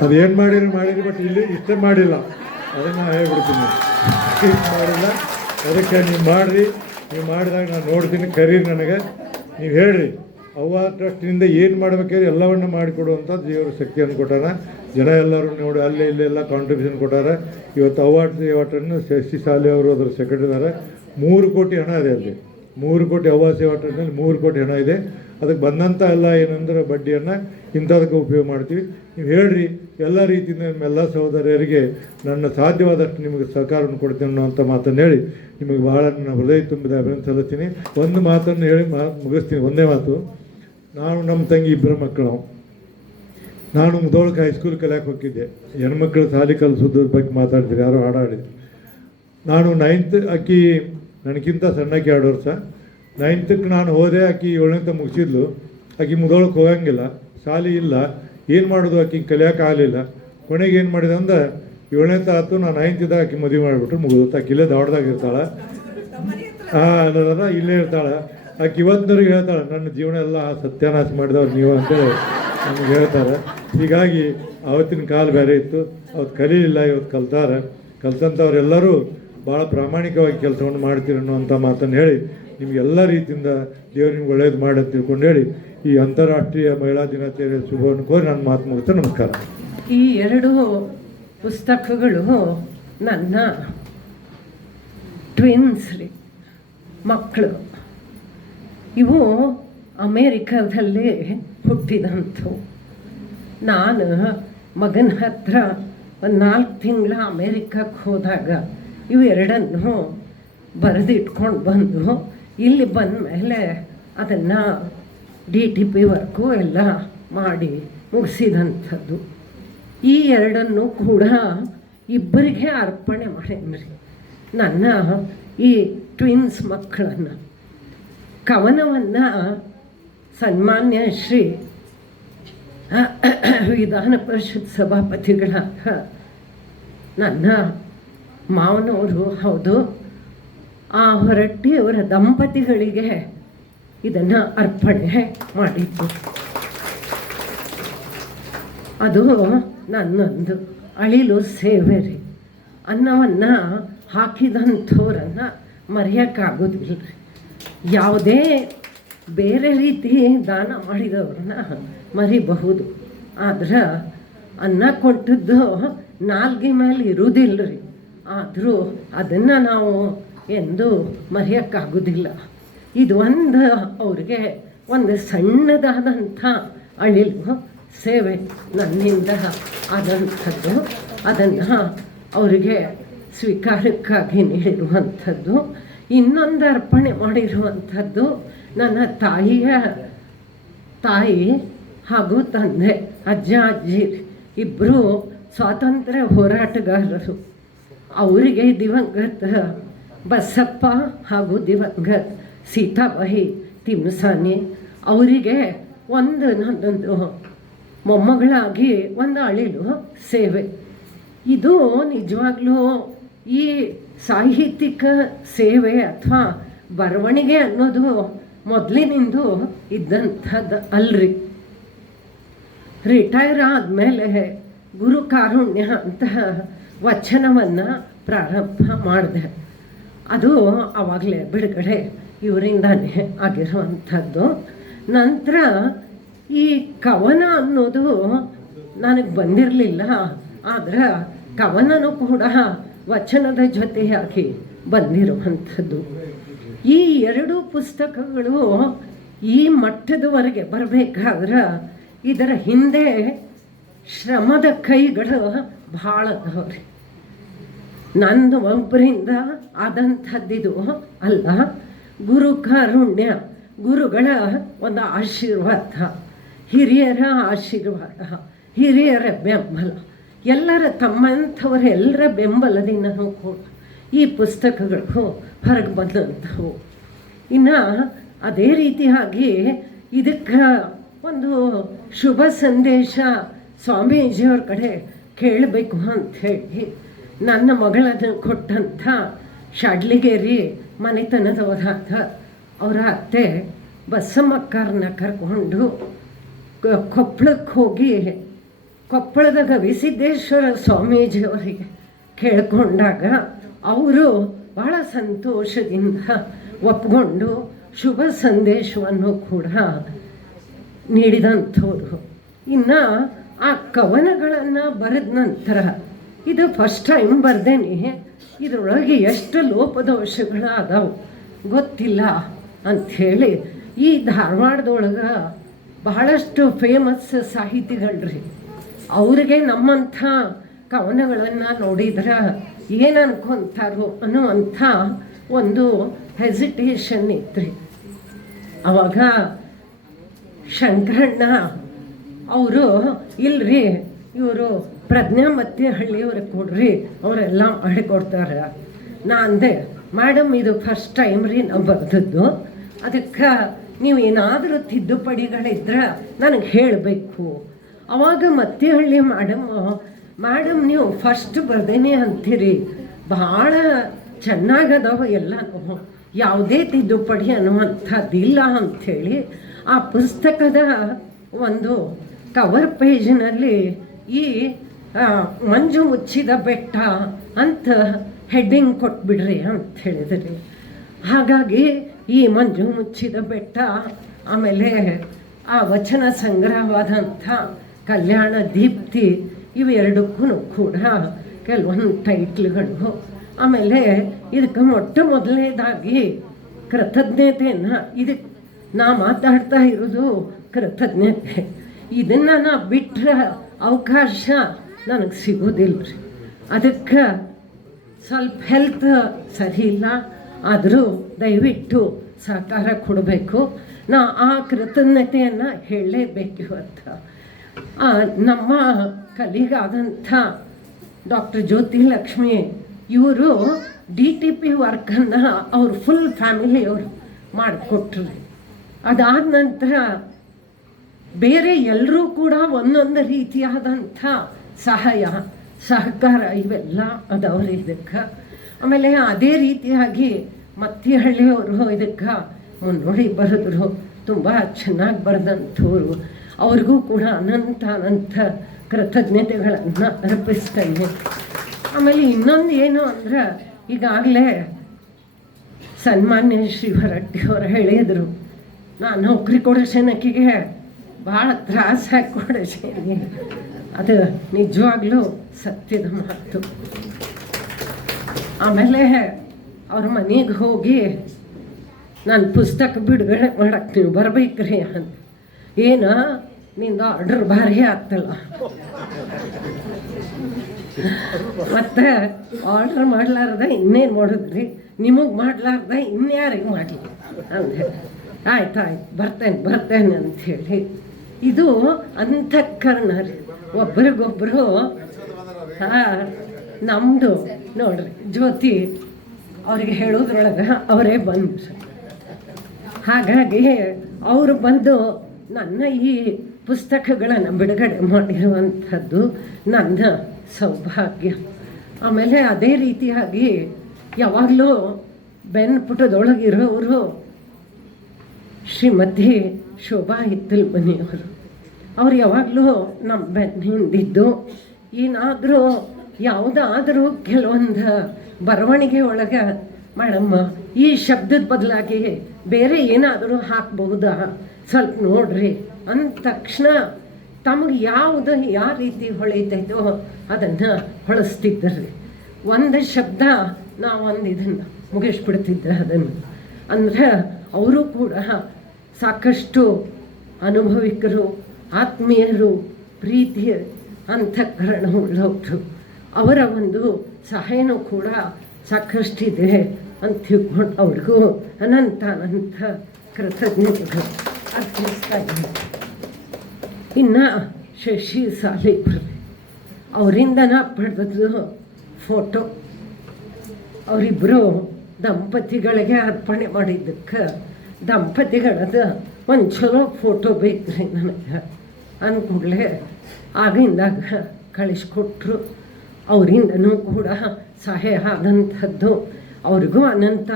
ಅದೇನು ಮಾಡಿರಿ ಬಟ್ ಇಲ್ಲಿ ಇಷ್ಟೇ ಮಾಡಿಲ್ಲ. ಅದನ್ನು ಹೇಳ್ಬಿಡ್ತೀನಿ, ಇಷ್ಟು ಮಾಡಿಲ್ಲ. ಅದಕ್ಕೆ ನೀವು ಮಾಡಿರಿ. ನೀವು ಮಾಡಿದಾಗ ನಾನು ನೋಡ್ತೀನಿ, ಕರೀರಿ ನನಗೆ. ನೀವು ಹೇಳ್ರಿ, ಅವ್ವ ಟ್ರಸ್ಟಿನಿಂದ ಏನು ಮಾಡಬೇಕಾದ್ರೆ ಎಲ್ಲವನ್ನು ಮಾಡಿಕೊಡುವಂಥ ದೇವರು ಶಕ್ತಿಯನ್ನು ಕೊಟ್ಟಾರ. ಜನ ಎಲ್ಲರೂ ನೋಡಿ ಅಲ್ಲೇ ಇಲ್ಲೆಲ್ಲ ಕಾಂಟ್ರಿಬ್ಯೂಷನ್ ಕೊಟ್ಟಾರ. ಇವತ್ತು ಅವ್ವಾಟನ್ನು ಶಶಿ ಸಾಲಿ ಅವರು ಅದರ ಸೆಕ್ರೆಟರಿ ಇದ್ದಾರೆ. 3 ಕೋಟಿ ಹಣ ಇದೆ ಅಲ್ಲಿ. 3 ಕೋಟಿ ಅವ್ವ ಸೇವಾಟದಲ್ಲಿ 3 ಕೋಟಿ ಹಣ ಇದೆ. ಅದಕ್ಕೆ ಬಂದಂಥ ಎಲ್ಲ ಏನಂದ್ರೆ ಬಡ್ಡಿಯನ್ನು ಇಂಥದಕ್ಕೆ ಉಪಯೋಗ ಮಾಡ್ತೀವಿ. ನೀವು ಹೇಳ್ರಿ, ಎಲ್ಲ ರೀತಿಯಿಂದ ನಿಮ್ಮೆಲ್ಲ ಸಹೋದರಿಯರಿಗೆ ನನ್ನ ಸಾಧ್ಯವಾದಷ್ಟು ನಿಮಗೆ ಸಹಕಾರವನ್ನು ಕೊಡ್ತೀನಿ ಅನ್ನೋಂಥ ಮಾತನ್ನು ಹೇಳಿ ನಿಮಗೆ ಭಾಳ ನನ್ನ ಹೃದಯ ತುಂಬಿದ ಅಭಿನಂದನೆ ಸಲ್ಲಿಸ್ತೀನಿ. ಒಂದು ಮಾತನ್ನು ಹೇಳಿ ಮುಗಿಸ್ತೀನಿ. ಒಂದೇ ಮಾತು. ನಾನು ನಮ್ಮ ತಂಗಿ 2 ಮಕ್ಕಳು. ನಾನು ಮುಧೋಳಕ್ಕೆ ಹೈಸ್ಕೂಲ್ ಕಲಿಯಕ್ಕೆ ಹೋಗಿದ್ದೆ. ಹೆಣ್ಮಕ್ಳು ಶಾಲೆ ಕಲಿಸೋದ್ರ ಬಗ್ಗೆ ಮಾತಾಡ್ತೀರಿ, ಯಾರೋ ಹಾಡಾಡಿದ್ರು. ನಾನು 9th, ಅಕ್ಕಿ ನನಗಿಂತ ಸಣ್ಣಕ್ಕೆ 2 ವರ್ಷ. 9th ನಾನು ಹೋದೆ, ಆಕಿ 7ನೇ ಮುಗಿಸಿದ್ಲು. ಆಕಿ ಮುಧೋಳಕ್ಕೆ ಹೋಗಂಗಿಲ್ಲ, ಶಾಲೆ ಇಲ್ಲ, ಏನು ಮಾಡೋದು, ಆಕಿ ಕಲಿಯೋಕೆ ಆಗಲಿಲ್ಲ. ಕೊನೆಗೆ ಏನು ಮಾಡಿದೆ ಅಂದ್ರೆ 7ನೇ ಆಯ್ತು, ನಾನು 9th ಇದ್ದಾಗ ಆಕಿ ಮದುವೆ ಮಾಡಿಬಿಟ್ರು, ಮುಗಿದು. ಆಕಿ ಇಲ್ಲೇ ದಾವಣದಾಗ ಇರ್ತಾಳೆ. ಇಲ್ಲೇ ಇರ್ತಾಳೆ. ಆಕೆ ಇವತ್ತಿನವ್ರಿಗೆ ಹೇಳ್ತಾಳೆ, ನನ್ನ ಜೀವನ ಎಲ್ಲ ಸತ್ಯಾನಾಶ ಮಾಡಿದವ್ರು ನೀವು ಅಂತೇಳಿ ನಮಗೆ ಹೇಳ್ತಾರೆ. ಹೀಗಾಗಿ ಆವತ್ತಿನ ಕಾಲ ಬೇರೆ ಇತ್ತು, ಅವತ್ತು ಕಲೀಲಿಲ್ಲ, ಇವತ್ತು ಕಲ್ತಂಥವ್ರೆಲ್ಲರೂ ಭಾಳ ಪ್ರಾಮಾಣಿಕವಾಗಿ ಕೆಲಸವನ್ನು ಮಾಡ್ತೀರಿ ಅನ್ನೋಂಥ ಮಾತನ್ನು ಹೇಳಿ ನಿಮಗೆಲ್ಲ ರೀತಿಯಿಂದ ದೇವರು ನಿಮ್ಗೆ ಒಳ್ಳೇದು ಮಾಡಿ ಅಂತ ತಿಳ್ಕೊಂಡು ಹೇಳಿ ಈ ಅಂತಾರಾಷ್ಟ್ರೀಯ ಮಹಿಳಾ ದಿನಾಚರಣೆ ಶುಭವನ್ನು ಕೋರಿ ನಾನು ಮಾತು ಮುಗಿಸ್ತೇನೆ. ನಮಸ್ಕಾರ. ಈ 2 ಪುಸ್ತಕಗಳು ನನ್ನ ಟ್ವಿನ್ಸ್ ರೀ, ಮಕ್ಕಳು. ಇವು ಅಮೇರಿಕಾದಲ್ಲೇ ಹುಟ್ಟಿದಂಥವು. ನಾನು ಮಗನ ಹತ್ರ ಒಂದು 4 ತಿಂಗಳ ಅಮೇರಿಕಕ್ಕೆ ಹೋದಾಗ ಇವು 2 ಬರೆದಿಟ್ಕೊಂಡು ಬಂದು ಇಲ್ಲಿ ಬಂದ ಮೇಲೆ ಅದನ್ನು DTP ವರ್ಕು ಎಲ್ಲ ಮಾಡಿ ಮುಗಿಸಿದಂಥದ್ದು. ಈ 2 ಕೂಡ ಇಬ್ಬರಿಗೆ ಅರ್ಪಣೆ ಮಾಡೇನ್ರಿ. ನನ್ನ ಈ ಟ್ವಿನ್ಸ್ ಮಕ್ಕಳನ್ನು ಕವನವನ್ನು ಸನ್ಮಾನ್ಯ ಶ್ರೀ ವಿಧಾನ ಪರಿಷತ್ ಸಭಾಪತಿಗಳಾದ ನನ್ನ ಮಾವನವರು, ಹೌದು, ಆ ಹೊರಟ್ಟಿಯವರ ದಂಪತಿಗಳಿಗೆ ಇದನ್ನು ಅರ್ಪಣೆ ಮಾಡಿದ್ದು. ಅದು ನನ್ನೊಂದು ಅಳಿಲು ಸೇವೆ ರೀ. ಅನ್ನವನ್ನು ಹಾಕಿದಂಥವ್ರನ್ನು ಮರೆಯೋಕ್ಕಾಗೋದಿಲ್ಲ ರೀ. ಯಾವುದೇ ಬೇರೆ ರೀತಿ ದಾನ ಮಾಡಿದವ್ರನ್ನ ಮರಿಬಹುದು, ಆದ್ರೆ ಅನ್ನ ಕೊಟ್ಟದ್ದು ನಾಲ್ಗೆ ಮೇಲೆ ಇರುವುದಿಲ್ಲ ರೀ. ಆದರೂ ಅದನ್ನು ನಾವು ಎಂದು ಮರೆಯೋಕ್ಕಾಗೋದಿಲ್ಲ. ಇದು ಒಂದು ಅವ್ರಿಗೆ ಒಂದು ಸಣ್ಣದಾದಂಥ ಅಳಿಲು ಸೇವೆ ನನ್ನಿಂದ ಆದಂಥದ್ದು. ಅದನ್ನು ಅವರಿಗೆ ಸ್ವೀಕಾರಕ್ಕಾಗಿ ನೀಡಿರುವಂಥದ್ದು. ಇನ್ನೊಂದು ಅರ್ಪಣೆ ಮಾಡಿರುವಂಥದ್ದು ನನ್ನ ತಾಯಿ ಹಾಗೂ ತಂದೆ, ಅಜ್ಜ ಅಜ್ಜಿ ಇಬ್ಬರು ಸ್ವಾತಂತ್ರ್ಯ ಹೋರಾಟಗಾರರು. ಅವರಿಗೆ ದಿವಂಗತ ಬಸಪ್ಪ ಹಾಗೂ ದಿವಂಗತ ಸೀತಾಬಾಯಿ ತಿಮ್ಮಸಾನಿ ಅವರಿಗೆ ನನ್ನೊಂದು ಮೊಮ್ಮಗಳಾಗಿ ಒಂದು ಅಳಿಲು ಸೇವೆ. ಇದು ನಿಜವಾಗ್ಲೂ ಈ ಸಾಹಿತ್ಯಿಕ ಸೇವೆ ಅಥವಾ ಬರವಣಿಗೆ ಅನ್ನೋದು ಮೊದಲಿನಿಂದ ಇದ್ದಂಥದ್ದು ಅಲ್ರಿ. ರಿಟೈರ್ ಆದಮೇಲೆ ಗುರು ಕಾರುಣ್ಯ ಅಂತ ವಚನವನ್ನು ಪ್ರಾರಂಭ ಮಾಡಿದೆ. ಅದು ಆವಾಗಲೇ ಬಿಡುಗಡೆ ಇವರಿಂದಾನೇ ಆಗಿರುವಂಥದ್ದು. ನಂತರ ಈ ಕವನ ಅನ್ನೋದು ನನಗೆ ಬಂದಿರಲಿಲ್ಲ, ಆದರೆ ಕವನನೂ ಕೂಡ ವಚನದ ಜೊತೆಯಾಗಿ ಬಂದಿರುವಂಥದ್ದು. ಈ ಎರಡು ಪುಸ್ತಕಗಳು ಈ ಮಟ್ಟದವರೆಗೆ ಬರಬೇಕಾದ್ರೆ ಇದರ ಹಿಂದೆ ಶ್ರಮದ ಕೈಗಳು ಭಾಳ ಅದಾವ್ರಿ. ನಂದು ಒಬ್ಬರಿಂದ ಆದಂಥದ್ದಿದು ಅಲ್ಲ, ಗುರು ಕಾರುಣ್ಯ ಗುರುಗಳ ಒಂದು ಆಶೀರ್ವಾದ, ಹಿರಿಯರ ಆಶೀರ್ವಾದ, ಹಿರಿಯರ ಬೆಂಬಲ, ಎಲ್ಲರ ತಮ್ಮಂಥವರೆಲ್ಲರ ಬೆಂಬಲದಿಂದನೂ ಕೂಡ ಈ ಪುಸ್ತಕಗಳು ಹೊರಗೆ ಬಂದಂಥವು. ಇನ್ನು ಅದೇ ರೀತಿಯಾಗಿ ಇದಕ್ಕೆ ಒಂದು ಶುಭ ಸಂದೇಶ ಸ್ವಾಮೀಜಿಯವ್ರ ಕಡೆ ಕೇಳಬೇಕು ಅಂಥೇಳಿ ನನ್ನ ಮಗಳನ್ನು ಕೊಟ್ಟಂಥ ಶಾಡ್ಲಿಗೇರಿ ಮನೆತನದವರಾದ ಅವರ ಅತ್ತೆ ಬಸಮ್ಮಕ್ಕರನ್ನ ಕರ್ಕೊಂಡು ಕೊಪ್ಪಳಕ್ಕೆ ಹೋಗಿ ಕೊಪ್ಪಳದ ಗವಿಸಿದ್ದೇಶ್ವರ ಸ್ವಾಮೀಜಿಯವರಿಗೆ ಕೇಳಿಕೊಂಡಾಗ ಅವರು ಬಹಳ ಸಂತೋಷದಿಂದ ಒಪ್ಕೊಂಡು ಶುಭ ಸಂದೇಶವನ್ನು ಕೂಡ ನೀಡಿದಂಥವ್ರು. ಇನ್ನು ಆ ಕವನಗಳನ್ನು ಬರೆದ ನಂತರ ಇದು ಫಸ್ಟ್ ಟೈಮ್ ಬರ್ದೇನೆ, ಇದರೊಳಗೆ ಎಷ್ಟು ಲೋಪದೋಷಗಳು ಅದಾವೆ ಗೊತ್ತಿಲ್ಲ ಅಂಥೇಳಿ ಈ ಧಾರವಾಡದೊಳಗೆ ಬಹಳಷ್ಟು ಫೇಮಸ್ ಸಾಹಿತಿಗಳ್ರಿ, ಅವ್ರಿಗೆ ನಮ್ಮಂಥ ಕವನಗಳನ್ನು ನೋಡಿದ್ರೆ ಏನು ಅನ್ಕೊಂತಾರೋ ಅನ್ನುವಂಥ ಒಂದು ಹೆಸಿಟೇಷನ್ ಇತ್ತು. ಅವಾಗ ಶಂಕರಣ್ಣ ಅವರು ಇಲ್ರಿ ಇವರು ಪ್ರಜ್ಞಾ ಮತ್ತಿಹಳ್ಳಿಯವ್ರಿಗೆ ಕೊಡ್ರಿ, ಅವರೆಲ್ಲ ಮಾಡಿಕೊಡ್ತಾರೆ. ನಾ ಅಂದೆ, ಮೇಡಮ್ ಇದು ಫಸ್ಟ್ ಟೈಮ್ ರೀ ನಾವು ಬರೆದದ್ದು, ಅದಕ್ಕೆ ನೀವು ಏನಾದರೂ ತಿದ್ದುಪಡಿಗಳಿದ್ರೆ ನನಗೆ ಹೇಳಬೇಕು. ಅವಾಗ ಮತ್ತಿಹಳ್ಳಿ ಮೇಡಮ್ ನೀವು ಫಸ್ಟ್ ಬರ್ದೇನೆ ಅಂತೀರಿ, ಭಾಳ ಚೆನ್ನಾಗದಾವ ಎಲ್ಲನೂ, ಯಾವುದೇ ತಿದ್ದುಪಡಿ ಅನ್ನುವಂಥದ್ದಿಲ್ಲ ಅಂಥೇಳಿ ಆ ಪುಸ್ತಕದ ಒಂದು ಕವರ್ ಪೇಜಿನಲ್ಲಿ ಈ ಮಂಜು ಮುಚ್ಚಿದ ಬೆಟ್ಟ ಅಂತ ಹೆಡ್ಡಿಂಗ್ ಕೊಟ್ಬಿಡ್ರಿ ಅಂತ ಹೇಳಿದ್ರಿ. ಹಾಗಾಗಿ ಈ ಮಂಜು ಮುಚ್ಚಿದ ಬೆಟ್ಟ, ಆಮೇಲೆ ಆ ವಚನ ಸಂಗ್ರಹವಾದಂಥ ಕಲ್ಯಾಣ ದೀಪ್ತಿ, ಇವೆರಡಕ್ಕೂ ಕೂಡ ಕೆಲವೊಂದು ಟೈಟ್ಲ್ಗಳು. ಆಮೇಲೆ ಇದಕ್ಕೆ ಮೊದಲನೇದಾಗಿ ಕೃತಜ್ಞತೆಯನ್ನು, ಇದಕ್ಕೆ ನಾ ಮಾತಾಡ್ತಾ ಇರೋದು ಕೃತಜ್ಞತೆ, ಇದನ್ನು ನಾ ಬಿಟ್ಟರೆ ಅವಕಾಶ ನನಗೆ ಸಿಗೋದಿಲ್ಲ ರೀ. ಅದಕ್ಕೆ ಸ್ವಲ್ಪ ಹೆಲ್ತ್ ಸರಿ ಇಲ್ಲ, ಆದರೂ ದಯವಿಟ್ಟು ಸಹಕಾರ ಕೊಡಬೇಕು. ನಾ ಆ ಕೃತಜ್ಞತೆಯನ್ನು ಹೇಳಲೇಬೇಕು ಇವತ್ತು. ನಮ್ಮ ಕಲಿಗಾದಂಥ ಡಾಕ್ಟರ್ ಜ್ಯೋತಿ ಲಕ್ಷ್ಮಿ ಇವರು DTP ವರ್ಕನ್ನು ಅವ್ರ ಫುಲ್ ಫ್ಯಾಮಿಲಿಯವರು ಮಾಡಿಕೊಟ್ರು. ಅದಾದ ನಂತರ ಬೇರೆ ಎಲ್ಲರೂ ಕೂಡ ಒಂದೊಂದು ರೀತಿಯಾದಂಥ ಸಹಾಯ ಸಹಕಾರ ಇವೆಲ್ಲ ಅದವ್ರು ಇದಕ್ಕೆ. ಆಮೇಲೆ ಅದೇ ರೀತಿಯಾಗಿ ಮತ್ತಿಹಳ್ಳಿಯವರು ಇದಕ್ಕೆ ಮುನ್ನೋಡಿ ಬರೆದ್ರು, ತುಂಬ ಚೆನ್ನಾಗಿ ಬರೆದಂಥವ್ರು. ಅವ್ರಿಗೂ ಕೂಡ ಅನಂತ ಕೃತಜ್ಞತೆಗಳನ್ನು ಅರ್ಪಿಸ್ತೇನೆ. ಆಮೇಲೆ ಇನ್ನೊಂದು ಏನು ಅಂದ್ರೆ, ಈಗಾಗಲೇ ಸನ್ಮಾನ್ಯ ಶ್ರೀ ಹೊರಟ್ಟಿಯವರು ಹೇಳಿದರು, ನಾನು ನೌಕರಿ ಕೊಡಿಸೇನೆ ಆಕೆಗೆ ಭಾಳ ತ್ರಾಸಾಗಿ ಕೊಡಿಸೇನಿ. ಅದು ನಿಜವಾಗ್ಲೂ ಸತ್ಯದ ಮಾತು. ಆಮೇಲೆ ಅವ್ರ ಮನೆಗೆ ಹೋಗಿ ನಾನು ಪುಸ್ತಕ ಬಿಡುಗಡೆ ಮಾಡಕ್ಕೆ ನೀವು ಬರ್ಬೇಕ್ರಿ ಅಂತ. ಏನು ನಿಂದು ಆರ್ಡರ್ ಭಾರಿ ಆಗ್ತಲ್ಲ, ಮತ್ತೆ ಆರ್ಡರ್ ಮಾಡ್ಲಾರ್ದ ಇನ್ನೇನು ಮಾಡಿದ್ರಿ, ನಿಮಗೆ ಮಾಡ್ಲಾರ್ದ ಇನ್ಯಾರಿಗೆ ಮಾಡಲಿ ಅಂದೆ. ಆಯ್ತು ಬರ್ತೇನೆ ಅಂಥೇಳಿ. ಇದು ಅಂತಃಕರಣ ರೀ. ಒಬ್ರಿಗೊಬ್ಬರು ನಮ್ಮದು ನೋಡ್ರಿ ಜ್ಯೋತಿ ಅವ್ರಿಗೆ ಹೇಳೋದ್ರೊಳಗೆ ಅವರೇ ಬಂದರು. ಹಾಗಾಗಿ ಅವರು ಬಂದು ನನ್ನ ಈ ಪುಸ್ತಕಗಳನ್ನು ಬಿಡುಗಡೆ ಮಾಡಿರುವಂಥದ್ದು ನನ್ನ ಸೌಭಾಗ್ಯ. ಆಮೇಲೆ ಅದೇ ರೀತಿಯಾಗಿ ಯಾವಾಗಲೂ ಬೆನ್ಪುಟದೊಳಗಿರೋರು ಶ್ರೀಮತಿ ಶೋಭಾ ಹಿತ್ತಲ್ ಮನೆಯವರು. ಅವ್ರು ಯಾವಾಗಲೂ ನಮ್ಮ ಬೆನ್ನ ಹಿಂದಿದ್ದು ಏನಾದರೂ ಯಾವುದಾದ್ರೂ ಕೆಲವೊಂದು ಬರವಣಿಗೆ ಒಳಗೆ ಮೇಡಮ್ಮ ಈ ಶಬ್ದದ ಬದಲಾಗಿ ಬೇರೆ ಏನಾದರೂ ಹಾಕಬಹುದಾ ಸ್ವಲ್ಪ ನೋಡ್ರಿ ಅಂದ ತಕ್ಷಣ ತಮಗೆ ಯಾವುದು ಯಾವ ರೀತಿ ಹೊಳಿತೈತೋ ಅದನ್ನು ಹೊಳಿಸ್ತಿದ್ದರ್ರಿ. ಒಂದು ಶಬ್ದ ನಾವೊಂದು ಇದನ್ನು ಮುಗಿಸ್ಬಿಡ್ತಿದ್ದೆ ಅದನ್ನು. ಅಂದರೆ ಅವರು ಕೂಡ ಸಾಕಷ್ಟು ಅನುಭವಿಕರು, ಆತ್ಮೀಯರು, ಪ್ರೀತಿಯ ಅಂತಃಕರಣವುಳ್ಳವರು. ಅವರ ಒಂದು ಸಹಾಯನೂ ಕೂಡ ಸಾಕಷ್ಟಿದೆ ಅಂತ ತಿಳ್ಕೊಂಡು ಅವ್ರಿಗೂ ಅನಂತ ಕೃತಜ್ಞತೆಗಳು ಅರ್ಪಿಸ್ತಾ ಇದ್ದೀನಿ. ಇನ್ನು ಶಶಿ ಸಾಲಿಗ್ರು ಅವರಿಂದ ನಾ ಪಡೆದದ್ದು ಫೋಟೋ. ಅವರಿಬ್ಬರು ದಂಪತಿಗಳಿಗೆ ಅರ್ಪಣೆ ಮಾಡಿದ್ದಕ್ಕೆ ದಂಪತಿಗಳದ ಒಂದು ಚಲೋ ಫೋಟೋ ಬೇಕ್ರಿ ನನಗೆ ಅಂದ್ಕೂಡಲೇ ಆಗಿಂದಾಗ ಕಳಿಸ್ಕೊಟ್ರು. ಅವರಿಂದನೂ ಕೂಡ ಸಹಾಯ ಆದಂಥದ್ದು. ಅವ್ರಿಗೂ ಅನಂತ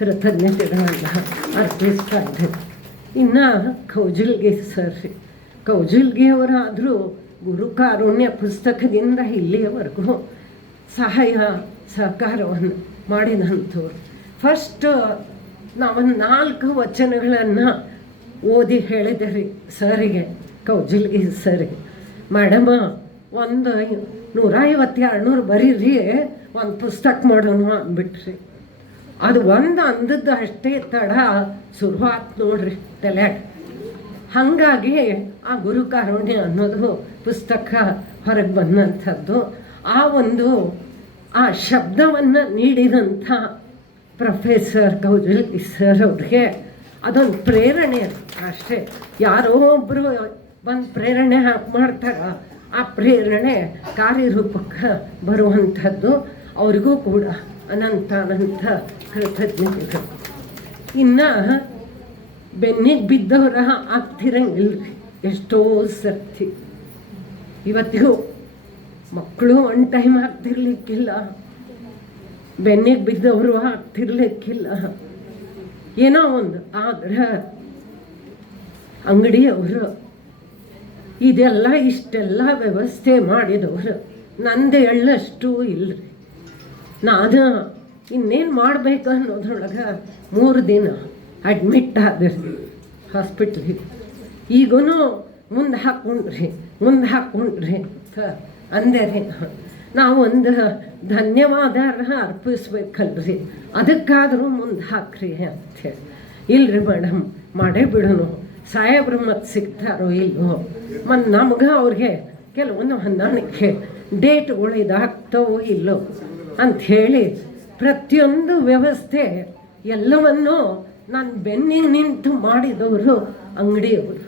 ಕೃತಜ್ಞತೆಗಳನ್ನು ಅರ್ಪಿಸ್ತಾ ಇದ್ದೇನೆ. ಇನ್ನು ಕೌಜಲ್ಗಿ ಸರ್, ಕೌಜಲ್ಗಿಯವರಾದರೂ ಗುರುಕಾರುಣ್ಯ ಪುಸ್ತಕದಿಂದ ಇಲ್ಲಿಯವರೆಗೂ ಸಹಾಯ ಸಹಕಾರವನ್ನು ಮಾಡಿದಂಥವ್ರು. ಫಸ್ಟ್ ನಾವೊಂದು 4 ವಚನಗಳನ್ನು ಓದಿ ಹೇಳಿದೆ ರೀ ಸರಿಗೆ, ಕೌಜಲ್ಗಿ ಸರಿಗೆ. ಮೇಡಮ ಒಂದು 150-200 ಬರೀರಿ, ಒಂದು ಪುಸ್ತಕ ಮಾಡೋಣ ಅಂದ್ಬಿಟ್ರಿ. ಅದು ಒಂದು ಅಂದದ್ದು ಅಷ್ಟೇ ತಡ ಶುರುವಾತ್ ನೋಡ್ರಿ ತಲೆಯಾಗ. ಹಾಗಾಗಿ ಆ ಗುರುಕಾರುಣ್ಯ ಅನ್ನೋದು ಪುಸ್ತಕ ಹೊರಗೆ ಬಂದಂಥದ್ದು. ಆ ಶಬ್ದವನ್ನು ನೀಡಿದಂಥ ಪ್ರೊಫೆಸರ್ ಕೌಜಲ್ಗಿ ಸರ್ ಅವ್ರಿಗೆ ಅದೊಂದು ಪ್ರೇರಣೆ ಅಷ್ಟೇ. ಯಾರೋ ಒಬ್ಬರು ಒಂದು ಪ್ರೇರಣೆ ಮಾಡ್ತಾರೆ, ಆ ಪ್ರೇರಣೆ ಕಾರ್ಯರೂಪಕ್ಕೆ ಬರುವಂಥದ್ದು. ಅವರಿಗೂ ಕೂಡ ಅನಂತ ಕೃತಜ್ಞತೆಗಳು. ಇನ್ನು ಬೆನ್ನಿಗೆ ಬಿದ್ದವರ ಆಗ್ತಿರಂಗಿಲ್ರಿ ಎಷ್ಟೋ ಸರ್ತಿ. ಇವತ್ತಿಗೂ ಮಕ್ಕಳು ಒನ್ ಟೈಮ್ ಆಗ್ತಿರ್ಲಿಕ್ಕಿಲ್ಲ, ಬೆನ್ನಿಗೆ ಬಿದ್ದವರು ಆಗ್ತಿರ್ಲಿಕ್ಕಿಲ್ಲ, ಏನೋ ಒಂದು. ಆದ್ರೆ ಅಂಗಡಿಯವರು ಇಷ್ಟೆಲ್ಲ ವ್ಯವಸ್ಥೆ ಮಾಡಿದವರು ನಂದು ಎಳ್ಳಷ್ಟು ಇಲ್ಲರಿ. ನಾನು ಇನ್ನೇನು ಮಾಡಬೇಕು ಅನ್ನೋದ್ರೊಳಗೆ 3 ದಿನ ಅಡ್ಮಿಟ್ ಆದ್ರಿ ಹಾಸ್ಪಿಟ್ಲಿಗೆ. ಈಗೂ ಮುಂದೆ ಹಾಕ್ಕೊಂಡ್ರಿ ಅಂತ ಅಂದೆ ರೀ. ನಾವೊಂದು ಧನ್ಯವಾದ ಅರ್ಪಿಸ್ಬೇಕಲ್ರಿ, ಅದಕ್ಕಾದರೂ ಮುಂದೆ ಹಾಕ್ರಿ ಅಂಥೇಳಿ. ಇಲ್ರಿ ಮೇಡಮ್ ಮಾಡೇ ಬಿಡೋಣ, ಸಾಹೇಬ್ರು ಮತ್ತೆ ಸಿಗ್ತಾರೋ ಇಲ್ಲೋ, ಮತ್ತು ನಮ್ಗೆ ಅವ್ರಿಗೆ ಕೆಲವೊಂದು ಹೊಂದಾಣಿಕೆ ಡೇಟ್ಗಳು ಇದಾಗ್ತವೋ ಇಲ್ಲೋ ಅಂಥೇಳಿ ಪ್ರತಿಯೊಂದು ವ್ಯವಸ್ಥೆ ಎಲ್ಲವನ್ನೂ ನಾನು ಬೆನ್ನಿಗೆ ನಿಂತು ಮಾಡಿದವರು ಅಂಗಡಿಯವರು.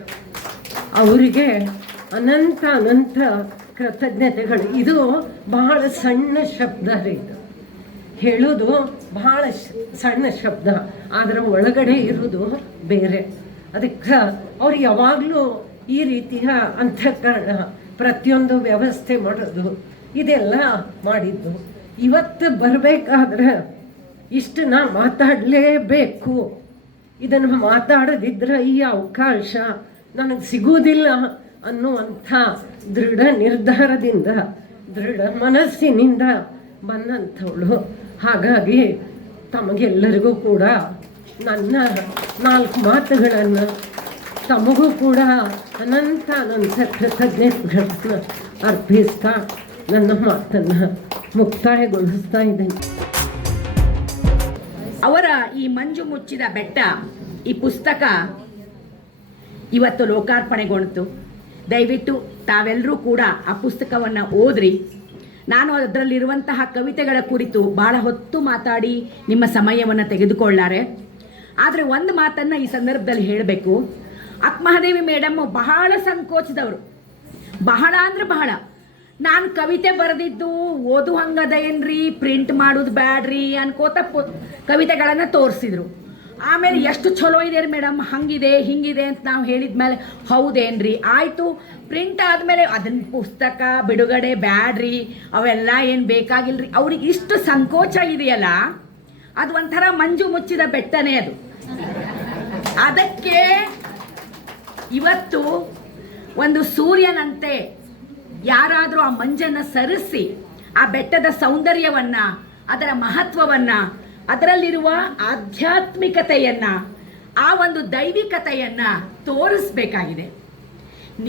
ಅವರಿಗೆ ಅನಂತ ಕೃತಜ್ಞತೆಗಳು. ಇದು ಬಹಳ ಸಣ್ಣ ಶಬ್ದ ರೀ, ಇದು ಹೇಳೋದು ಬಹಳ ಸಣ್ಣ ಶಬ್ದ, ಅದರ ಒಳಗಡೆ ಇರೋದು ಬೇರೆ. ಅದಕ್ಕೆ ಅವ್ರು ಯಾವಾಗಲೂ ಈ ರೀತಿಯ ಅಂತಃಕರಣ ಪ್ರತಿಯೊಂದು ವ್ಯವಸ್ಥೆ ಮಾಡೋದು ಇದೆಲ್ಲ ಮಾಡಿದ್ದು. ಇವತ್ತು ಬರಬೇಕಾದ್ರೆ ಇಷ್ಟು ನಾ ಮಾತಾಡಲೇಬೇಕು, ಇದನ್ನು ಮಾತಾಡದಿದ್ರೆ ಈ ಅವಕಾಶ ನನಗೆ ಸಿಗುವುದಿಲ್ಲ ಅನ್ನುವಂಥ ದೃಢ ನಿರ್ಧಾರದಿಂದ, ದೃಢ ಮನಸ್ಸಿನಿಂದ ಬಂದಂಥವಳು. ಹಾಗಾಗಿ ತಮಗೆಲ್ಲರಿಗೂ ಕೂಡ ನನ್ನ 4 ಮಾತುಗಳನ್ನು ತಮಗೂ ಕೂಡ ಅನಂತ ಕೃತಜ್ಞತೆಗಳನ್ನು ಅರ್ಪಿಸ್ತಾ ನನ್ನ ಮಾತನ್ನು ಮುಕ್ತಾಯಗೊಳಿಸ್ತಾ ಇದ್ದೇನೆ. ಅವರ ಈ ಮಂಜು ಮುಚ್ಚಿದ ಬೆಟ್ಟ ಈ ಪುಸ್ತಕ ಇವತ್ತು ಲೋಕಾರ್ಪಣೆಗೊಂಡಿತು. ದಯವಿಟ್ಟು ತಾವೆಲ್ಲರೂ ಕೂಡ ಆ ಪುಸ್ತಕವನ್ನು ಓದ್ರಿ. ನಾನು ಅದರಲ್ಲಿರುವಂತಹ ಕವಿತೆಗಳ ಕುರಿತು ಬಹಳ ಹೊತ್ತು ಮಾತಾಡಿ ನಿಮ್ಮ ಸಮಯವನ್ನು ತೆಗೆದುಕೊಳ್ಳಾರೆ. ಆದರೆ ಒಂದು ಮಾತನ್ನು ಈ ಸಂದರ್ಭದಲ್ಲಿ ಹೇಳಬೇಕು. ಅಕ್ಕಮಹಾದೇವಿ ಮೇಡಮ್ ಬಹಳ ಸಂಕೋಚದವರು, ಬಹಳ ಅಂದರೆ ಬಹಳ. ನಾನು ಕವಿತೆ ಬರೆದಿದ್ದು ಓದು ಹಂಗದೇನ್ರಿ, ಪ್ರಿಂಟ್ ಮಾಡೋದು ಬ್ಯಾಡ್ರಿ ಅನ್ಕೋತ ಕವಿತೆಗಳನ್ನು ತೋರಿಸಿದ್ರು. ಆಮೇಲೆ ಎಷ್ಟು ಚಲೋ ಇದೆ ರೀ ಮೇಡಮ್, ಹಂಗಿದೆ ಹಿಂಗಿದೆ ಅಂತ ನಾವು ಹೇಳಿದ ಮೇಲೆ ಹೌದೇನ್ರಿ ಆಯಿತು, ಪ್ರಿಂಟ್ ಆದಮೇಲೆ ಅದನ್ನ ಪುಸ್ತಕ ಬಿಡುಗಡೆ ಬ್ಯಾಡ್ರಿ ಅವೆಲ್ಲ ಏನು ಬೇಕಾಗಿಲ್ರಿ. ಅವ್ರಿಗೆ ಇಷ್ಟು ಸಂಕೋಚ ಇದೆಯಲ್ಲ, ಅದು ಒಂಥರ ಮಂಜು ಮುಚ್ಚಿದ ಬೆಟ್ಟನೇ ಅದು. ಅದಕ್ಕೆ ಇವತ್ತು ಒಂದು ಸೂರ್ಯನಂತೆ ಯಾರಾದರೂ ಆ ಮಂಜನ್ನು ಸರಿಸಿ ಆ ಬೆಟ್ಟದ ಸೌಂದರ್ಯವನ್ನು, ಅದರ ಮಹತ್ವವನ್ನು, ಅದರಲ್ಲಿರುವ ಆಧ್ಯಾತ್ಮಿಕತೆಯನ್ನು, ಆ ಒಂದು ದೈವಿಕತೆಯನ್ನು ತೋರಿಸ್ಬೇಕಾಗಿದೆ.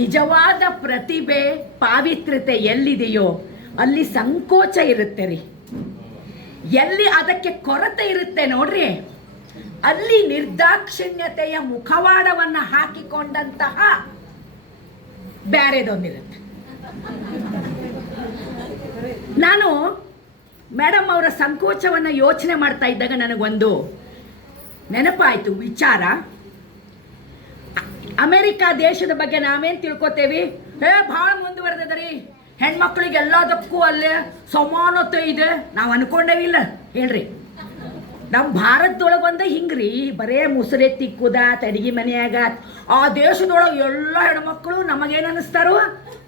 ನಿಜವಾದ ಪ್ರತಿಭೆ ಪಾವಿತ್ರ್ಯತೆ ಎಲ್ಲಿದೆಯೋ ಅಲ್ಲಿ ಸಂಕೋಚ ಇರುತ್ತೆ ರೀ. ಎಲ್ಲಿ ಅದಕ್ಕೆ ಕೊರತೆ ಇರುತ್ತೆ ನೋಡ್ರಿ, ಅಲ್ಲಿ ನಿರ್ದಾಕ್ಷಿಣ್ಯತೆಯ ಮುಖವಾಡವನ್ನು ಹಾಕಿಕೊಂಡಂತಹ ಬ್ಯಾರೆದೊಂದಿರುತ್ತೆ. ನಾನು ಮೇಡಮ್ ಅವರ ಸಂಕೋಚವನ್ನು ಯೋಚನೆ ಮಾಡ್ತಾ ಇದ್ದಾಗ ನನಗೊಂದು ನೆನಪಾಯಿತು ವಿಚಾರ. ಅಮೆರಿಕ ದೇಶದ ಬಗ್ಗೆ ನಾವೇನು ತಿಳ್ಕೊತೇವಿ, ಭಾಳ ಮುಂದುವರೆದದ್ರಿ, ಹೆಣ್ಮಕ್ಳಿಗೆ ಎಲ್ಲದಕ್ಕೂ ಅಲ್ಲೇ ಸಮಾನತೆ ಇದೆ ನಾವು ಅನ್ಕೊಂಡೇವಿಲ್ಲ ಹೇಳ್ರಿ. ನಮ್ಮ ಭಾರತದೊಳಗೆ ಒಂದು ಹಿಂಗ್ರಿ, ಬರೇ ಮುಸುರೆ ತಿಕ್ಕುದ ತಡಗಿ ಮನೆಯಾಗ. ಆ ದೇಶದೊಳಗೆ ಎಲ್ಲ ಹೆಣ್ಮಕ್ಳು ನಮಗೇನು ಅನ್ನಿಸ್ತಾರೋ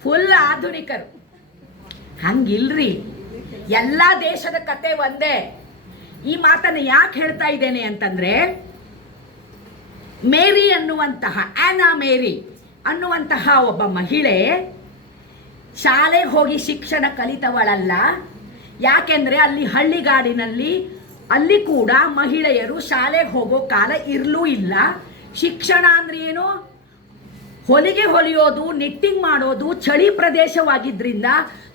ಫುಲ್ ಆಧುನಿಕರು. ಹಂಗಿಲ್ರಿ, ಎಲ್ಲ ದೇಶದ ಕತೆ ಒಂದೇ. ಈ ಮಾತನ್ನು ಯಾಕೆ ಹೇಳ್ತಾ ಇದ್ದೇನೆ ಅಂತಂದ್ರೆ, ಮೇರಿ ಅನ್ನುವಂತಹ ಆನಾ ಮೇರಿ ಅನ್ನುವಂತಹ ಒಬ್ಬ ಮಹಿಳೆ ಶಾಲೆಗೆ ಹೋಗಿ ಶಿಕ್ಷಣ ಕಲಿತವಳಲ್ಲ. ಯಾಕೆಂದ್ರೆ ಅಲ್ಲಿ ಹಳ್ಳಿಗಾಡಿನಲ್ಲಿ ಅಲ್ಲಿ ಕೂಡ ಮಹಿಳೆಯರು ಶಾಲೆಗೆ ಹೋಗೋ ಕಾಲ ಇರಲೂ ಇಲ್ಲ. ಶಿಕ್ಷಣ ಅಂದ್ರೆ ಏನು, ಹೊಲಿಗೆ ಹೊಲಿಯೋದು, ನಿಟ್ಟಿಂಗ್ ಮಾಡೋದು, ಚಳಿ ಪ್ರದೇಶವಾಗಿದ್ದರಿಂದ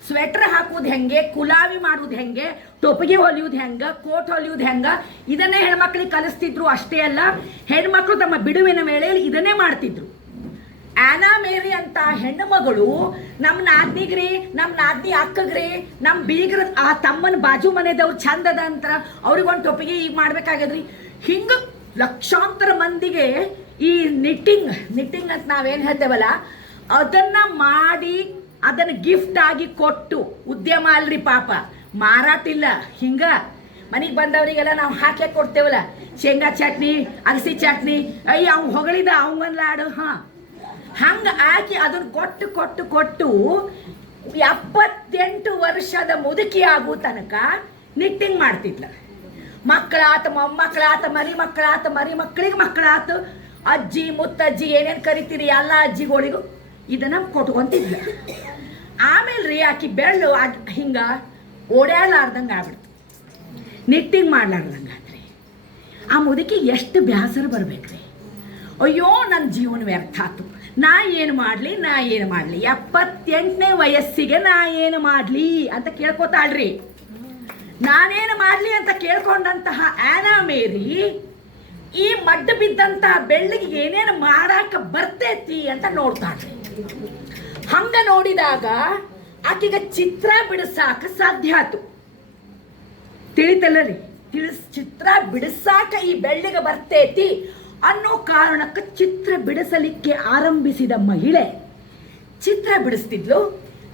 ಸ್ವೆಟರ್ ಹಾಕೋದು ಹೆಂಗೆ, ಕುಲಾವಿ ಮಾಡೋದು ಹೆಂಗೆ, ಟೊಪಿಗೆ ಹೊಲಿಯೋದು ಹೆಂಗೆ, ಕೋಟ್ ಹೊಲಿಯೋದು ಹೆಂಗೆ, ಇದನ್ನೇ ಹೆಣ್ಮಕ್ಳಿಗೆ ಕಲಿಸ್ತಿದ್ರು. ಅಷ್ಟೇ ಅಲ್ಲ, ಹೆಣ್ಮಕ್ಳು ತಮ್ಮ ಬಿಡುವಿನ ವೇಳೆಯಲ್ಲಿ ಇದನ್ನೇ ಮಾಡ್ತಿದ್ರು. ಆನಾ ಮೇರಿ ಅಂತ ಹೆಣ್ಣು ಮಗಳು ನಮ್ಮ ನಾದ್ನಿಗ್ರಿ, ನಮ್ಮ ನಾದ್ನಿ ಅಕ್ಕಗ್ರಿ, ನಮ್ಮ ಬೀಗ್ರ ಆ ತಮ್ಮನ ಬಾಜು ಮನೆದವ್ರು ಚಂದದ ಅಂತ ಅವ್ರಿಗೊಂದು ಟೊಪಿಗೆ ಈಗ ಮಾಡ್ಬೇಕಾಗ್ಯದ್ರಿ. ಹಿಂಗೆ ಲಕ್ಷಾಂತರ ಮಂದಿಗೆ ಈ ನಿಟ್ಟಿಂಗ್ ಅಂತ ನಾವೇನು ಹೇಳ್ತೇವಲ್ಲ ಅದನ್ನು ಮಾಡಿ ಅದನ್ನು ಗಿಫ್ಟ್ ಆಗಿ ಕೊಟ್ಟು, ಉದ್ಯಮ ಅಲ್ರಿ ಪಾಪ, ಮಾರಾಟ ಇಲ್ಲ. ಹಿಂಗೆ ಮನೆಗೆ ಬಂದವರಿಗೆಲ್ಲ ನಾವು ಹಾಕಿ ಕೊಡ್ತೇವಲ್ಲ, ಶೇಂಗಾ ಚಟ್ನಿ, ಅಗಸಿ ಚಟ್ನಿ, ಅಯ್ಯ ಅವ್ನು ಹೊಗಳಿದ ಅವಂಗೊಂದು ಲಾಡು, ಹಾಂ ಹಂಗೆ ಹಾಕಿ ಅದನ್ನು ಕೊಟ್ಟು ಕೊಟ್ಟು ಕೊಟ್ಟು 78 ವರ್ಷದ ಮುದುಕಿ ಆಗೋ ತನಕ ನಿಟ್ಟಿಂಗ್ ಮಾಡ್ತಿದ್ಲ. ಮಕ್ಕಳಾತ, ಮೊಮ್ಮಕ್ಕಳಾತ, ಮರಿ ಮಕ್ಕಳಿಗೆ ಮಕ್ಕಳಾತು, ಅಜ್ಜಿ ಮುತ್ತಜ್ಜಿ ಏನೇನು ಕರಿತೀರಿ ಎಲ್ಲ ಅಜ್ಜಿಗಳಿಗೂ ಇದನ್ನು ಕೊಟ್ಕೊಂತಿದ್ಲ. ಆಮೇಲೆ ರೀ ಆಕಿ ಬೆಳ್ಳು ಹಿಂಗೆ ಓಡಾಡ್ಲಾರ್ದಂಗೆ ಆಗ್ಬಿಡ್ತು, ನಿಟ್ಟಿಂಗ್ ಮಾಡ್ಲಾರ್ದಂಗೆ ಆದ್ರಿ. ಆ ಮುದುಕಿ ಎಷ್ಟು ಬೇಸರ ಬರ್ಬೇಕ್ರಿ. ಅಯ್ಯೋ ನನ್ನ ಜೀವನ ವ್ಯರ್ಥ ಆಯ್ತು, ನಾ ಏನು ಮಾಡಲಿ 78ನೇ ವಯಸ್ಸಿಗೆ ನಾ ಏನು ಮಾಡಲಿ ಅಂತ ಕೇಳ್ಕೊತಾಳ್ರಿ. ನಾನೇನು ಮಾಡಲಿ ಅಂತ ಕೇಳ್ಕೊಂಡಂತಹ ಆನಾ ಮೇರಿ ಈ ಮಡ್ಡು ಬಿದ್ದಂತಹ ಬೆಳ್ಳಿಗೆ ಏನೇನು ಮಾಡಾಕ ಬರ್ತೈತಿ ಅಂತ ನೋಡ್ತಾಳ್ರಿ. ಹಂಗ ನೋಡಿದಾಗ ಆಕೆಗೆ ಚಿತ್ರ ಬಿಡಿಸಾಕ ಸಾಧ್ಯ ಆಯ್ತು. ತಿಳಿತಲ್ಲ ರೀ, ಚಿತ್ರ ಬಿಡಿಸಾಕ ಈ ಬೆಳ್ಳಿಗೆ ಬರ್ತೈತಿ ಅನ್ನೋ ಕಾರಣಕ್ಕೆ ಚಿತ್ರ ಬಿಡಿಸಲಿಕ್ಕೆ ಆರಂಭಿಸಿದ ಮಹಿಳೆ ಚಿತ್ರ ಬಿಡಿಸ್ತಿದ್ಲು.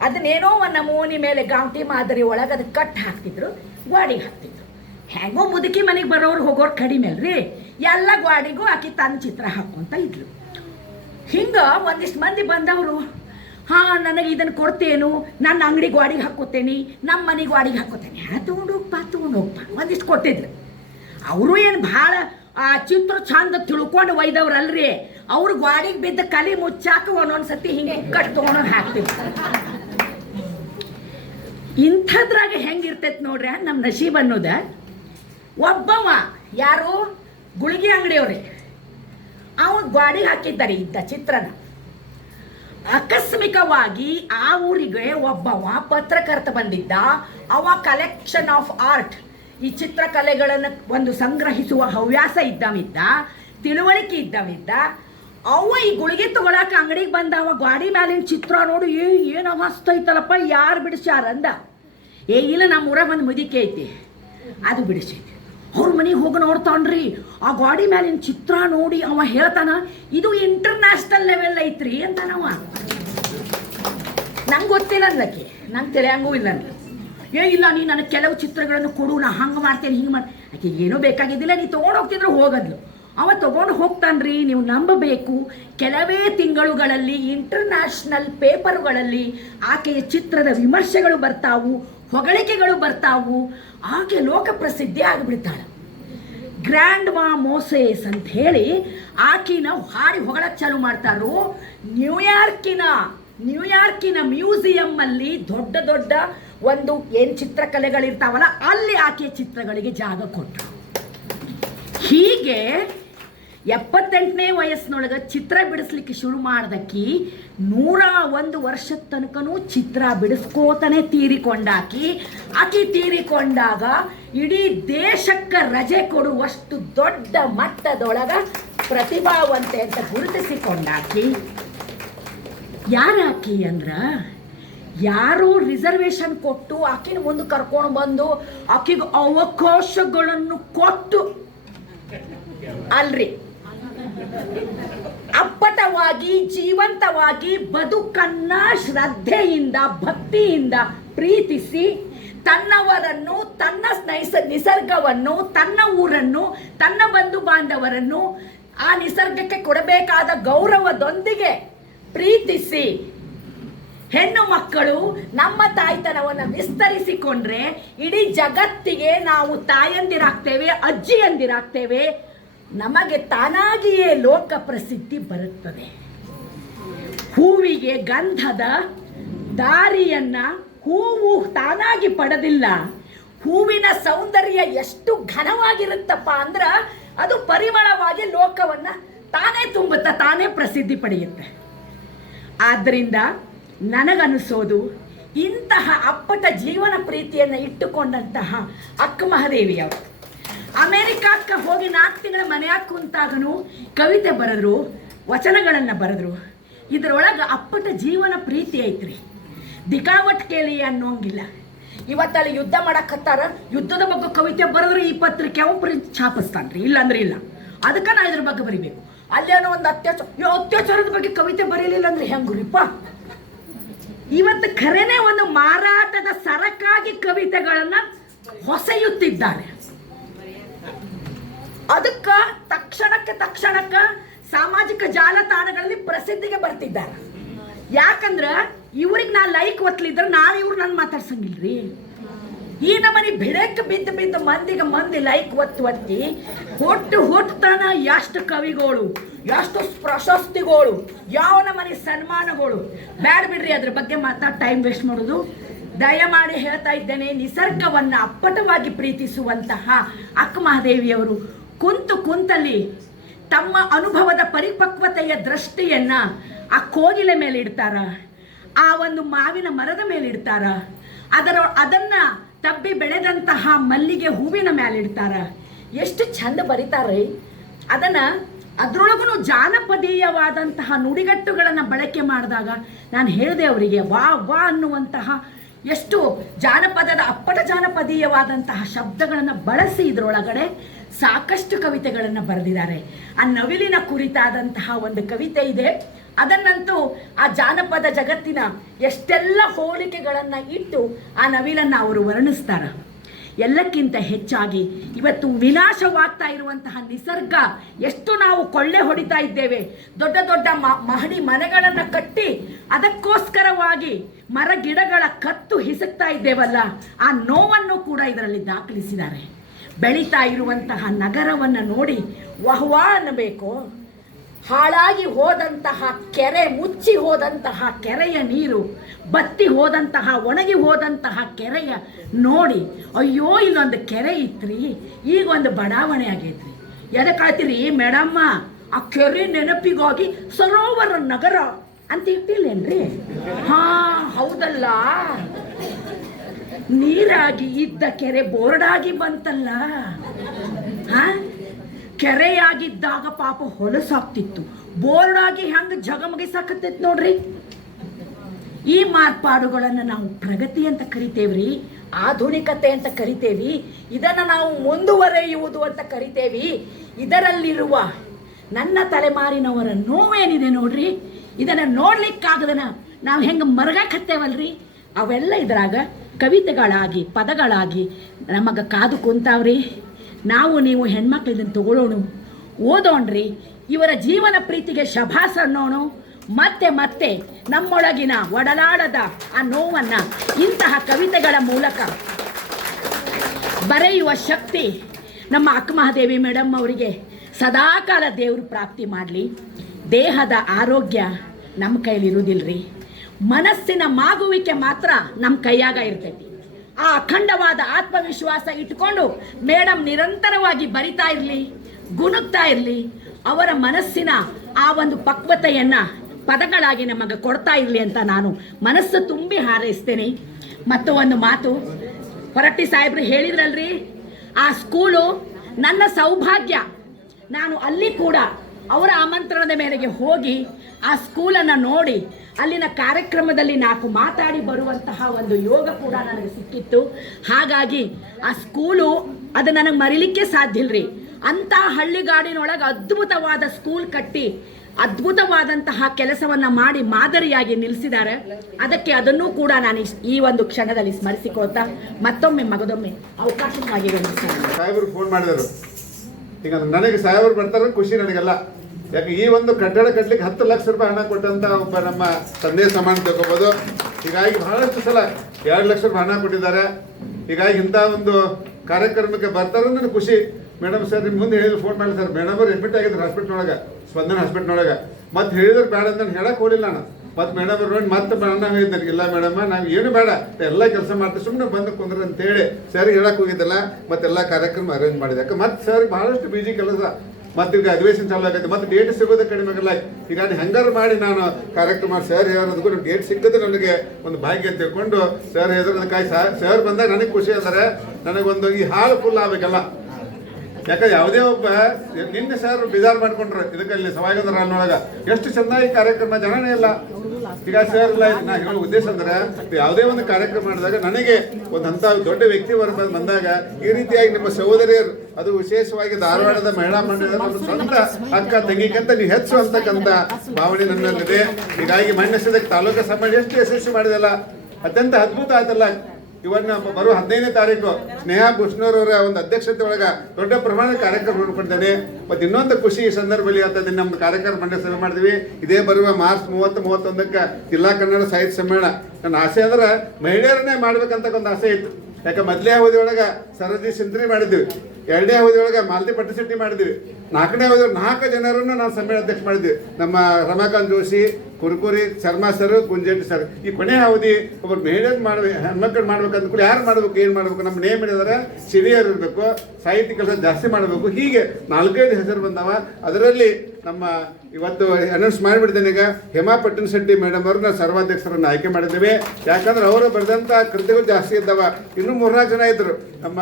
ಅದನ್ನೇನೋ ಒಂದು ನಮೂನಿ ಮೇಲೆ ಗಾಂಟಿ ಮಾದರಿ ಒಳಗೆ ಅದಕ್ಕೆ ಕಟ್ ಹಾಕ್ತಿದ್ರು, ಗ್ವಾಡಿಗೆ ಹಾಕ್ತಿದ್ರು. ಹೆಂಗೋ ಮುದುಕಿ ಮನೆಗೆ ಬರೋರು ಹೋಗೋರು ಕಡಿಮೆ ಅಲ್ರಿ, ಎಲ್ಲ ಗ್ವಾಡಿಗೂ ಆಕಿ ತನ್ನ ಚಿತ್ರ ಹಾಕೊಂತ ಇದ್ಲು. ಹಿಂಗೆ ಒಂದಿಷ್ಟು ಮಂದಿ ಬಂದವರು, ಹಾಂ ನನಗೆ ಇದನ್ನು ಕೊಡ್ತೇನು, ನನ್ನ ಅಂಗಡಿ ಗ್ವಾಡಿಗೆ ಹಾಕೋತೇನೆ, ನಮ್ಮ ಮನೆ ಗ್ವಾಡಿಗೆ ಹಾಕೋತೇನೆ, ತೊಗೊಂಡೋಗಪ್ಪ ಒಂದಿಷ್ಟು ಕೊಟ್ಟಿದ್ರು. ಅವರು ಏನು ಭಾಳ ಆ ಚಿತ್ರ ಚಂದ ತಿಳ್ಕೊಂಡು ಒಯ್ದವ್ರಲ್ರಿ, ಅವ್ರು ಗ್ವಾಡಿಗೆ ಬಿದ್ದ ಕಲಿ ಮುಚ್ಚಾಕ ಒಂದೊಂದ್ಸತಿ ಹಿಂಗೆ ಕಟ್ ತೊಗೊಂಡು ಹಾಕ್ತಿದ್ರು. ಇಂಥದ್ರಾಗ ಹೆಂಗಿರ್ತೈತೆ ನೋಡ್ರಿ ನಮ್ಮ ನಸೀಬ್ ಅನ್ನೋದ. ಒಬ್ಬವ ಯಾರು ಗುಳಿಗೆ ಅಂಗಡಿಯವರೇ, ಅವ ಗಾಡಿಗೆ ಹಾಕಿದ್ದಾರೆ ಇದ್ದ ಚಿತ್ರನ. ಆಕಸ್ಮಿಕವಾಗಿ ಆ ಊರಿಗೆ ಒಬ್ಬವ ಪತ್ರಕರ್ತ ಬಂದಿದ್ದ. ಅವ ಕಲೆಕ್ಷನ್ ಆಫ್ ಆರ್ಟ್, ಈ ಚಿತ್ರಕಲೆಗಳನ್ನು ಒಂದು ಸಂಗ್ರಹಿಸುವ ಹವ್ಯಾಸ ಇದ್ದವಿದ್ದ, ತಿಳುವಳಿಕೆ ಇದ್ದವಿದ್ದ. ಅವ ಈ ಗುಳಿಗೆ ತಗೊಳಕ ಅಂಗಡಿಗೆ ಬಂದ. ಅವ ಗಾಡಿ ಮ್ಯಾಲಿನ ಚಿತ್ರ ನೋಡು, ಏನು ಮಸ್ತೈತಲ್ಲಪ್ಪ, ಯಾರು ಬಿಡಿಸ್ಯಾರ ಅಂದ. ಇಲ್ಲ ನಮ್ಮ ಊರಾಗ ಒಂದು ಮುದಿಕೆ ಐತಿ, ಅದು ಬಿಡಿಸೈತಿ. ಅವ್ರ ಮನೆಗೆ ಹೋಗಿ ನೋಡ್ತಾನ್ರಿ, ಆ ಗಾಡಿ ಮ್ಯಾಲಿನ ಚಿತ್ರ ನೋಡಿ ಅವ ಹೇಳ್ತಾನ, ಇದು ಇಂಟರ್ನ್ಯಾಷನಲ್ ಲೆವೆಲ್ ಐತ್ರಿ ಅಂತಾನವ. ನಂಗೆ ಗೊತ್ತಿಲ್ಲ ಅನ್ಲಕ್ಕೆ, ನಂಗೆ ತಿಳಿಯಂಗೂ ಇಲ್ಲ ಅನ್ಲ. ಇಲ್ಲ ನೀ ನನಗೆ ಕೆಲವು ಚಿತ್ರಗಳನ್ನು ಕೊಡು, ನಾ ಹಂಗೆ ಮಾಡ್ತೇನೆ ಹಿಂಗೆ ಮಾಡಿ. ಆಕೆ ಏನೂ ಬೇಕಾಗಿದ್ದಿಲ್ಲ, ನೀ ತೊಗೊಂಡು ಹೋಗ್ತಿದ್ರೆ ಹೋಗದ್ಲು. ಅವ ತೊಗೊಂಡು ಹೋಗ್ತಾನ್ರಿ. ನೀವು ನಂಬಬೇಕು, ಕೆಲವೇ ತಿಂಗಳುಗಳಲ್ಲಿ ಇಂಟರ್ನ್ಯಾಷನಲ್ ಪೇಪರುಗಳಲ್ಲಿ ಆಕೆಯ ಚಿತ್ರದ ವಿಮರ್ಶೆಗಳು ಬರ್ತಾವು, ಹೊಗಳಿಕೆಗಳು ಬರ್ತಾವು. ಆಕೆ ಲೋಕ ಪ್ರಸಿದ್ಧಿ ಆಗಿಬಿಡ್ತಾಳೆ. ಗ್ರ್ಯಾಂಡ್ ಮಾ ಮೋಸೆಸ್ ಅಂತ ಹೇಳಿ ಆಕಿನ ಹಾಡಿ ಹೊಗಳಕ್ಕೆ ಚಾಲು ಮಾಡ್ತಾರೋ. ನ್ಯೂಯಾರ್ಕಿನ ಮ್ಯೂಸಿಯಮ್ಮಲ್ಲಿ ದೊಡ್ಡ ದೊಡ್ಡ ಒಂದು ಏನು ಚಿತ್ರಕಲೆಗಳಿರ್ತಾವಲ್ಲ, ಅಲ್ಲಿ ಆಕೆಯ ಚಿತ್ರಗಳಿಗೆ ಜಾಗ ಕೊಟ್ಟರು. ಹೀಗೆ 78ನೇ ವಯಸ್ಸಿನೊಳಗೆ ಚಿತ್ರ ಬಿಡಿಸ್ಲಿಕ್ಕೆ ಶುರು ಮಾಡ್ದಕ್ಕಿ 101 ವರ್ಷದ ತನಕನೂ ಚಿತ್ರ ಬಿಡಿಸ್ಕೋತಾನೆ ತೀರಿಕೊಂಡಾಕಿ. ಆಕಿ ತೀರಿಕೊಂಡಾಗ ಇಡೀ ದೇಶಕ್ಕೆ ರಜೆ ಕೊಡುವಷ್ಟು ದೊಡ್ಡ ಮಟ್ಟದೊಳಗ ಪ್ರತಿಭಾವಂತೆ ಅಂತ ಗುರುತಿಸಿಕೊಂಡಾಕಿ. ಯಾರಾಕಿ ಅಂದ್ರ, ಯಾರೋ ರಿಸರ್ವೇಶನ್ ಕೊಟ್ಟು ಆಕಿನ ಮುಂದೆ ಕರ್ಕೊಂಡು ಬಂದು ಆಕಿಗೆ ಅವಕಾಶಗಳನ್ನು ಕೊಟ್ಟು ಅಲ್ರಿ, ಅಪ್ಪಟವಾಗಿ ಜೀವಂತವಾಗಿ ಬದುಕನ್ನ ಶ್ರದ್ಧೆಯಿಂದ ಭಕ್ತಿಯಿಂದ ಪ್ರೀತಿಸಿ ತನ್ನವರನ್ನು, ತನ್ನ ನಿಸರ್ಗವನ್ನು, ತನ್ನ ಊರನ್ನು, ತನ್ನ ಬಂಧು ಬಾಂಧವರನ್ನು ಆ ನಿಸರ್ಗಕ್ಕೆ ಕೊಡಬೇಕಾದ ಗೌರವದೊಂದಿಗೆ ಪ್ರೀತಿಸಿ ಹೆಣ್ಣು ಮಕ್ಕಳು ನಮ್ಮ ತಾಯ್ತನವನ್ನು ವಿಸ್ತರಿಸಿಕೊಂಡ್ರೆ ಇಡೀ ಜಗತ್ತಿಗೆ ನಾವು ತಾಯಂದಿರಾಗ್ತೇವೆ, ಅಜ್ಜಿಯಂದಿರಾಗ್ತೇವೆ. ನಮಗೆ ತಾನಾಗಿಯೇ ಲೋಕ ಪ್ರಸಿದ್ಧಿ ಬರುತ್ತದೆ. ಹೂವಿಗೆ ಗಂಧದ ದಾರಿಯನ್ನ ಹೂವು ತಾನಾಗಿ ಪಡೆದಿಲ್ಲ. ಹೂವಿನ ಸೌಂದರ್ಯ ಎಷ್ಟು ಘನವಾಗಿರುತ್ತಪ್ಪ ಅಂದ್ರೆ ಅದು ಪರಿಮಳವಾಗಿ ಲೋಕವನ್ನ ತಾನೇ ತುಂಬುತ್ತಾ, ತಾನೇ ಪ್ರಸಿದ್ಧಿ ಪಡೆಯುತ್ತೆ. ಆದ್ದರಿಂದ ನನಗನಿಸೋದು, ಇಂತಹ ಅಪ್ಪಟ ಜೀವನ ಪ್ರೀತಿಯನ್ನು ಇಟ್ಟುಕೊಂಡಂತಹ ಅಕ್ಕ ಮಹಾದೇವಿಯವರು ಅಮೇರಿಕಕ್ಕೆ ಹೋಗಿ 4 ತಿಂಗಳ ಮನೆಯಾಗ ಕುಂತಾಗನು ಕವಿತೆ ಬರೆದ್ರು, ವಚನಗಳನ್ನು ಬರೆದ್ರು. ಇದರೊಳಗೆ ಅಪ್ಪಟ ಜೀವನ ಪ್ರೀತಿ ಐತ್ರಿ. ದಿಕಾವಟ್ ಕೇಳಿ ಅನ್ನೋಂಗಿಲ್ಲ. ಇವತ್ತಲ್ಲಿ ಯುದ್ಧ ಮಾಡಕತ್ತಾರ, ಯುದ್ಧದ ಬಗ್ಗೆ ಕವಿತೆ ಬರೆದ್ರೆ ಈ ಪತ್ರಿಕೆ ಪ್ರಿಂಟ್ ಛಾಪಿಸ್ತಾನ್ರಿ, ಇಲ್ಲಾಂದ್ರೆ ಇಲ್ಲ. ಅದಕ್ಕೆ ನಾ ಇದ್ರ ಬಗ್ಗೆ ಬರಿಬೇಕು. ಅಲ್ಲೇನೋ ಒಂದು ಅತ್ಯಾಚಾರದ ಬಗ್ಗೆ ಕವಿತೆ ಬರೀಲಿಲ್ಲ ಅಂದ್ರೆ ಹೆಂಗುರಿಪ್ಪ. ಇವತ್ತು ಖರೇನೆ ಒಂದು ಮಾರಾಟದ ಸರಕಾಗಿ ಕವಿತೆಗಳನ್ನ ಹೊಸೆಯುತ್ತಿದ್ದಾರೆ. ಅದಕ್ಕೆ ತಕ್ಷಣಕ್ಕೆ ಸಾಮಾಜಿಕ ಜಾಲತಾಣಗಳಲ್ಲಿ ಪ್ರಸಿದ್ಧಿಗೆ ಬರ್ತಿದ್ದಾರೆ. ಯಾಕಂದ್ರೆ ಇವ್ರಿಗೆ ನಾ ಲೈಕ್ ಒತ್ತಲಿದ್ರೆ ನಾಳೆ ಇವ್ರು ನಾನು ಮಾತಾಡ್ಸಂಗಿಲ್ರಿ. ಈ ನಮ್ಮನೆ ಬಿಡಕ್ಕೆ ಬಿದ್ದು ಮಂದಿ ಲೈಕ್ ಒತ್ತಿ ಹುಟ್ಟುತ್ತಾನ ಎಷ್ಟು ಕವಿಗಳು, ಎಷ್ಟು ಪ್ರಶಸ್ತಿಗಳು, ಯಾವ ನಮ್ಮನೆ ಸನ್ಮಾನಗಳು. ಬ್ಯಾಡ ಬಿಡ್ರಿ, ಅದ್ರ ಬಗ್ಗೆ ಟೈಮ್ ವೇಸ್ಟ್ ಮಾಡೋದು. ದಯಮಾಡಿ ಹೇಳ್ತಾ ಇದ್ದೇನೆ, ನಿಸರ್ಗವನ್ನ ಅಪ್ಪಟವಾಗಿ ಪ್ರೀತಿಸುವಂತಹ ಅಕ್ಕ ಮಹಾದೇವಿಯವರು ಕುಂತಲ್ಲಿ ತಮ್ಮ ಅನುಭವದ ಪರಿಪಕ್ವತೆಯ ದೃಷ್ಟಿಯನ್ನ ಆ ಕೋಗಿಲೆ ಮೇಲೆ ಇಡ್ತಾರ, ಆ ಒಂದು ಮಾವಿನ ಮರದ ಮೇಲೆ ಇಡ್ತಾರ, ಅದನ್ನ ತಬ್ಬಿ ಬೆಳೆದಂತಹ ಮಲ್ಲಿಗೆ ಹೂವಿನ ಮೇಲೆ ಇಡ್ತಾರ. ಎಷ್ಟು ಚಂದ ಬರೀತಾರ್ರಿ. ಅದರೊಳಗೂ ಜಾನಪದೀಯವಾದಂತಹ ನುಡಿಗಟ್ಟುಗಳನ್ನು ಬಳಕೆ ಮಾಡಿದಾಗ ನಾನು ಹೇಳಿದೆ ಅವರಿಗೆ ವಾ ಅನ್ನುವಂತಹ ಎಷ್ಟು ಅಪ್ಪಟ ಜಾನಪದೀಯವಾದಂತಹ ಶಬ್ದಗಳನ್ನು ಬಳಸಿ ಇದರೊಳಗಡೆ ಸಾಕಷ್ಟು ಕವಿತೆಗಳನ್ನು ಬರೆದಿದ್ದಾರೆ. ಆ ನವಿಲಿನ ಕುರಿತಾದಂತಹ ಒಂದು ಕವಿತೆ ಇದೆ. ಅದನ್ನಂತೂ ಆ ಜಾನಪದ ಜಗತ್ತಿನ ಎಷ್ಟೆಲ್ಲ ಹೋಲಿಕೆಗಳನ್ನು ಇಟ್ಟು ಆ ನವಿಲನ್ನು ಅವರು ವರ್ಣಿಸ್ತಾರೆ. ಎಲ್ಲಕ್ಕಿಂತ ಹೆಚ್ಚಾಗಿ ಇವತ್ತು ವಿನಾಶವಾಗ್ತಾ ಇರುವಂತಹ ನಿಸರ್ಗ ಎಷ್ಟು ನಾವು ಕೊಳ್ಳೆ ಹೊಡಿತಾ ಇದ್ದೇವೆ. ದೊಡ್ಡ ದೊಡ್ಡ ಮಹಡಿ ಮನೆಗಳನ್ನು ಕಟ್ಟಿ ಅದಕ್ಕೋಸ್ಕರವಾಗಿ ಮರ ಗಿಡಗಳ ಕತ್ತು ಹಿಸುಕ್ತಾ ಇದ್ದೇವಲ್ಲ, ಆ ನೋವನ್ನು ಕೂಡ ಇದರಲ್ಲಿ ದಾಖಲಿಸಿದ್ದಾರೆ. ಬೆಳೀತಾ ಇರುವಂತಹ ನಗರವನ್ನು ನೋಡಿ ವಹ್ವಾ ಅನ್ನಬೇಕು. ಹಾಳಾಗಿ ಹೋದಂತಹ ಕೆರೆ, ಮುಚ್ಚಿ ಹೋದಂತಹ ಕೆರೆಯ ನೀರು, ಬತ್ತಿ ಹೋದಂತಹ ಒಣಗಿ ಹೋದಂತಹ ಕೆರೆಯ ನೋಡಿ ಅಯ್ಯೋ ಇಲ್ಲೊಂದು ಕೆರೆ ಇತ್ರಿ, ಈಗ ಒಂದು ಬಡಾವಣೆ ಆಗೈತ್ರಿ. ಎದಕ್ಕೆ ಅಳ್ತೀರಿ ಮೇಡಮ್ಮ? ಆ ಕೆರೆ ನೆನಪಿಗಾಗಿ ಸರೋವರ ನಗರ ಅಂತ ಇಟ್ಟಿಲ್ಲೇನ್ರಿ? ಹಾ ಹೌದಲ್ಲ, ನೀರಾಗಿ ಇದ್ದ ಕೆರೆ ಬೋರ್ಡಾಗಿ ಬಂತಲ್ಲ. ಹಾ, ಕೆರೆಯಾಗಿದ್ದಾಗ ಪಾಪ ಹೊಲಸಾಗ್ತಿತ್ತು, ಬೋರ್ಡಾಗಿ ಹೆಂಗೆ ಜಗಮಗಿಸಾಕತ್ತೈತಿ ನೋಡ್ರಿ. ಈ ಮಾರ್ಪಾಡುಗಳನ್ನು ನಾವು ಪ್ರಗತಿ ಅಂತ ಕರಿತೇವ್ರಿ, ಆಧುನಿಕತೆ ಅಂತ ಕರಿತೇವಿ, ಇದನ್ನು ನಾವು ಮುಂದುವರೆಯುವುದು ಅಂತ ಕರಿತೇವಿ. ಇದರಲ್ಲಿರುವ ನನ್ನ ತಲೆಮಾರಿನವರ ನೋವೇನಿದೆ ನೋಡ್ರಿ, ಇದನ್ನು ನೋಡ್ಲಿಕ್ಕಾಗದನ ನಾವು ಹೆಂಗೆ ಮರಗಾಕತ್ತೇವಲ್ರಿ, ಅವೆಲ್ಲ ಇದ್ರಾಗ ಕವಿತೆಗಳಾಗಿ ಪದಗಳಾಗಿ ನಮಗೆ ಕಾದು ಕುಂತಾವ್ರಿ. ನಾವು ನೀವು ಹೆಣ್ಮಕ್ಳು ಇದನ್ನು ತಗೊಳ್ಳೋಣ, ಓದೋಣ್ರಿ, ಇವರ ಜೀವನ ಪ್ರೀತಿಗೆ ಶಭಾಸ ಅನ್ನೋಣ. ಮತ್ತೆ ಮತ್ತೆ ನಮ್ಮೊಳಗಿನ ಒಡಲಾಡದ ಆ ನೋವನ್ನು ಇಂತಹ ಕವಿತೆಗಳ ಮೂಲಕ ಬರೆಯುವ ಶಕ್ತಿ ನಮ್ಮ ಅಕ್ಕಮಹಾದೇವಿ ಮೇಡಮ್ ಅವರಿಗೆ ಸದಾಕಾಲ ದೇವರು ಪ್ರಾಪ್ತಿ ಮಾಡಲಿ. ದೇಹದ ಆರೋಗ್ಯ ನಮ್ಮ ಕೈಲಿರುವುದಿಲ್ಲರಿ, ಮನಸ್ಸಿನ ಮಾಗುವಿಕೆ ಮಾತ್ರ ನಮ್ಮ ಕೈಯಾಗ ಇರ್ತೈತಿ. ಆ ಅಖಂಡವಾದ ಆತ್ಮವಿಶ್ವಾಸ ಇಟ್ಕೊಂಡು ಮೇಡಮ್ ನಿರಂತರವಾಗಿ ಬರಿತಾ ಇರಲಿ, ಗುಣುಕ್ತಾ ಇರಲಿ. ಅವರ ಮನಸ್ಸಿನ ಆ ಒಂದು ಪಕ್ವತೆಯನ್ನು ಪದಗಳಾಗಿ ನಮಗೆ ಕೊಡ್ತಾ ಇರಲಿ ಅಂತ ನಾನು ಮನಸ್ಸು ತುಂಬಿ ಹಾರೈಸ್ತೇನೆ. ಮತ್ತು ಒಂದು ಮಾತು, ಹೊರಟ್ಟಿ ಸಾಹೇಬ್ರು ಹೇಳಿದ್ರಲ್ರಿ, ಆ ಸ್ಕೂಲು ನನ್ನ ಸೌಭಾಗ್ಯ. ನಾನು ಅಲ್ಲಿ ಕೂಡ ಅವರ ಆಮಂತ್ರಣದ ಮೇರೆಗೆ ಹೋಗಿ ಆ ಸ್ಕೂಲನ್ನು ನೋಡಿ ಅಲ್ಲಿನ ಕಾರ್ಯಕ್ರಮದಲ್ಲಿ ನಾಲ್ಕು ಮಾತಾಡಿ ಬರುವಂತಹ ಒಂದು ಯೋಗ ಕೂಡ ನನಗೆ ಸಿಕ್ಕಿತ್ತು. ಹಾಗಾಗಿ ಆ ಸ್ಕೂಲು ಅದು ನನಗೆ ಮರಿಲಿಕ್ಕೆ ಸಾಧ್ಯ ಇಲ್ಲರಿ. ಅಂಥ ಹಳ್ಳಿಗಾಡಿನೊಳಗೆ ಅದ್ಭುತವಾದ ಸ್ಕೂಲ್ ಕಟ್ಟಿ ಅದ್ಭುತವಾದಂತಹ ಕೆಲಸವನ್ನು ಮಾಡಿ ಮಾದರಿಯಾಗಿ ನಿಲ್ಲಿಸಿದ್ದಾರೆ. ಅದಕ್ಕೆ ಅದನ್ನೂ ಕೂಡ ನಾನು ಈ ಒಂದು ಕ್ಷಣದಲ್ಲಿ ಸ್ಮರಿಸಿಕೊಳ್ತಾ ಮತ್ತೊಮ್ಮೆ ಮಗದೊಮ್ಮೆ ಅವಕಾಶವಾಗಿ ಸಾಹೇಬರು ಫೋನ್ ಮಾಡಿದರು. ಈಗ ನನಗೆ ಸಾಹೇಬರು ಬರ್ತಾರೆ ಖುಷಿ ನನಗೆಲ್ಲ. ಯಾಕೆ ಈ ಒಂದು ಕಟ್ಟಡ ಕಟ್ಟಲಿಕ್ಕೆ 10 ಲಕ್ಷ ರೂಪಾಯಿ ಹಣ ಕೊಟ್ಟಂತ ಒಬ್ಬ ನಮ್ಮ ತಂದೆ ಸಮಾನ ತಗೋಬೋದು. ಹೀಗಾಗಿ ಬಹಳಷ್ಟು ಸಲ 2 ಲಕ್ಷ ರೂಪಾಯಿ ಹಣ ಕೊಟ್ಟಿದ್ದಾರೆ. ಹೀಗಾಗಿ ಇಂಥ ಒಂದು ಕಾರ್ಯಕ್ರಮಕ್ಕೆ ಬರ್ತಾರೆ ನನಗೆ ಖುಷಿ. ಮೇಡಮ್ ಸರ್ ನಿಮ್ಮ ಮುಂದೆ ಹೇಳಿದ್ರು, ಫೋನ್ ಮಾಡಿ ಸರ್ ಮೇಡಮ್ ಅವ್ರು ಅಡ್ಮಿಟ್ ಆಗಿದ್ರು ಹಾಸ್ಪಿಟ್ಲೊಳಗೆ, ಸ್ಪಂದನ ಹಾಸ್ಪಿಟ್ಲೊಳಗೆ. ಮತ್ತೆ ಹೇಳಿದ್ರೆ ಬೇಡ ಅಂತ ನಾನು ಹೇಳಕ್ಕೆ ಹೋಗಲಿಲ್ಲ ನಾನು. ಮತ್ತು ಮೇಡಮ್ ಅವ್ರು ನೋಡಿ ಮತ್ತೆ ಅಣ್ಣ ಹೇಳಿದ್ದಾರೆ, ಇಲ್ಲ ಮೇಡಮ್ಮ ನಾವು ಏನು ಬೇಡ ಎಲ್ಲ ಕೆಲಸ ಮಾಡ್ತೀವಿ, ಸುಮ್ಮನೆ ಬಂದು ಕುಂದ್ರೆ ಅಂತೇಳಿ ಸರ್ ಹೇಳಕ್ಕೆ ಹೋಗಿದ್ದಲ್ಲ. ಮತ್ತೆಲ್ಲ ಕಾರ್ಯಕ್ರಮ ಅರೇಂಜ್ ಮಾಡಿದೆ. ಯಾಕೆ ಮತ್ತೆ ಸರ್ ಭಾಳಷ್ಟು ಬಿಜಿ ಕೆಲಸ, ಮತ್ತು ಈಗ ಅಧಿವೇಶನ ಚಾಲು ಆಗೈತೆ, ಮತ್ತು ಡೇಟ್ ಸಿಗೋದು ಕಡಿಮೆ ಆಗಲ್ಲ. ಈಗ ಹೆಂಗಾರು ಮಾಡಿ ನಾನು ಕಾರ್ಯಕ್ರಮ ಸರ್ ಹೇಳೋದಕ್ಕೂ ಡೇಟ್ ಸಿಕ್ಕದೆ ನನಗೆ ಒಂದು ಭಾಗ್ಯ ಅಂತ ತಿಳ್ಕೊಂಡು ಸರ್ ಹೇಳಿದ್ರದಕ್ಕಾಗಿ ಸರ್ ಬಂದಾಗ ನನಗೆ ಖುಷಿ ಅಂದರೆ ನನಗೊಂದು ಈ ಹಾಲು ಫುಲ್ ಆಗಬೇಕಲ್ಲ. ಯಾಕಂದ್ರೆ ಯಾವುದೇ ಒಬ್ಬ ನಿನ್ನೆ ಸರ್ ಬೇಜಾರು ಮಾಡ್ಕೊಂಡ್ರು ಇದಕ್ಕಲ್ಲಿ ಸವಾಗಂದ್ರ ಅನ್ನೊಳಗೆ ಎಷ್ಟು ಚೆನ್ನಾಗಿ ಕಾರ್ಯಕ್ರಮ, ಜನನೇ ಇಲ್ಲ. ಈಗ ಸರ್ ಇಲ್ಲ, ನಾ ಹೇಳೋ ಉದ್ದೇಶ ಅಂದ್ರೆ ಯಾವುದೇ ಒಂದು ಕಾರ್ಯಕ್ರಮ ಮಾಡಿದಾಗ ನನಗೆ ಒಂದು ಅಂಥ ದೊಡ್ಡ ವ್ಯಕ್ತಿ ಬಂದಾಗ ಈ ರೀತಿಯಾಗಿ ನಿಮ್ಮ ಸಹೋದರಿಯರು, ಅದು ವಿಶೇಷವಾಗಿ ಧಾರವಾಡದ ಮಹಿಳಾ ಮಂಡಳದ ಒಂದು ಸ್ವಂತ ಅಕ್ಕ ತಂಗಿಗಿಂತ ನೀವು ಹೆಚ್ಚು ಅಂತಕ್ಕಂಥ ಭಾವನೆ ನನ್ನಲ್ಲಿದೆ. ಹೀಗಾಗಿ ಮಣ್ಣೆಸದಕ್ಕೆ ತಾಲೂಕು ಸಮ್ಮೇಳನ ಎಷ್ಟು ಯಶಸ್ವಿ ಮಾಡಿದಲ್ಲ, ಅತ್ಯಂತ ಅದ್ಭುತ ಆಯ್ತಲ್ಲ. ಇವನ್ನ ಬರುವ 15ನೇ ತಾರೀಕು ಸ್ನೇಹಾ ಭೂಷಣರವರ ಒಂದು ಅಧ್ಯಕ್ಷತೆ ಒಳಗೆ ದೊಡ್ಡ ಪ್ರಮಾಣದ ಕಾರ್ಯಕ್ರಮ ನೋಡ್ಕೊಂಡಿದ್ದೇನೆ. ಮತ್ತು ಇನ್ನೊಂದು ಖುಷಿ ಈ ಸಂದರ್ಭದಲ್ಲಿ ಆಗ್ತದೆ, ನಮ್ಮ ಕಾರ್ಯಕ್ರಮ ಮಂಡಳಿ ಸಭೆ ಮಾಡಿದ್ವಿ. ಇದೇ ಬರುವ ಮಾರ್ಚ್ 30-31ಕ್ಕೆ ಜಿಲ್ಲಾ ಕನ್ನಡ ಸಾಹಿತ್ಯ ಸಮ್ಮೇಳನ. ನನ್ನ ಆಸೆ ಅಂದ್ರೆ ಮಹಿಳೆಯರನ್ನೇ ಮಾಡ್ಬೇಕಂತ ಒಂದು ಆಸೆ ಇತ್ತು. ಯಾಕೆ ಮೊದಲೇ ಅವಧಿ ಒಳಗೆ ಸರೋಜಿ ಸಿಂದ್ರಿ ಮಾಡಿದ್ವಿ, 2ನೇ ಅವಧಿ ಒಳಗೆ ಮಾಲತಿ ಪಟ್ಟಶೆಟ್ಟಿ ಮಾಡಿದ್ವಿ, 4ನೇ ಅವಧಿ 4 ಜನರನ್ನು ನಾವು ಸಮ್ಮೇಳನ ಅಧ್ಯಕ್ಷ ಮಾಡಿದ್ವಿ. ನಮ್ಮ ರಮಾಕಾಂತ್ ಜೋಶಿ, ಕುರುಕುರಿ, ಶರ್ಮಾ ಸರ್, ಗುಂಜೇಟಿ ಸರ್. ಈ ಕೊನೆ ಅವಧಿ ಒಬ್ಬರು ಮಹಿಳೆಯರು ಮಾಡ್ಬೇಕು, ಹೆಣ್ಮಕ್ಳು ಮಾಡ್ಬೇಕಂತ ಕೂಡ ಯಾರು ಮಾಡ್ಬೇಕು, ಏನು ಮಾಡ್ಬೇಕು, ನಮ್ಮ ನೇಮ್ ಹೇಳಿದಾರೆ ಸಿರಿಯರ್ ಇರಬೇಕು, ಸಾಹಿತ್ಯ ಕೆಲಸ ಜಾಸ್ತಿ ಮಾಡಬೇಕು. ಹೀಗೆ 4-5 ಹೆಸರು ಬಂದವ. ಅದರಲ್ಲಿ ನಮ್ಮ ಇವತ್ತು ಅನೌನ್ಸ್ ಮಾಡಿಬಿಡ್ತೇನೆ. ಈಗ ಹೇಮಾ ಪಟ್ಟಣಶೆಟ್ಟಿ ಮೇಡಮ್ ಅವ್ರನ್ನ ಸರ್ವಾಧ್ಯಕ್ಷರನ್ನು ಆಯ್ಕೆ ಮಾಡಿದ್ದೇವೆ. ಯಾಕಂದ್ರೆ ಅವರು ಬರೆದಂಥ ಕೃತಿಗಳು ಜಾಸ್ತಿ ಇದ್ದಾವ. ಇನ್ನೂ 3-4 ಜನ ಇದ್ದರು. ನಮ್ಮ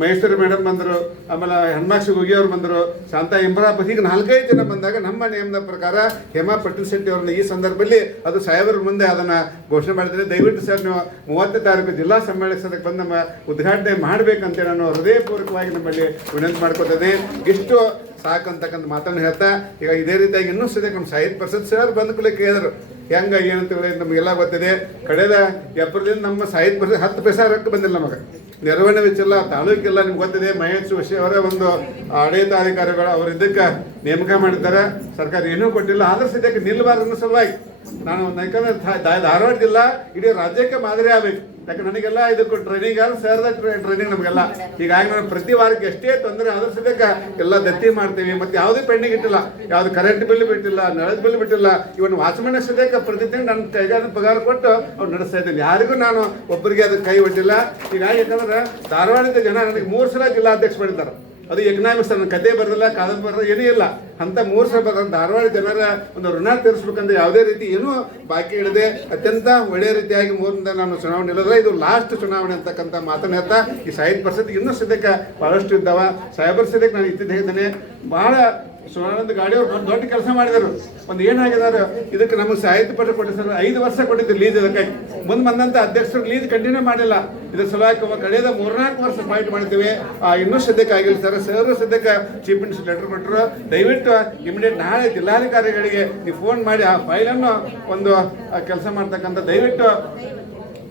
ಮಹೇಶ್ವರಿ ಮೇಡಮ್ ಬಂದರು, ಆಮೇಲೆ ಹನುಮಾಕ್ಷಿ ಗುಗಿ ಅವರು ಬಂದರು, ಶಾಂತಾ ಇಂಬ್ರಾಪ. ಹೀಗೆ 4-5 ಜನ ಬಂದಾಗ ನಮ್ಮ ನಿಯಮದ ಪ್ರಕಾರ ಹೇಮಾ ಪಟ್ಟಣಶೆಟ್ಟಿ ಅವ್ರನ್ನ ಈ ಸಂದರ್ಭದಲ್ಲಿ ಅದು ಸಾಹೇಬರ ಮುಂದೆ ಅದನ್ನು ಘೋಷಣೆ ಮಾಡಿದ್ದೇನೆ. ದಯವಿಟ್ಟು ಸರ್ ನೀವು 30ನೇ ತಾರೀಕು ಜಿಲ್ಲಾ ಸಮ್ಮೇಳನಕ್ಕೆ ಬಂದು ನಮ್ಮ ಉದ್ಘಾಟನೆ ಮಾಡಬೇಕಂತ ನಾನು ಹೃದಯಪೂರ್ವಕವಾಗಿ ನಮ್ಮಲ್ಲಿ ವಿನಂತಿ ಮಾಡ್ಕೊತೇನೆ. ಇಷ್ಟು ಸಾಕಂತಕ್ಕಂಥ ಮಾತನ್ನು ಹೇಳ್ತಾ ಈಗ ಇದೇ ರೀತಿಯಾಗಿ ಇನ್ನೂ ಸದ್ಯ ನಮ್ಮ ಸಾಹಿತ್ಯ ಪರಿಷತ್ ಸರ್ ಬಂದ ಕೂಡಲೇ ಕೇಳಿದ್ರು ಹೆಂಗೆ ಏನಂತ ನಮಗೆಲ್ಲ ಗೊತ್ತಿದೆ. ಕಳೆದ ಏಪ್ರಿಲಿಂದ ನಮ್ಮ ಸಾಹಿತ್ಯ ಪರಿಷತ್ 10 ಪೈಸಾ ರೊಕ್ಕ ಬಂದಿಲ್ಲ ನಮಗೆ. ನೆರವಣಿಗೆ ವೆಚ್ಚಲ್ಲ, ತಾಲೂಕಿಲ್ಲ, ನಿಮ್ಗೆ ಗೊತ್ತಿದೆ. ಮಹೇಶ್ ವಿಷಯ ಅವರ ಒಂದು ಆಡಳಿತಾಧಿಕಾರಿಗಳು ಅವರು ಇದಕ್ಕೆ ನೇಮಕ ಮಾಡಿದ್ದಾರೆ. ಸರ್ಕಾರ ಏನೂ ಕೊಟ್ಟಿಲ್ಲ. ಆದ್ರೆ ಸದ್ಯಕ್ಕೆ ನಿಲ್ಲಬಾರ್ದು ಅನ್ನೋ ಸಲುವಾಗಿ ನಾನು ಯಾಕಂದ್ರೆ ಧಾರವಾಡ ಜಿಲ್ಲಾ ಇಡೀ ರಾಜ್ಯಕ್ಕೆ ಮಾದರಿ ಆಗಬೇಕು. ಯಾಕೆ ನನಗೆಲ್ಲ ಇದಕ್ಕೆ ಟ್ರೈನಿಂಗ್ ಆದ್ರೆ ಸರ್ದ ಟ್ರೈನಿಂಗ್ ನಮಗೆಲ್ಲ. ಹೀಗಾಗಿ ನಾನು ಪ್ರತಿ ವಾರಕ್ಕೆ ಎಷ್ಟೇ ತೊಂದರೆ ಅದ್ರ ಸದ್ಯಕ್ಕೆ ಎಲ್ಲ ದತ್ತಿ ಮಾಡ್ತೀವಿ. ಮತ್ತು ಯಾವುದೇ ಪೆಂಡಿಂಗ್ ಇಟ್ಟಿಲ್ಲ, ಯಾವುದು ಕರೆಂಟ್ ಬಿಲ್ ಬಿಟ್ಟಿಲ್ಲ, ನಳದ ಬಿಲ್ ಬಿಟ್ಟಿಲ್ಲ. ಇವನ್ ವಾಚ್ಮನ್ ಸದ್ಯಕ್ಕೆ ಪ್ರತಿ ತಿಂಗಳು ನನ್ನ ಕೈಗಾರ ಪಗಾರ ಕೊಟ್ಟು ಅವ್ರು ನಡೆಸ್ತಾ ಇದ್ದೀನಿ. ಯಾರಿಗೂ ನಾನು ಒಬ್ಬರಿಗೆ ಅದಕ್ಕೆ ಕೈ ಒಡ್ಡಿಲ್ಲ. ಹೀಗಾಗಿ ಯಾಕಂದ್ರೆ ಧಾರವಾಡದ ಜನ ನನಗೆ 3 ಸಲ ಜಿಲ್ಲಾಧ್ಯಕ್ಷ ಮಾಡಿದ್ದಾರೆ. ಅದು ಎಕನಾಮಿಕ್ಸ್, ನನ್ನ ಕತೆ ಬರೋದಿಲ್ಲ, ಕಾದಂಬರಿ ಬರೋದು ಏನೂ ಇಲ್ಲ. ಅಂತ 3 ಸಲ ಬರೋದು ಧಾರವಾಡ ಜನರ ಒಂದು ಋಣ ತೀರಿಸ್ಬೇಕಂದ್ರೆ ಯಾವುದೇ ರೀತಿ ಏನೂ ಬಾಕಿ ಇಡದೆ ಅತ್ಯಂತ ಒಳ್ಳೆಯ ರೀತಿಯಾಗಿ 3ರಿಂದ ನಾನು ಚುನಾವಣೆ ಇಲ್ಲದ್ರೆ ಇದು ಲಾಸ್ಟ್ ಚುನಾವಣೆ ಅಂತಕ್ಕಂಥ ಮಾತನ್ನ ಹೇಳ್ತಾ ಈ ಸಾಹಿತ್ಯ ಪರಿಸ್ಥಿತಿ ಇನ್ನೂ ಸದ್ಯಕ್ಕೆ ಭಾಳಷ್ಟು ಇದ್ದಾವ. ಸಾಹೇಬರ ಸದ್ಯಕ್ಕೆ ನಾನು ಇತ್ತಿದ್ದೇ ಇದ್ದೇನೆ. ಭಾಳ ಶಿವಾನಂದ ಗಾಡಿಯವರು ದೊಡ್ಡ ಕೆಲಸ ಮಾಡಿದರು. ಒಂದು ಏನಾಗಿದ್ದಾರೆ, ಇದಕ್ಕೆ ನಮಗೆ ಸಾಹಿತ್ಯ ಪತ್ರ ಕೊಟ್ಟು ಸರ್ 5 ವರ್ಷ ಕೊಟ್ಟಿದ್ದು ಲೀಸ್. ಇದಕ್ಕೆ ಮುಂದೆ ಬಂದಂಥ ಅಧ್ಯಕ್ಷರು ಲೀಸ್ ಕಂಟಿನ್ಯೂ ಮಾಡಿಲ್ಲ. ಇದ್ರ ಸಲುವಾಗಿ ಕಳೆದ 3-4 ವರ್ಷ ಫೈಟ್ ಮಾಡ್ತೀವಿ. ಇನ್ನೂ ಸದ್ಯಕ್ಕೆ ಆಗಿಲ್ಲ ಸರ್. ಸರ್ ಸದ್ಯಕ್ಕೆ ಚೀಫ್ ಮಿನಿಸ್ಟರ್ ಲೆಟರ್ ಕೊಟ್ಟರು. ದಯವಿಟ್ಟು ಇಮಿಡಿಯೇಟ್ ನಾಳೆ ಜಿಲ್ಲಾಧಿಕಾರಿಗಳಿಗೆ ನೀವು ಫೋನ್ ಮಾಡಿ ಆ ಫೈಲನ್ನು ಒಂದು ಕೆಲಸ ಮಾಡ್ತಕ್ಕಂಥ ದಯವಿಟ್ಟು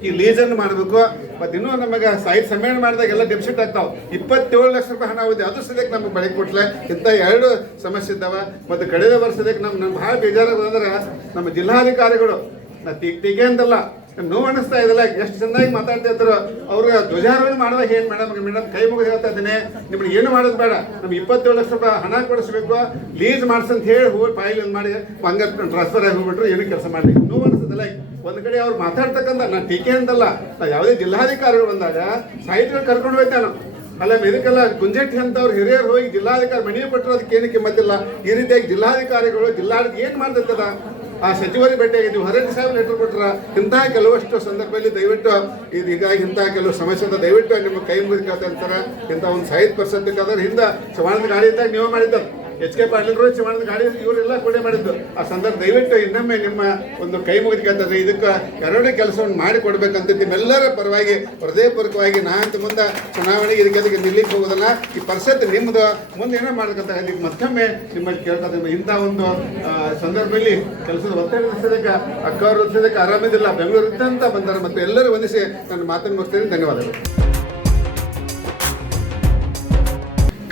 ಈ ಲೀಸನ್ನು ಮಾಡಬೇಕು. ಮತ್ತು ಇನ್ನೂ ನಮಗೆ ಸಾಹಿತ್ಯ ಸಮ್ಮೇಳನ ಮಾಡಿದಾಗ ಎಲ್ಲ ಡೆಪಿಸಿಟ್ ಆಗ್ತಾವೆ. 27 ಲಕ್ಷ ರೂಪಾಯಿ ಹಣ ಹೋಗಿದೆ. ಅದು ಸದ್ಯಕ್ಕೆ ನಮಗೆ ಬೆಳಗ್ಗೆ ಕೊಟ್ಟಲೆ. ಇಂಥ 2 ಸಮಸ್ಯೆ ಇದ್ದಾವೆ. ಮತ್ತು ಕಳೆದ ವರ್ಷದಕ್ಕೆ ನಮ್ಗೆ ಭಾಳ ಬೇಜಾರಾಗೋದಂದ್ರೆ ನಮ್ಮ ಜಿಲ್ಲಾಧಿಕಾರಿಗಳು ನಾ ಟೀಕೆ ಅಂತಲ್ಲ, ನೋವು ಅನ್ನಿಸ್ತಾ ಇದೆಲ್ಲ. ಎಷ್ಟು ಚೆನ್ನಾಗಿ ಮಾತಾಡ್ತಾ ಇದ್ರು. ಅವ್ರಿಗೆ ಧ್ವಜಾರೋಹಣ ಮಾಡುವಾಗ ಏನು ಮೇಡಮ್ ಕೈ ಮುಗಿದು ಹೇಳ್ತಾ ಇದ್ದೀನಿ, ನಿಮ್ಗೆ ಏನು ಮಾಡೋದು ಬೇಡ, ನಮ್ಗೆ 27 ಲಕ್ಷ ರೂಪಾಯಿ ಹಣ ಕೊಡಿಸ್ಬೇಕು, ಲೀಸ್ ಮಾಡಿಸಂತ ಹೇಳಿ ಹೋಗಿ ಫೈಲ್ ಮಾಡಿ ಹಂಗೆ ಟ್ರಾನ್ಸ್ಫರ್ ಆಗಿ ಹೋಗ್ಬಿಟ್ರು. ಏನು ಕೆಲಸ ಮಾಡಲಿ ನೋವು ಅನಿಸ್ತದಲ್ಲ. ಒಂದು ಕಡೆ ಅವ್ರು ಮಾತಾಡ್ತಕ್ಕಂಥ ನಾ ಟೀಕೆ ಅಂತಲ್ಲ, ನಾ ಯಾವುದೇ ಜಿಲ್ಲಾಧಿಕಾರಿಗಳು ಬಂದಾಗ ಸಾಹಿತ್ಯಗಳು ಕರ್ಕೊಂಡು ಹೋಗ್ತಾನೆ. ಅಲ್ಲ ಇದಕ್ಕೆಲ್ಲ ಗುಂಜೆಟ್ಟಿ ಅಂತವ್ರು ಹಿರಿಯರು ಹೋಗಿ ಜಿಲ್ಲಾಧಿಕಾರಿ ಮನೆಗೆ ಕೊಟ್ಟರು, ಅದಕ್ಕೆ ಏನಕ್ಕೆ ಕಿಮ್ಮತ್ತಿಲ್ಲ. ಈ ರೀತಿಯಾಗಿ ಜಿಲ್ಲಾಧಿಕಾರಿಗಳು ಜಿಲ್ಲಾಡಳಿತ ಏನು ಮಾಡ್ತಿರ್ತದ ಆ ಸಚಿವರಿಗೆ ಭೇಟಿಯಾಗಿದ್ದೀವಿ. ಹೊರಗೆ ಸಾಹೇಬ್ ಲೆಟರ್ ಕೊಟ್ಟರ. ಇಂತಹ ಕೆಲವಷ್ಟು ಸಂದರ್ಭದಲ್ಲಿ ದಯವಿಟ್ಟು ಇದು ಹೀಗಾಗಿ ಇಂತಹ ಕೆಲವು ಸಮಸ್ಯೆ ಅಂತ ದಯವಿಟ್ಟು ನಿಮ್ಮ ಕೈ ಮುಗಿದು ಕೇಳ್ತಾ ಇರ್ತಾರೆ. ಇಂಥ ಒಂದು ಸಾಹಿತ್ಯ ಪರಿಷತ್ತಕ್ಕಾದ್ರೆ ಹಿಂದೆ ಶಿವಾನಂದ ಗಾಡಿ ಇದ್ದಾಗ ನೀವು ಮಾಡಿದ್ದಾರೆ. HK ಪಾಟೀಲ್ರು ಶಿವಾನಂದ ಗಾಡಿ ಇವರೆಲ್ಲ ಕೊಡೆ ಮಾಡಿದ್ದು. ಆ ಸಂದರ್ಭ ದಯವಿಟ್ಟು ಇನ್ನೊಮ್ಮೆ ನಿಮ್ಮ ಒಂದು ಕೈ ಮುಗಿದು ಕೇಳ್ತಾರೆ. ಇದಕ್ಕೆ 2 ಕೆಲಸವನ್ನು ಮಾಡಿ ಕೊಡ್ಬೇಕಂತ ನಿಮ್ಮೆಲ್ಲರ ಪರವಾಗಿ ಹೃದಯಪೂರ್ವಕವಾಗಿ ನಾನಂತ ಮುಂದೆ ಚುನಾವಣೆಗೆ ಇದಕ್ಕೆ ನಿಲ್ಲಿಕ್ಕೆ ಹೋಗೋದಲ್ಲ. ಈ ಪರಿಷತ್ ನಿಮ್ಮದು ಮುಂದೆ ಏನೋ ಮಾಡ್ಬೇಕಂತ ಇದಕ್ಕೆ ಮತ್ತೊಮ್ಮೆ ನಿಮ್ಮಲ್ಲಿ ಕೇಳ್ಕೊತ ಇಂಥ ಒಂದು ಸಂದರ್ಭದಲ್ಲಿ ಕೆಲಸದ ಒತ್ತಡ ಸದ್ಯಕ್ಕೆ ಅಕ್ಕವರು ಸದ್ಯಕ್ಕೆ ಆರಾಮಿದಿಲ್ಲ, ಬೆಂಗಳೂರು ಇದ್ದಂತ ಬಂದ್ದಾರೆ. ಮತ್ತು ಎಲ್ಲರೂ ವಂದಿಸಿ ನನ್ನ ಮಾತನ್ನು ಮುಗಿಸ್ತೇನೆ. ಧನ್ಯವಾದಗಳು.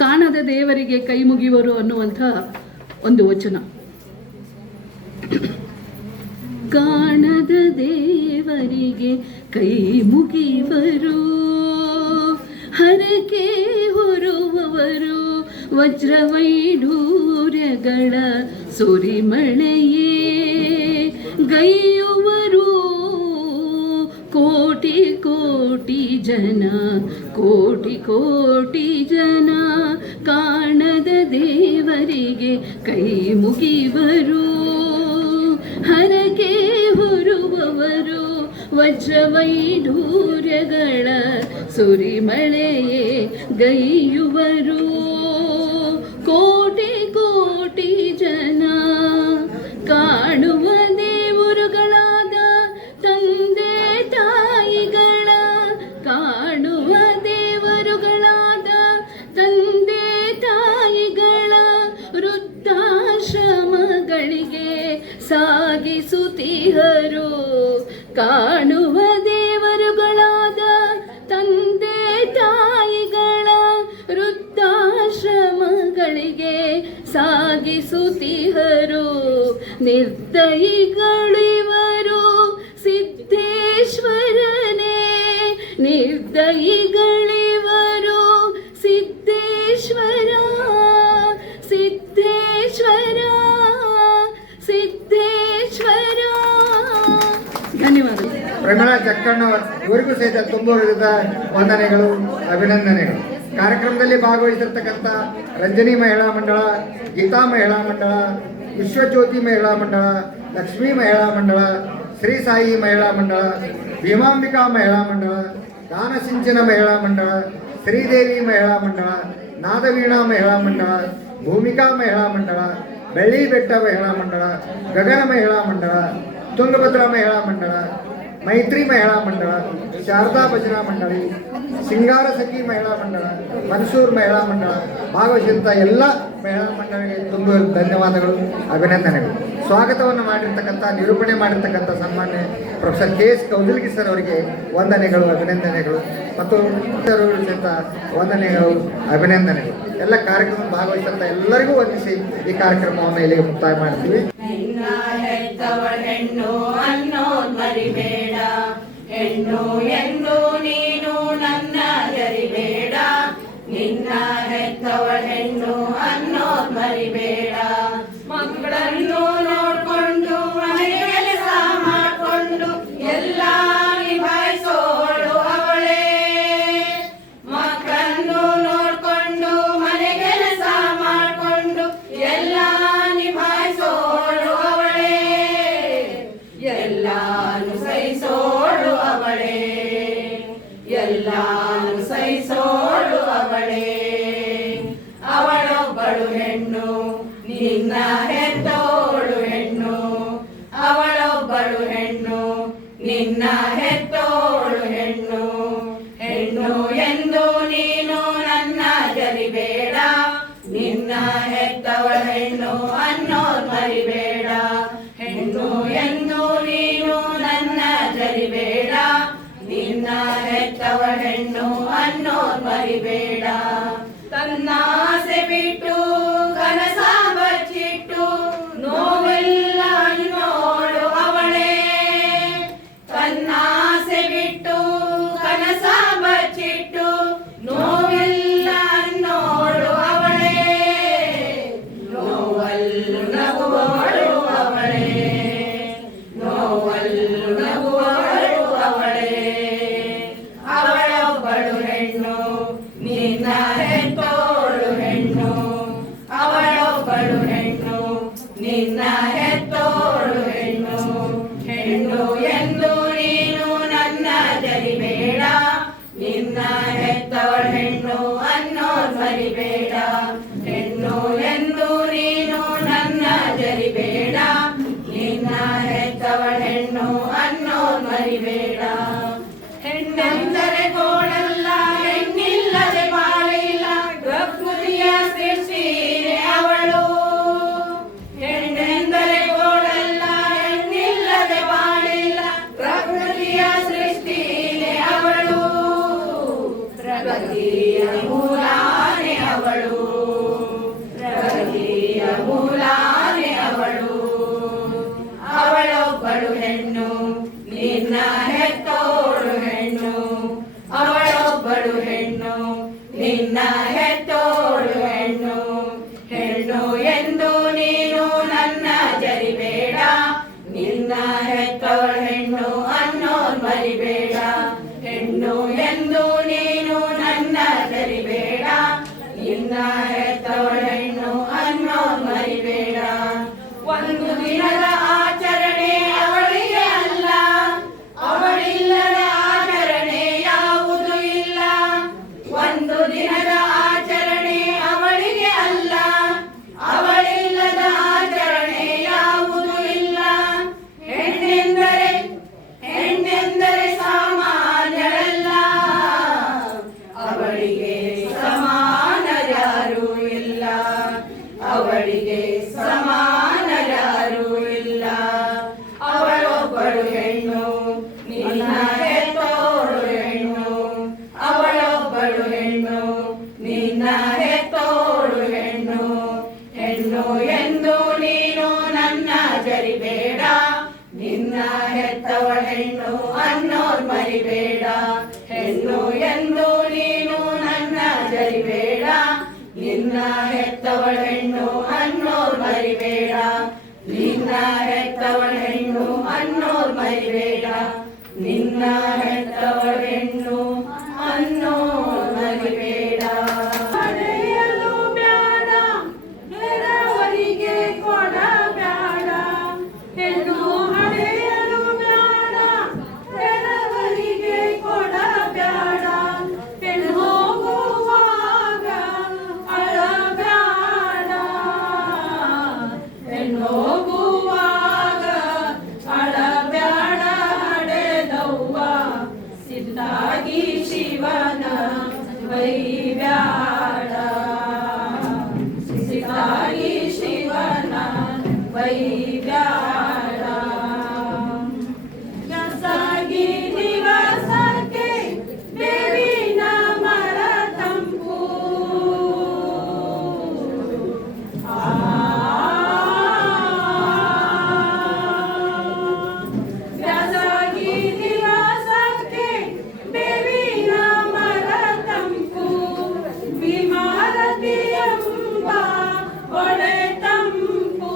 ಕಾಣದ ದೇವರಿಗೆ ಕೈ ಮುಗಿಯುವರು ಅನ್ನುವಂಥ ಒಂದು ವಚನ. ಕಾಣದ ದೇವರಿಗೆ ಕೈ ಮುಗಿಯುವರು, ಹರಕೆ ಹೊರುವವರು, ವಜ್ರವೈಢೂರ್ಯಗಳ ಸುರಿಮಳೆಯೇ ಗೈಯುವರು. ಕೋಟಿ ಕೋಟಿ ಜನ, ಕೋಟಿ ಕೋಟಿ ಜನ ಕಾಣದ ದೇವರಿಗೆ ಕೈ ಮುಗಿಯುವರು, ಹರಕೆ ಹೊರುವವರು, ವಜ್ರವೈಢೂರ್ಯಗಳ ಸುರಿಮಳೆಯೇ ಗೈಯುವರು. ಕೋಟಿ ಕೋಟಿ ಜನ ಕಾಣುವ ದೇವರುಗಳಾದ ತಂದೆ ತಾಯಿಗಳ, ಕಾಣುವ ದೇವರುಗಳಾದ ತಂದೆ ತಾಯಿಗಳ ವೃದ್ಧಾಶ್ರಮಗಳಿಗೆ ಸಾಗಿಸುತ್ತಿಹರು. ಕಾಣುವ ದೇವರುಗಳಾದ ತಂದೆ ತಾಯಿಗಳ ವೃದ್ಧಾಶ್ರಮಗಳಿಗೆ ಸಾಗಿಸುತ್ತಿಹರು. ನಿರ್ದಯಿಗಳಿವರು ಸಿದ್ದೇಶ್ವರನೇ, ನಿರ್ದಯಿಗಳಿವರು ಸಿದ್ದೇಶ್ವರ, ಸಿದ್ದೇಶ್ವರ, ಸಿದ್ದೇಶ್ವರ. ಧನ್ಯವಾದ. ಪ್ರಮೀಳಾ ಚಕ್ಕಣ್ಣವರ್ ಇವರಿಗೂ ಸಹಿತ ತುಂಬ ಹೃದಯದ ವಂದನೆಗಳು, ಅಭಿನಂದನೆಗಳು. ಕಾರ್ಯಕ್ರಮದಲ್ಲಿ ಭಾಗವಹಿಸಿರ್ತಕ್ಕಂಥ ರಂಜನಿ ಮಹಿಳಾ ಮಂಡಳ, ಗೀತಾ ಮಹಿಳಾ ಮಂಡಳ, ವಿಶ್ವಜ್ಯೋತಿ ಮಹಿಳಾ ಮಂಡಳ, ಲಕ್ಷ್ಮೀ ಮಹಿಳಾ ಮಂಡಳ, ಶ್ರೀ ಸಾಯಿ ಮಹಿಳಾ ಮಂಡಳ, ಭೀಮಾಂಬಿಕಾ ಮಹಿಳಾ ಮಂಡಳ, ದಾನಸಿಂಚನ ಮಹಿಳಾ ಮಂಡಳ, ಶ್ರೀದೇವಿ ಮಹಿಳಾ ಮಂಡಳ, ನಾದವೀಣಾ ಮಹಿಳಾ ಮಂಡಳ, ಭೂಮಿಕಾ ಮಹಿಳಾ ಮಂಡಳ, ಬೆಳ್ಳಿ ಬೆಟ್ಟ ಮಹಿಳಾ ಮಂಡಳ, ಗಗನ ಮಹಿಳಾ ಮಂಡಳ, ತುಂಗಭದ್ರಾ ಮಹಿಳಾ ಮಂಡಳ, ಮೈತ್ರಿ ಮಹಿಳಾ ಮಂಡಳ, ಶಾರದಾ ಭಜನಾ ಮಂಡಳಿ, ಸಿಂಗಾರ ಸಖಿ ಮಹಿಳಾ ಮಂಡಳ, ಮನ್ಸೂರ್ ಮಹಿಳಾ ಮಂಡಳ ಭಾಗವಹಿಸಿದಂಥ ಎಲ್ಲ ಮಹಿಳಾ ಮಂಡಳಿಗೆ ತುಂಬ ಧನ್ಯವಾದಗಳು, ಅಭಿನಂದನೆಗಳು. ಸ್ವಾಗತವನ್ನು ಮಾಡಿರ್ತಕ್ಕಂಥ, ನಿರೂಪಣೆ ಮಾಡಿರ್ತಕ್ಕಂಥ ಸನ್ಮಾನ್ಯ ಪ್ರೊಫೆಸರ್ KS ಕೌದಲ್ಗಿ ಸರ್ ಅವರಿಗೆ ವಂದನೆಗಳು, ಅಭಿನಂದನೆಗಳು. ಮತ್ತು ಸಹಿತ ವಂದನೆಗಳು, ಅಭಿನಂದನೆಗಳು. ಎಲ್ಲ ಕಾರ್ಯಕ್ರಮ ಭಾಗವಹಿಸಿದಂಥ ಎಲ್ಲರಿಗೂ ವಂದಿಸಿ ಈ ಕಾರ್ಯಕ್ರಮವನ್ನು ಇಲ್ಲಿಗೆ ಮುಕ್ತಾಯ ಮಾಡ್ತೀವಿ. ಹೆಣ್ಣು ಅನ್ನೋದ್ ಮರಿಬೇಡ, ಹೆಣ್ಣು ಎಂದು ನೀನು ನನ್ನ ಜರಿಬೇಡ, ನಿನ್ನ ಹೆತ್ತವಳ ಹೆಣ್ಣು ಅನ್ನೋದ್ ಮರಿಬೇಡ. ಮಕ್ಕಳನ್ನು ನೋಡ್ಕೊಂಡು ಮನೆ ಕೆಲಸ ಮಾಡ್ಕೊಂಡು ಎಲ್ಲ ನಿಭಾಯಿಸೋಳು ಅವಳೇ, ಮಕ್ಕಳನ್ನು ನೋಡ್ಕೊಂಡು ಮನೆ ಮರಿಬೇಡ ಹೆಣ್ಣು ಎಂದು ನೀನು ನನ್ನ ಜರಿಬೇಡ ನಿನ್ನ ಹೆತ್ತವ ಹೆಣ್ಣು ಅನ್ನೋದ್ ಮರಿಬೇಡ ತನ್ನ ಆಸೆ ಬಿಟ್ಟು ಕನಸ ಬಚ್ಚಿಟ್ಟು ನೋವೆಲ್ಲ ನೋಡು ಅವಳೇ ತನ್ನ ಆಸೆ ಬಿಟ್ಟು ಕನಸ ಬಚ್ಚಿಟ್ಟು ನೋವೆಲ್ಲ ನೋಡು ಅವಳೇ ನೋವಲ್ಲು ನಗುವವಳು ಅವಳೇ ನೋವಲ್ಲು ನಗುವವಳು ಅವಳೇ ಅವಳೊಬ್ಬಳು ಹೆಣ್ಣು ನಿನ್ನ ಹೆತ್ತೋಳು ಹೆಣ್ಣು ಅವಳೊಬ್ಬಳು ಹೆಣ್ಣು ನಿನ್ನ ಹೆತ್ತೋಳು ಹೆಣ್ಣು ಹೆಣ್ಣು ಎಂದು ನೀನು ನನ್ನ ಜರಿಬೇಡ ನಿನ್ನ ಹೆತ್ತವಳ ಹೆಣ್ಣು ಅನ್ನೋದ್ ಮರಿಬೇಡ ಹೆಣ್ಣು ಎಂದು ನೀನು ನನ್ನ ಜರಿಬೇಡ ನಿನ್ನ ಹೆತ್ತವಳ ಹೆಣ್ಣು ಅನ್ನೋದ್ ಮರಿಬೇಡ ಹೆಣ್ಣೆಂದರೆ ಗೋಳಲ್ಲ ಹೆಣ್ಣಿಲ್ಲದೆ ಬಾಳಿಲ್ಲ ಪ್ರಕೃತಿಯ ಸೃಷ್ಟಿಯೇ ಅವಳು ಹೆಣ್ಣೆಂದರೆ ಗೋಳಲ್ಲ ಹೆಣ್ಣಿಲ್ಲದೆ ಬಾಳಿಲ್ಲ ಪ್ರಕೃತಿಯ ಸೃಷ್ಟಿಯೇ ಅವಳು ಪ್ರಗತಿಯ ಮೂಲಾನೆ ಅವಳು ಪ್ರಗತಿಯ ಮೂಲಾನೆ ಅವಳು ಅವಳೊಬ್ಬಳು ಹೆಣ್ಣು ನಿನ್ನ ಹೆತ್ತೋಳು ಹೆಣ್ಣು ಅವಳೊಬ್ಬಳು ಹೆಣ್ಣು ನಿನ್ನ ಹೆತ್ತೋಳು ಹೆಣ್ಣು ಹೆಣ್ಣು ಎಂದು ನೀನು ನನ್ನ ಜರಿಬೇಡ ನಿನ್ನ ಹೆತ್ತವಳ ಹೆಣ್ಣು ಅನ್ನೋದ್ ಮರಿಬೇಡ ಹೆಣ್ಣು ಎಂದು ನೀನು ನನ್ನ ಜರಿಬೇಡ ನಿನ್ನ ಹೆತ್ತವಳ ಹೆಣ್ಣು ಅನ್ನೋದ್ ಮರಿಬೇಡ ಒಂದು ದಿನದ ಆಚರಣೆ ಅವಳಿಗೆ ಅಲ್ಲ ಅವಳಿಲ್ಲದ ಆಚರಣೆ ಯಾವುದು ಇಲ್ಲ ಒಂದು ದಿನದ ಆಚರಣೆ ಅವಳಿಗೆ ಅಲ್ಲ ಅವಳಿಲ್ಲದ ಆಚರಣೆ ಯಾವುದು ಇಲ್ಲ ಹೆಣ್ಣೆಂದರೆ ಸಾಮಾನ್ಯರಲ್ಲ ಅವಳಿಗೆ ಸಮಾನ ಯಾರೂ ಇಲ್ಲ ಅವಳಿಗೆ ಸಮಾನ ಯಾರೂ ಇಲ್ಲ ಅವಳೊಬ್ಬಳು ಹೆಣ್ಣು ನಿನ್ನ ಹೆತ್ತೋಳು ಹೆಣ್ಣು ಅವಳೊಬ್ಬಳು ಹೆಣ್ಣು ನಿನ್ನ ಹೆತ್ತೋಳು ಹೆಣ್ಣು ಹೆಣ್ಣು ಎಂದು ನೀನು ನನ್ನ ಜರಿಬೇಡ ನಿನ್ನ ಹೆತ್ತವಳ ಹೆಣ್ಣು ಅನ್ನೋದ್ ಮರಿಬೇಡ ಹೆಣ್ಣು ಎಂದು ನೀನು ನನ್ನ ಜರಿಬೇಡ ನಿನ್ನ ಹೆತ್ತವಳ ಹೆಣ್ಣು ಅನ್ನೋದ್ ಮರಿಬೇಡ ನಿನ್ನ ಹೆತ್ತವಳ ಹೆಣ್ಣು ಅನ್ನೋದ್ ಮರಿಬೇಡ ನಿನ್ನ ಹೆತ್ತವಳ ಹೆಣ್ಣು ಅನ್ನೋದ್ ಮರಿಬೇಡ ಪಡೆಯಲು ಬ್ಯಾಡ ನೆರವರಿಗೆ ಕೊಡಬ್ಯಾಡ ಹೆಣ್ಣು ಹಡೆಯಲು ಬ್ಯಾಡ ನೆರವರಿಗೆ ಕೊಡಬ್ಯಾಡ ಹೆಣ್ಣು ಹೋಗುವಾಗ ಅಳಬ್ಯಾಡ ಹೆಣ್ಣು ಹೋಗುವಾಗ ಅಳಬ್ಯಾಡ ಹಡೆದವ್ವ ಸಿದ್ಧಾಗಿ ಶಿವನ ಬೈಬ್ಯಾಡ ಸಿದ್ಧಾಗಿ ಶಿವನ ಬೈಬ್ಯಾಡ ನಸಾಗಿ ದಿವಸಕ್ಕೆ ಬೇವಿನ ಮರ ತಂಪು ನಸಾಗಿ ದಿವಸಕ್ಕೆ ಬೇವಿನ ಮರ ತಂಪು ವಿಮಾರತಿ ಎಂಬ ಒಳೆ ತಂಪು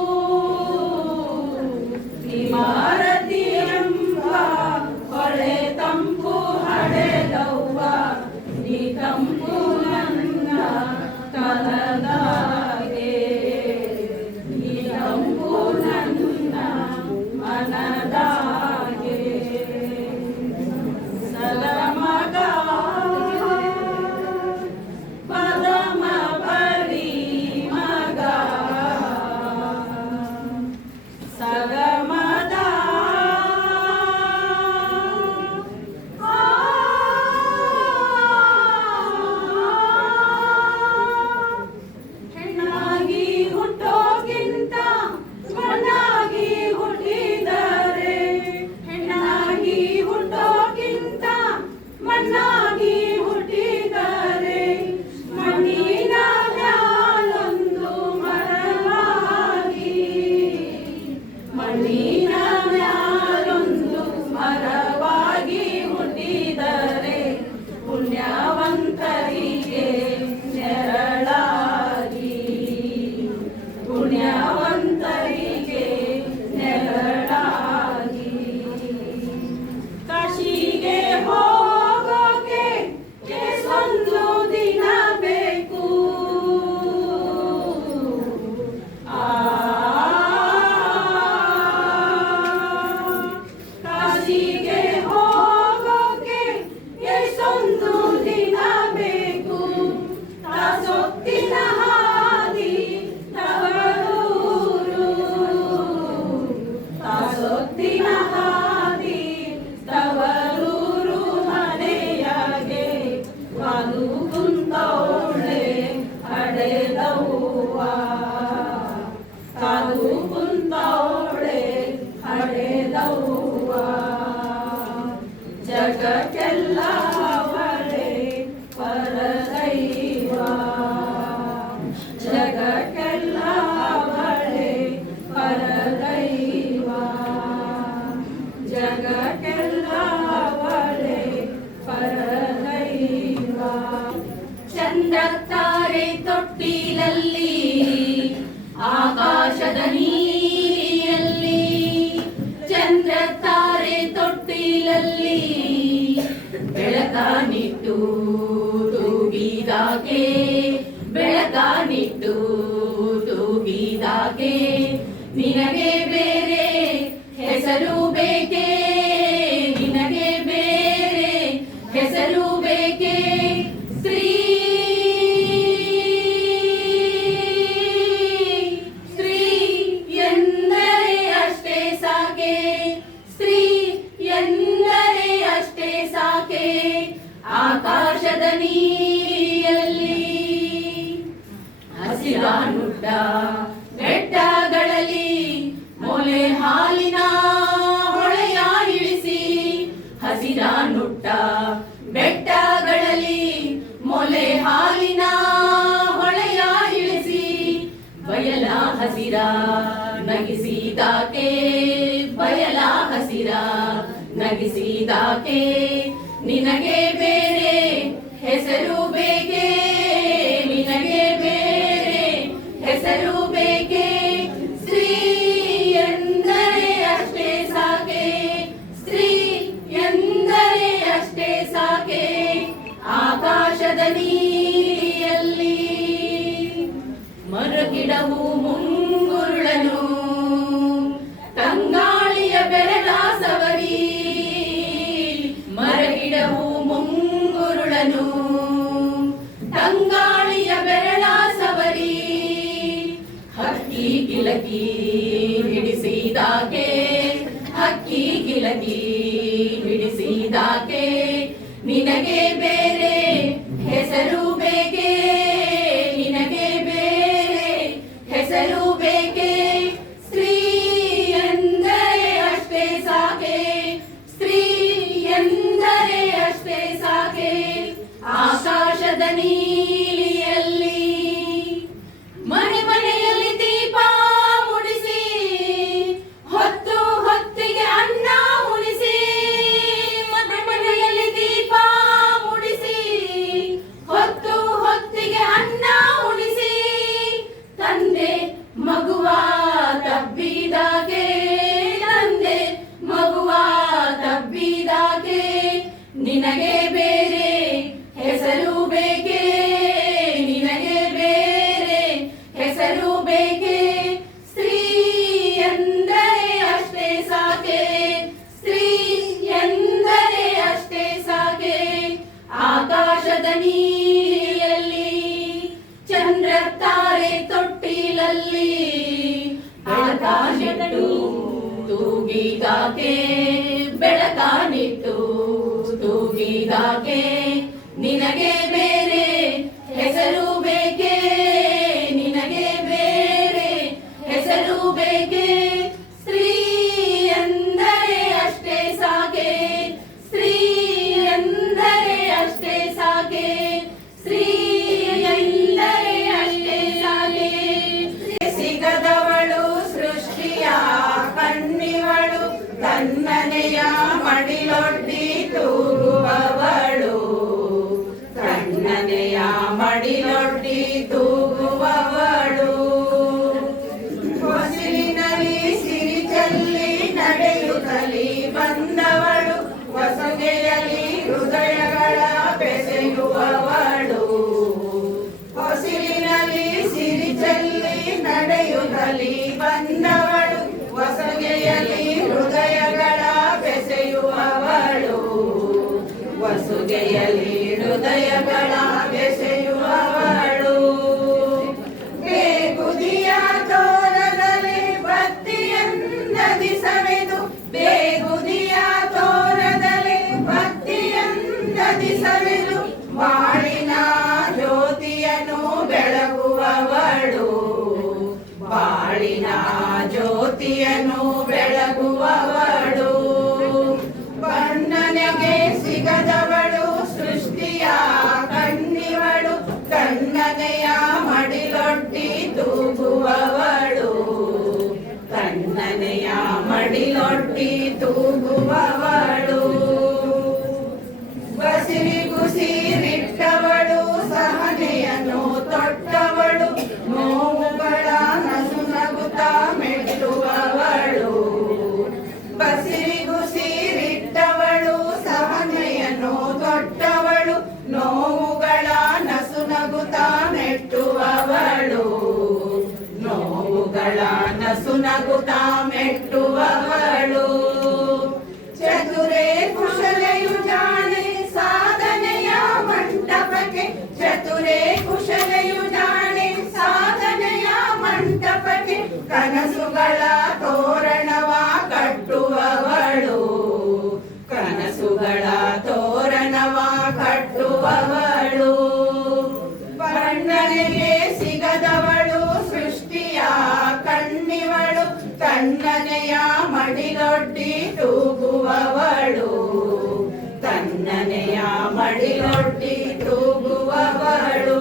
ಕುಂತವಳೆ ಹಡೆದವ್ವ ಜಗಕ್ಕೆಲ್ಲ ಅವಳೆ ಪರದೈವ ಜಗಕ್ಕೆಲ್ಲ ಅವಳೆ ಪರದೈವ ಜಗಕ್ಕೆಲ್ಲ ಅವಳೆ ಪರದೈವ ಚಂದ್ರ ತಾರೆ ತೊಟ್ಟಿಲಲ್ಲಿ ಆಕಾಶದ ನೀರಿಯಲ್ಲಿ ಚಂದ್ರ ತಾರೆ ತೊಟ್ಟಿಲಲ್ಲಿ ಬೆಳಕಾನಿಟ್ಟು ತೂಗಿದಾಗೆ ಬೆಳಕಾನಿಟ್ಟು ತೂಗಿದಾಗೆ ನಿನಗೆ ಬೇರೆ ಹೆಸರು ಬೇಕೇ ನಿನಗೆ ಬೇರೆ ಹೆಸರು ಬೇಕೇ ಸ್ತ್ರೀ ಸ್ತ್ರೀ ಎಂದರೆ ಅಷ್ಟೇ ಸಾಕೆ ಸ್ತ್ರೀ ಎಂದರೆ ಅಷ್ಟೇ ಸಾಕೆ ಆಕಾಶದ ನೀರಿಯಲ್ಲಿ ಹಸಿರಾನುಡ್ಡ ಬೆಟ್ಟಗಳಲ್ಲಿ ಮೊಲೆ ಹಾಲಿನ ಹೊಳೆಯ ಇಳಿಸಿ ಹಸಿರಾನುಟ್ಟ ಬೆಟ್ಟಗಳಲ್ಲಿ ಮೊಲೆ ಹಾಲಿನ ಹೊಳೆಯ ಇಳಿಸಿ ಬಯಲ ಹಸಿರ ನಗಿಸಿದಾಕೆ ಬಯಲ ಹಸಿರ ನಗಿಸಿದಾಕೆ ನಿನಗೆ ಬೇರೆ ಹೆಸರು ಬೇಕೇ ನಿನಗೆ ಬೇರೆ ಹೆಸರು ಬೇಕೇ ಸ್ತ್ರೀ ಎಂದರೆ ಅಷ್ಟೇ ಸಾಕೆ ಸ್ತ್ರೀ ಎಂದರೆ ಅಷ್ಟೇ ಸಾಕೆ ಆಕಾಶದ ನೀರಿಯಲ್ಲಿ ಮರಗಿಡವು ಮುಂಗುರುಳನು ತಂಗಾಳಿಯ ಬೆರಳ ಸವರಿ ಮರಗಿಡವು ಮುಂಗುರುಳನು ತಂಗಾಳಿಯ ಬೆರಳ ಸವರಿ ಹಕ್ಕಿ ಗಿಲಕಿ ಹಿಡಿಸಿದಾಕೆ ಹಕ್ಕಿ ಗಿಲಕಿ ಹಿಡಿಸಿದಾಕೆ ನಿನಗೆ ಬೇರೆ ಹೆಸರು ಬೇಕೇ ನಿನಗೆ ಬೇರೆ ಹೆಸರು ಬೇಕೇ ಸ್ತ್ರೀ ಎಂದರೆ ಅಷ್ಟೇ ಸಾಕೆ ಸ್ತ್ರೀ ಎಂದರೆ ಅಷ್ಟೇ ಸಾಕೆ ಆಕಾಶದ ನೀಲಿಯಲ್ಲಿ ಮನೆ ಮನೆಯಲ್ಲಿ ದೀಪ ಮುಡಿಸಿ ಹೊತ್ತು ಹೊತ್ತಿಗೆ ಅನ್ನ ಉಣಿಸಿ ಮನೆ ಮನೆಯಲ್ಲಿ ದೀಪ ಮುಡಿಸಿ ಹೊತ್ತು ಹೊತ್ತಿಗೆ ಅನ್ನ ಉಣಿಸಿ ತಂದೆ ಮಗುವ ತಬ್ಬಿದಾಗೆ ತಂದೆ ಮಗುವ ತಬ್ಬಿದಾಗೆ ನಿನಗೆ ಬೇರೆ ಹೆಸರು ಬೇಕೇ ನಿನಗೆ ಬೇರೆ ಹೆಸರು ಬೇಕೇ ಸ್ತ್ರೀ ಎಂದರೆ ಅಷ್ಟೇ ಸಾಕೆ ಸ್ತ್ರೀ ಎಂದರೆ ಅಷ್ಟೇ ಸಾಕೆ ಆಕಾಶದ ನೀರಿಯಲ್ಲಿ ಚಂದ್ರ ತಾರೆ ತೊಟ್ಟಿಲಲ್ಲಿ ಬೆಳಕಾನಿಟ್ಟು ತೂಗಿದಾಕೆ ಬೆಳಕಾನಿಟ್ಟು ತೂಗಿದಾಕೆ ನಿನಗೆ ಬೇರೆ ಹೆಸರು ಬೇಕೇ ನಿನಗೆ ಬೇರೆ ಹೆಸರು ಬೇಕೇ ಸ್ತ್ರೀ ಎಂದರೆ ಅಷ್ಟೇ ಸಾಕೆ ಸ್ತ್ರೀ ಎಂದರೆ ಅಷ್ಟೇ ಸಾಕೆ ಸ್ತ್ರೀ ಎಂದರೆ ಅಷ್ಟೇ ಸಾಕೆ ಸಿಗದವಳು ಸೃಷ್ಟಿಯ ಕಣ್ಣಿವಳು ತನ್ನನೆಯ ಮಡಿಲೊಡ್ಡಿ ತೂಗುವವಳು ತನ್ನನೆಯ ಮಡಿಲೊಡ್ಡಿ ತೂಗುವವಳು ಹೊಸಿಲಿನಲ್ಲಿ ಸಿರಿ ಚೆಲ್ಲಿ ನಡೆಯುತ್ತಲಿ ಬಂದವಳು ಹೊಸಗೆಯಲಿ ಹೃದಯಗಳ ಬೆಸೆಯುವವಳು ಹೊಸಿಲಿನಲ್ಲಿ ಸಿರಿ ಚೆಲ್ಲಿ ನಡೆಯುತ್ತಲಿ ಬಂದವಳು ಹೊಸಗೆಯಲಿ ಹೃದಯಗಳ ಬೆಸೆಯುವವಳು ವಸುಗೆಯಲಿ ಹೃದಯಗಳ ಬೆಸೆಯುವವಳು ಬೇಗುದಿಯ ತೋರದಲ್ಲಿ ಭಕ್ತಿಯನ್ನದಿ ಸವೆದು ಬೇಗುದಿಯ ತೋರದಲ್ಲಿ ಭಕ್ತಿಯನ್ನದಿ ಸವೆದು ಬಾಳಿನ ಜ್ಯೋತಿಯನ್ನು ಬೆಳಗುವವಳು ಬಾಳಿನ ಜ್ಯೋತಿ ಭಕ್ತಿಯನ್ನು ಬೆಳಗುವವಳು, ಬಣ್ಣನೆಗೆ ಸಿಗದವಳು ಸೃಷ್ಟಿಯ ಕಣ್ಣಿವಳು, ಕಣ್ಣನೆಯ ಮಡಿಲೊಡ್ಡಿ ತೂಗುವವಳು, ಕಣ್ಣನೆಯ ಮಡಿಲೊಡ್ಡಿ ತೂಗುವವಳು, ಬಸಿರಿಗುಸಿರಿಟ್ಟವಳು ಸಹನೆಯನ್ನು ತೊಟ್ಟವಳು, ನೋವುಗಳ ನಸು ನಗುತ್ತಾ ಮೆಟ್ಟುವವಳು, ಬಸಿರಿಗುಸಿರಿಟ್ಟವಳು ಸಹನೆಯನ್ನು ತೊಟ್ಟವಳು, ನೋವುಗಳ ನಸು ನಗುತ್ತಾ ಮೆಟ್ಟುವವಳು, ನೋವುಗಳ ನಸು ನಗುತ್ತಾ ಮೆಟ್ಟುವವಳು, ಚತುರೇ ಕುಶಲೆಯು ಜಾಣೆ ಸಾಧನೆಯ ಮಂಟಪಕ್ಕೆ, ಚತುರೇ ಕುಶಲೆಯು ಜಾಣೆ ಸಾಧನೆಯ ಮಂಟಪಕ್ಕೆ, ಕನಸುಗಳ ತೋರಣವ ಕಟ್ಟುವವಳು, ಕನಸುಗಳ ತೋರಣವ ಕಟ್ಟುವವಳು, ಬಣ್ಣನೆಗೆ ಸಿಗದವಳು ಸೃಷ್ಟಿಯ ಕಣ್ಣಿವಳು, ಕಣ್ಣನೆಯ ಮಡಿಲೊಡ್ಡಿ ತೂಗುವವಳು, ಕಣ್ಣನೆಯ ಮಡಿಲೊಡ್ಡಿ ತೂಗುವವಳು,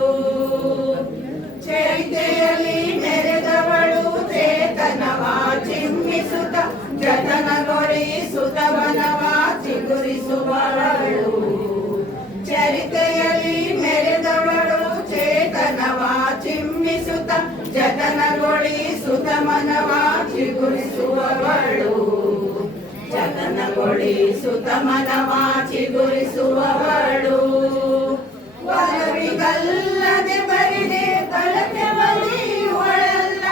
ಚೈತೆಯಲ್ಲಿ ಮೆರೆದವಳು ಚೇತನವ ಚಿಮ್ಮಿಸುತ್ತ, ಜತನಗೊಳಿಸುತ್ತವನವ ಚಿಗುರಿಸುವವಳು, ಚರಿತೆಯಲ್ಲಿ ಮೆರೆದವಳು ಚೇತನವ ಚಿಮ್ಮಿಸುತ್ತ, ಜತನಗೊಳಿಸುತ್ತ ಮನವ ಚಿಗುರಿಸುವವಳು, ಜತನಗೊಳಿಸುತ್ತ ಮನವ ಚಿಗುರಿಸುವವಳು, ಒಲವಿಗಲ್ಲದೆ ಬರಿದೆ ಬಳಕೆ ಬಲಿಯುವಳಲ್ಲ,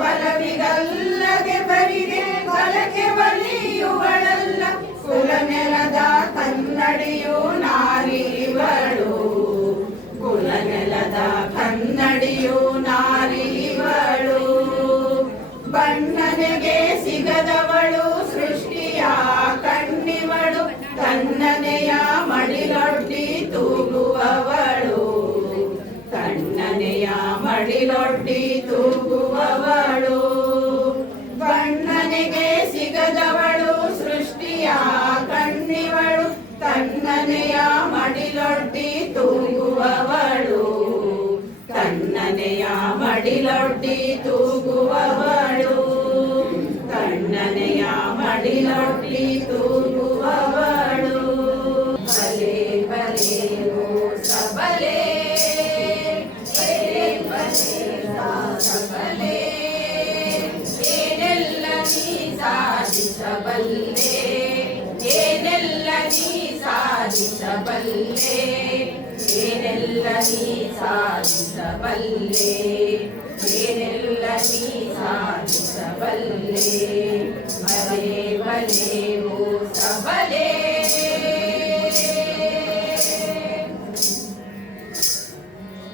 ಒಲವಿಗಲ್ಲದೆ ಬರಿದೆ ಬಳಕೆ ಬಲಿಯುವಳಲ್ಲ, ಕುಲನೆಲದ ಕನ್ನಡಿಯು ನಾರಿವಳು, ಕುಲನೆಲದ ಕನ್ನಡಿಯು ನಾರಿವಳು, ಬಣ್ಣನೆಗೆ ಸಿಗದವಳು ಸೃಷ್ಟಿಯ ಕಣ್ಣಿವಳು, ಕಣ್ಣನೆಯ ಮಡಿಲೊಡ್ಡಿ ತೂಗುವವಳು, ಕಣ್ಣನೆಯ ಮಡಿಲೊಡ್ಡಿ ತೂಗುವವಳು, ಬಣ್ಣನೆಗೆ ಸಿಗದವಳು ಸೃಷ್ಟಿಯ ಕಣ್ಣಿವಳು, ಕಣ್ಣನೆಯ ಮಡಿಲೊಡ್ಡಿ ತೂಗುವವಳು, ಕಣ್ಣನೆಯ ಮಡಿಲೊಡ್ಡಿ ತೂಗುವವಳು, ಕಣ್ಣನೆಯ ಮಡಿಲೊಡ್ಡಿ ತೂಗುವವಳು, ಬಲೆ ಬಲೆ ಓ ಸಬಲೆ, ಸಬಲೆ, ಏನೆಲ್ಲ ನೀ ಸಾಧಿಸಬಲ್ಲೆ, ಏನೆಲ್ಲ ನೀ ಸಾಧಿಸಬಲ್ಲೆ, ಏನೆಲ್ಲ ನೀ ಸಾಧಿಸಬಲ್ಲೆ, ಏನೆಲ್ಲ ನೀ ಸಾಧಿಸಬಲ್ಲೆ, ಬಲೆ ಬಲೆ ಓ ಸಬಲೆ,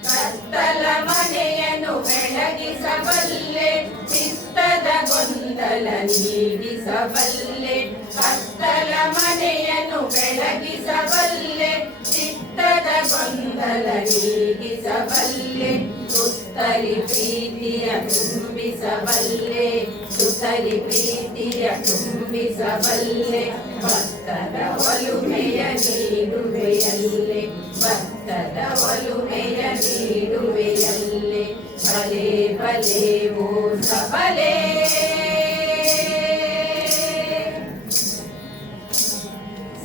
ಕತ್ತಲ ಮನೆಯನ್ನು ಬೆಳಗಿಸಬಲ್ಲೆ, ಚಿತ್ತದ ಗೊಂದಲ ನೀಗಿಸಬಲ್ಲೆ, ಕತ್ತಲ ಮನೆಯನ್ನು ಬೆಳಗಿಸಬಲ್ಲೆ, ಚಿತ್ತದ ಗೊಂದಲ ನೀಗಿಸಬಲ್ಲೆ, ಸುತ್ತಲಿ ಪ್ರೀತಿಯ ತುಂಬಿಸಬಲ್ಲೆ, ಸುತ್ತಲಿ ಪ್ರೀತಿಯ ತುಂಬಿಸಬಲ್ಲೆ, ಭಕ್ತದ ಒಲುಮೆಯ ನೀಡುವೆಯಲ್ಲೆ, ಭಕ್ತದ ಒಲುಮೆಯ ನೀಡುವೆಯಲ್ಲೆ, ಬಲೆ ಬಲೆ ಓ ಸಬಲೆ,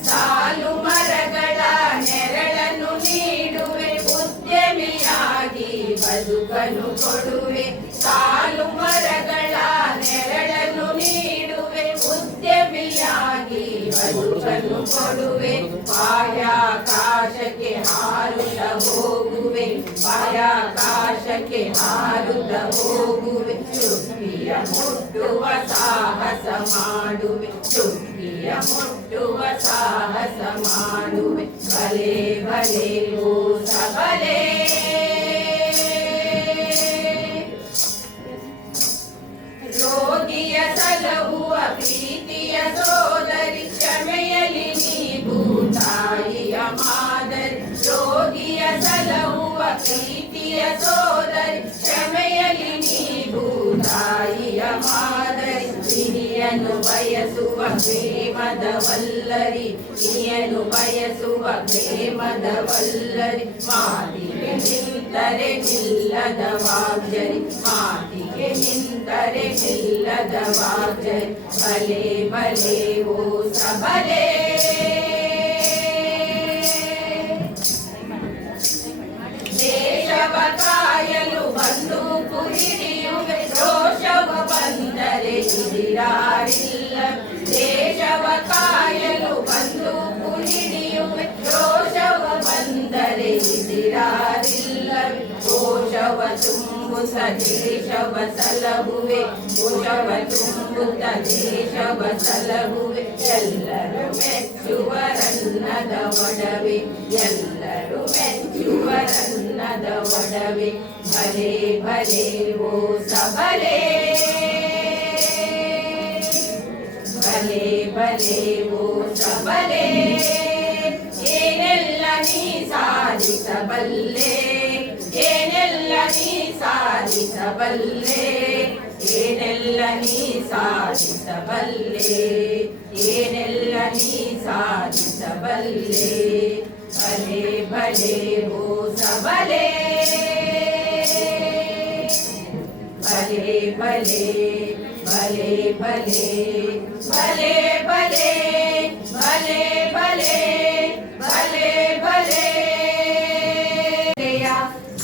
ಸಾಲು ಮರಗಳ ನೆರಳನ್ನು ನೀಡುವೆ, ಉದ್ಯಮಿಯಾಗಿ ಬದುಕನ್ನು ಕೊಡುವೆ, ಸಾಲು ಮರಗಳ ನೆರಳನ್ನು ನೀಡುವೆ, ಉದ್ಯಮಿಯಾಗಿ ಬದುಕನ್ನು ಕೊಡುವೆ, ಬಾಹ್ಯಾಕಾಶಕ್ಕೆ ಹಾರುತ್ತ ಹೋಗುವೆ, ಬಾಹ್ಯಾಕಾಶಕ್ಕೆ ಹಾರುತ್ತ ಹೋಗುವೆ, ಚುಕ್ಕಿಯ ಮುಟ್ಟುವ ಸಾಹಸ ಮಾಡುವೆ, ಚುಕ್ಕಿಯ ಮುಟ್ಟುವ ಸಾಹಸ ಮಾಡುವೆ, ಬಲೆ ಬಲೆ ಓ ಸಬಲೆ, ರೋಗಿಯ ಸಲಹುವ ಪ್ರೀತಿಯ ಸೋದರಿ, ಕ್ಷಮೆಯಲಿ ನೀ ತಾಯಿಯ ಮಾದರಿ, ರೋಗಿಯ ಸಲಹುವ ಪ್ರೀತಿಯ ಸೋದರಿ, ಕ್ಷಮೆಯಲಿ ನೀ ತಾಯಿಯ ಮಾದರಿ, ನೀಯನು ಬಯಸುವ ಪ್ರೇಮದ ವಲ್ಲರಿ ನೀಯನು ಬಯಸುವ ಪ್ರೇಮದ ವಲ್ಲರಿ ಮಾತಿಗೆ ನಿಂತರೆ ನಿಲ್ಲದ ವಾಗ್ಜರಿ ಮಾತಿಗೆ ನಿಂತರೆ ನಿಲ್ಲದ ವಾಗ್ಜರಿ ಬಲೆ ಬಲೆ ಓ ಸಬಲೆ ದೇಶವ ಕಾಯಲು ಬಂದೂಕು ಹಿಡಿಯುವೆ ರೋಷವ ಬಂದರೆ ಹಿಡಿರಾರಿಲ್ಲ ದೇಶವ ಕಾಯಲು ಬಂದೂಕು ಹಿಡಿಯುವೆ ರೋಷವ ಬಂದರೆ ಹಿಡಿರಾರಿಲ್ಲ ಕೋಶವ ತುಂಬುತ್ತ ದೇಶವ ಸಲಹುವೆ ಕೋಶವ ತುಂಬುತ್ತ ದೇಶವ ಸಲಹುವೆ ಎಲ್ಲರೂ ಮೆಚ್ಚುವರನ್ನದ ಒಡವೆ ಎಲ್ಲರೂ ಮೆಚ್ಚುವರನ್ನದ ಒಡವೆ ಭಲೆ ಭಲೆ ಓ ಸಬಲೆ ಭಲೆ ಭಲೆ ಓ ಸಬಲೆ ಏನೆಲ್ಲ ನೀ ಸಾಧಿಸಬಲ್ಲೆ ಏನೆಲ್ಲ ನೀ ಸಾಧಿಸಬಲ್ಲೆ ಏನೆಲ್ಲ ನೀ ಸಾಧಿಸಬಲ್ಲೆ ಏನೆಲ್ಲ ನೀ ಸಾಧಿಸಬಲ್ಲೆ ಭಲೆ ಭಲೆ ಓ ಸಬಲೆ ಭಲೆ ಭಲೆ ಭಲೆ ಭಲೆ ಭಲೆ ಭಲೆ ಭಲೆ ಭಲೆ ಭಲೆ ಭಲೆ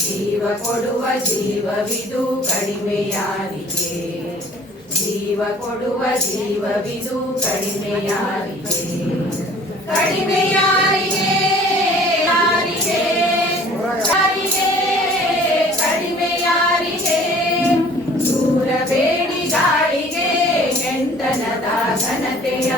ಜೀವ ಕೊಡುವ ಜೀವವಿದು ಕಡಿಮೆ ಯಾರಿಗೆ ಜೀವ ಕೊಡುವ ಜೀವವಿದು ಕಡಿಮೆ ಯಾರಿಗೆ ಕಡಿಮೆ ಯಾರಿಗೆ ಯಾರಿಗೆ ಯಾರಿಗೆ ಕಡಿಮೆ ಯಾರಿಗೆ ದೂರಬೇಡಿ ಗಾಳಿಗೆ ಹೆಂಡನದ ಘನತೆಯ